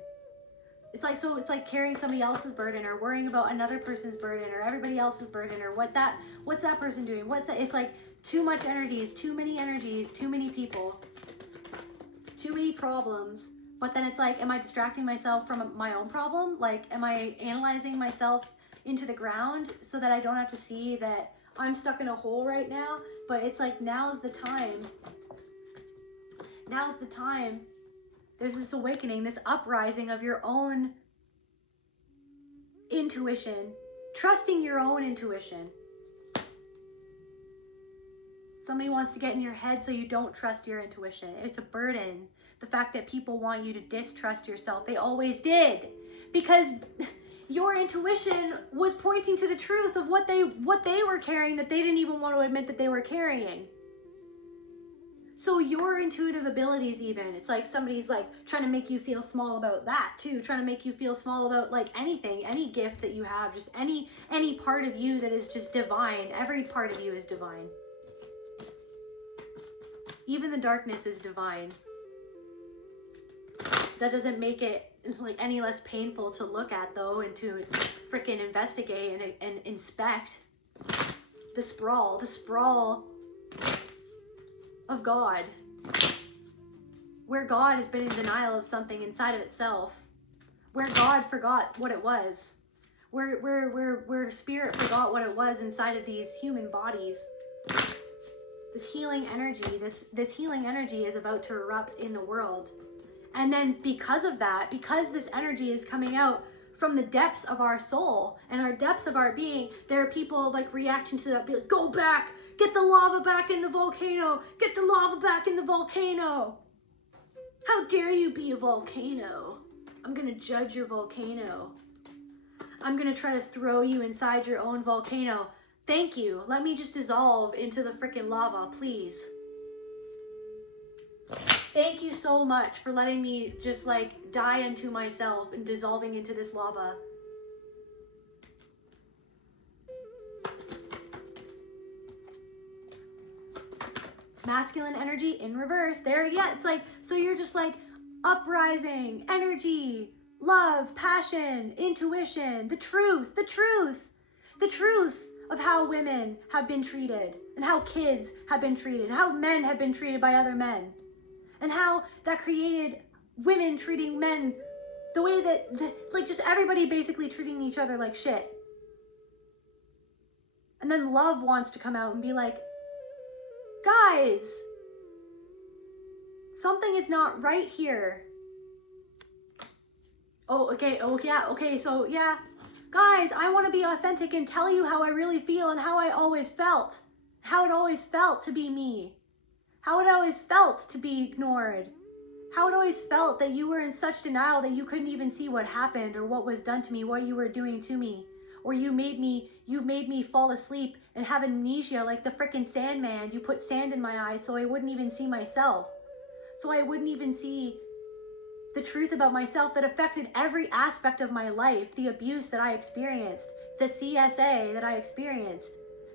It's like carrying somebody else's burden, or worrying about another person's burden, or everybody else's burden, or what's that person doing? It's like too much energies, too many people, too many problems. But then it's like, am I distracting myself from my own problem? Like, am I analyzing myself into the ground so that I don't have to see that I'm stuck in a hole right now? But it's like, now's the time. Now's the time. There's this awakening, this uprising of your own intuition. Trusting your own intuition. Somebody wants to get in your head so you don't trust your intuition. It's a burden. The fact that people want you to distrust yourself. They always did. Because your intuition was pointing to the truth of what they were carrying that they didn't even want to admit that they were carrying. So your intuitive abilities even, it's like somebody's like trying to make you feel small about that too. Trying to make you feel small about like anything, any gift that you have, just any part of you that is just divine. Every part of you is divine. Even the darkness is divine. That doesn't make it like any less painful to look at though, and to freaking investigate and inspect. The sprawl of God, where God has been in denial of something inside of itself, where God forgot what it was, where spirit forgot what it was inside of these human bodies. This healing energy, this healing energy is about to erupt in the world. And then because of that, because this energy is coming out from the depths of our soul and our depths of our being, there are people like reacting to that, be like, go back, get the lava back in the volcano, get the lava back in the volcano. How dare you be a volcano? I'm gonna judge your volcano. I'm gonna try to throw you inside your own volcano. Thank you. Let me just dissolve into the freaking lava, please. Thank you so much for letting me just like die unto myself and dissolving into this lava. Masculine energy in reverse. There, yeah, it's like, so you're just like, uprising, energy, love, passion, intuition, the truth of how women have been treated and how kids have been treated, how men have been treated by other men, and how that created women treating men the way that, like, just everybody basically treating each other like shit. And then love wants to come out and be like, guys, something is not right here. Oh, okay, oh yeah, okay, so yeah. Guys, I want to be authentic and tell you how I really feel and how I always felt. How it always felt to be me. How it always felt to be ignored. How it always felt that you were in such denial that you couldn't even see what happened or what was done to me, what you were doing to me. Or you made me fall asleep and have amnesia like the frickin' Sandman. You put sand in my eyes so I wouldn't even see myself. So I wouldn't even see the truth about myself that affected every aspect of my life. The abuse that I experienced, the CSA that I experienced,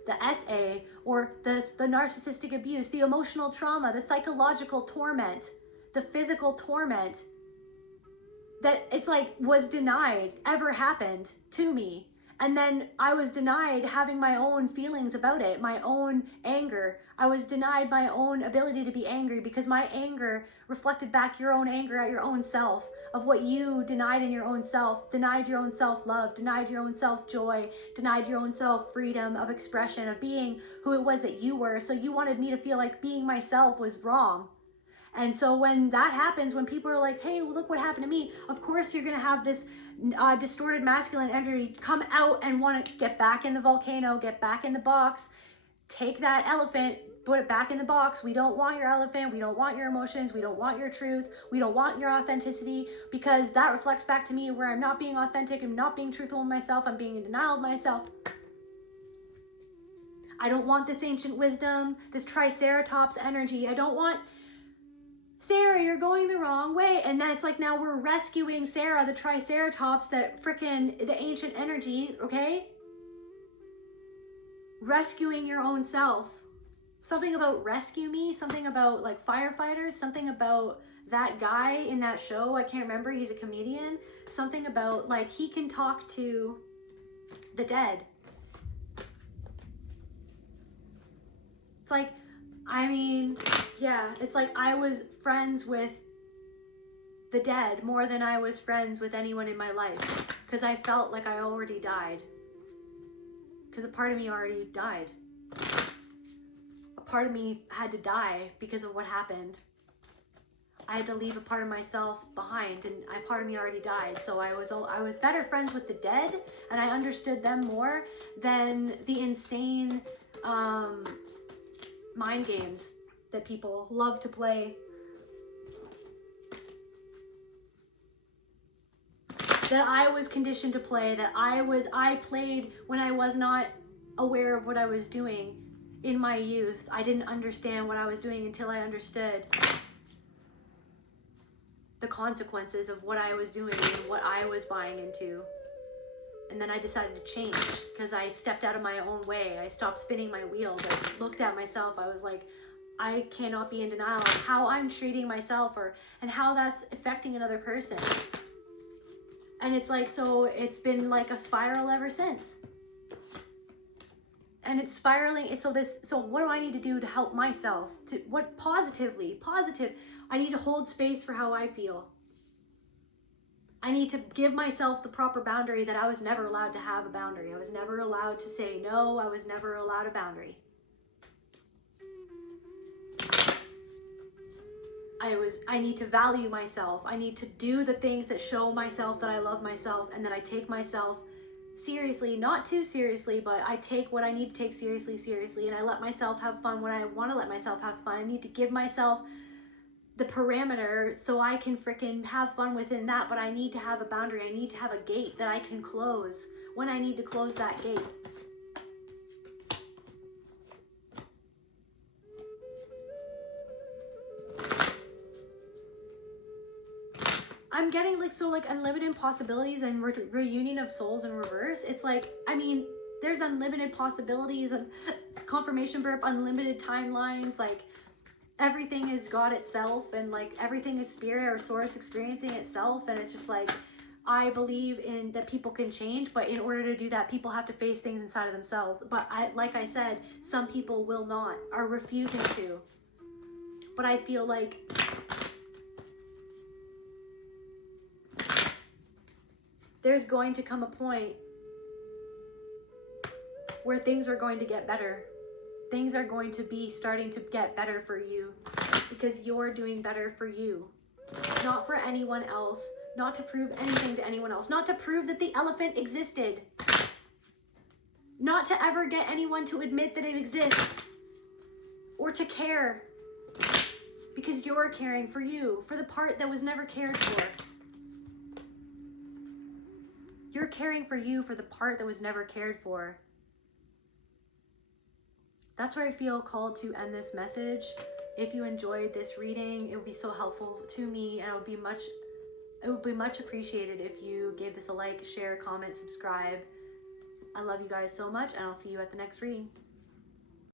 the SA, or the narcissistic abuse, the emotional trauma, the psychological torment, the physical torment that it's like was denied ever happened to me. And then I was denied having my own feelings about it, my own anger. I was denied my own ability to be angry because my anger reflected back your own anger at your own self, of what you denied in your own self, denied your own self-love, denied your own self-joy, denied your own self-freedom of expression, of being who it was that you were. So you wanted me to feel like being myself was wrong. And so when that happens, when people are like, hey, look what happened to me, of course you're going to have this distorted masculine energy come out and want to get back in the volcano, get back in the box, take that elephant, put it back in the box. We don't want your elephant. We don't want your emotions. We don't want your truth. We don't want your authenticity, because that reflects back to me where I'm not being authentic. I'm not being truthful with myself. I'm being in denial of myself. I don't want this ancient wisdom, this triceratops energy. I don't want, Sarah, you're going the wrong way. And then it's like, now we're rescuing Sarah, the triceratops, that frickin' the ancient energy, okay? Rescuing your own self. Something about rescue me, something about like firefighters, something about that guy in that show, I can't remember, he's a comedian. Something about like he can talk to the dead. It's like, I mean, yeah, it's like I was friends with the dead more than I was friends with anyone in my life, because I felt like I already died. Because a part of me already died. A part of me had to die because of what happened. I had to leave a part of myself behind, and a part of me already died. So I was better friends with the dead, and I understood them more than the insane mind games that people love to play. That I was conditioned to play, that I played when I was not aware of what I was doing in my youth. I didn't understand what I was doing until I understood the consequences of what I was doing and what I was buying into. And then I decided to change, because I stepped out of my own way. I stopped spinning my wheels. I looked at myself. I was like, I cannot be in denial of how I'm treating myself and how that's affecting another person. And it's like, so it's been like a spiral ever since. And it's spiraling. So what do I need to do to help myself? Positive. I need to hold space for how I feel. I need to give myself the proper boundary that I was never allowed to have a boundary. I was never allowed to say no. I was never allowed a boundary. I need to value myself. I need to do the things that show myself that I love myself and that I take myself seriously, not too seriously, but I take what I need to take seriously, and I let myself have fun when I want to let myself have fun. I need to give myself the parameter so I can frickin' have fun within that, but I need to have a boundary. I need to have a gate that I can close when I need to close that gate. I'm getting like unlimited possibilities and reunion of souls in reverse. It's like, I mean, there's unlimited possibilities and confirmation burp, unlimited timelines, like everything is God itself, and like everything is spirit or source experiencing itself. And it's just like, I believe in that people can change, but in order to do that, people have to face things inside of themselves. But like I said, some people will not, are refusing to. But I feel like there's going to come a point where things are going to get better. Things are going to be starting to get better for you because you're doing better for you, not for anyone else, not to prove anything to anyone else, not to prove that the elephant existed, not to ever get anyone to admit that it exists or to care, because you're caring for you, for the part that was never cared for. You're caring for you for the part that was never cared for. That's where I feel called to end this message. If you enjoyed this reading, it would be so helpful to me, and it would be much appreciated if you gave this a like, share, comment, subscribe. I love you guys so much, and I'll see you at the next reading.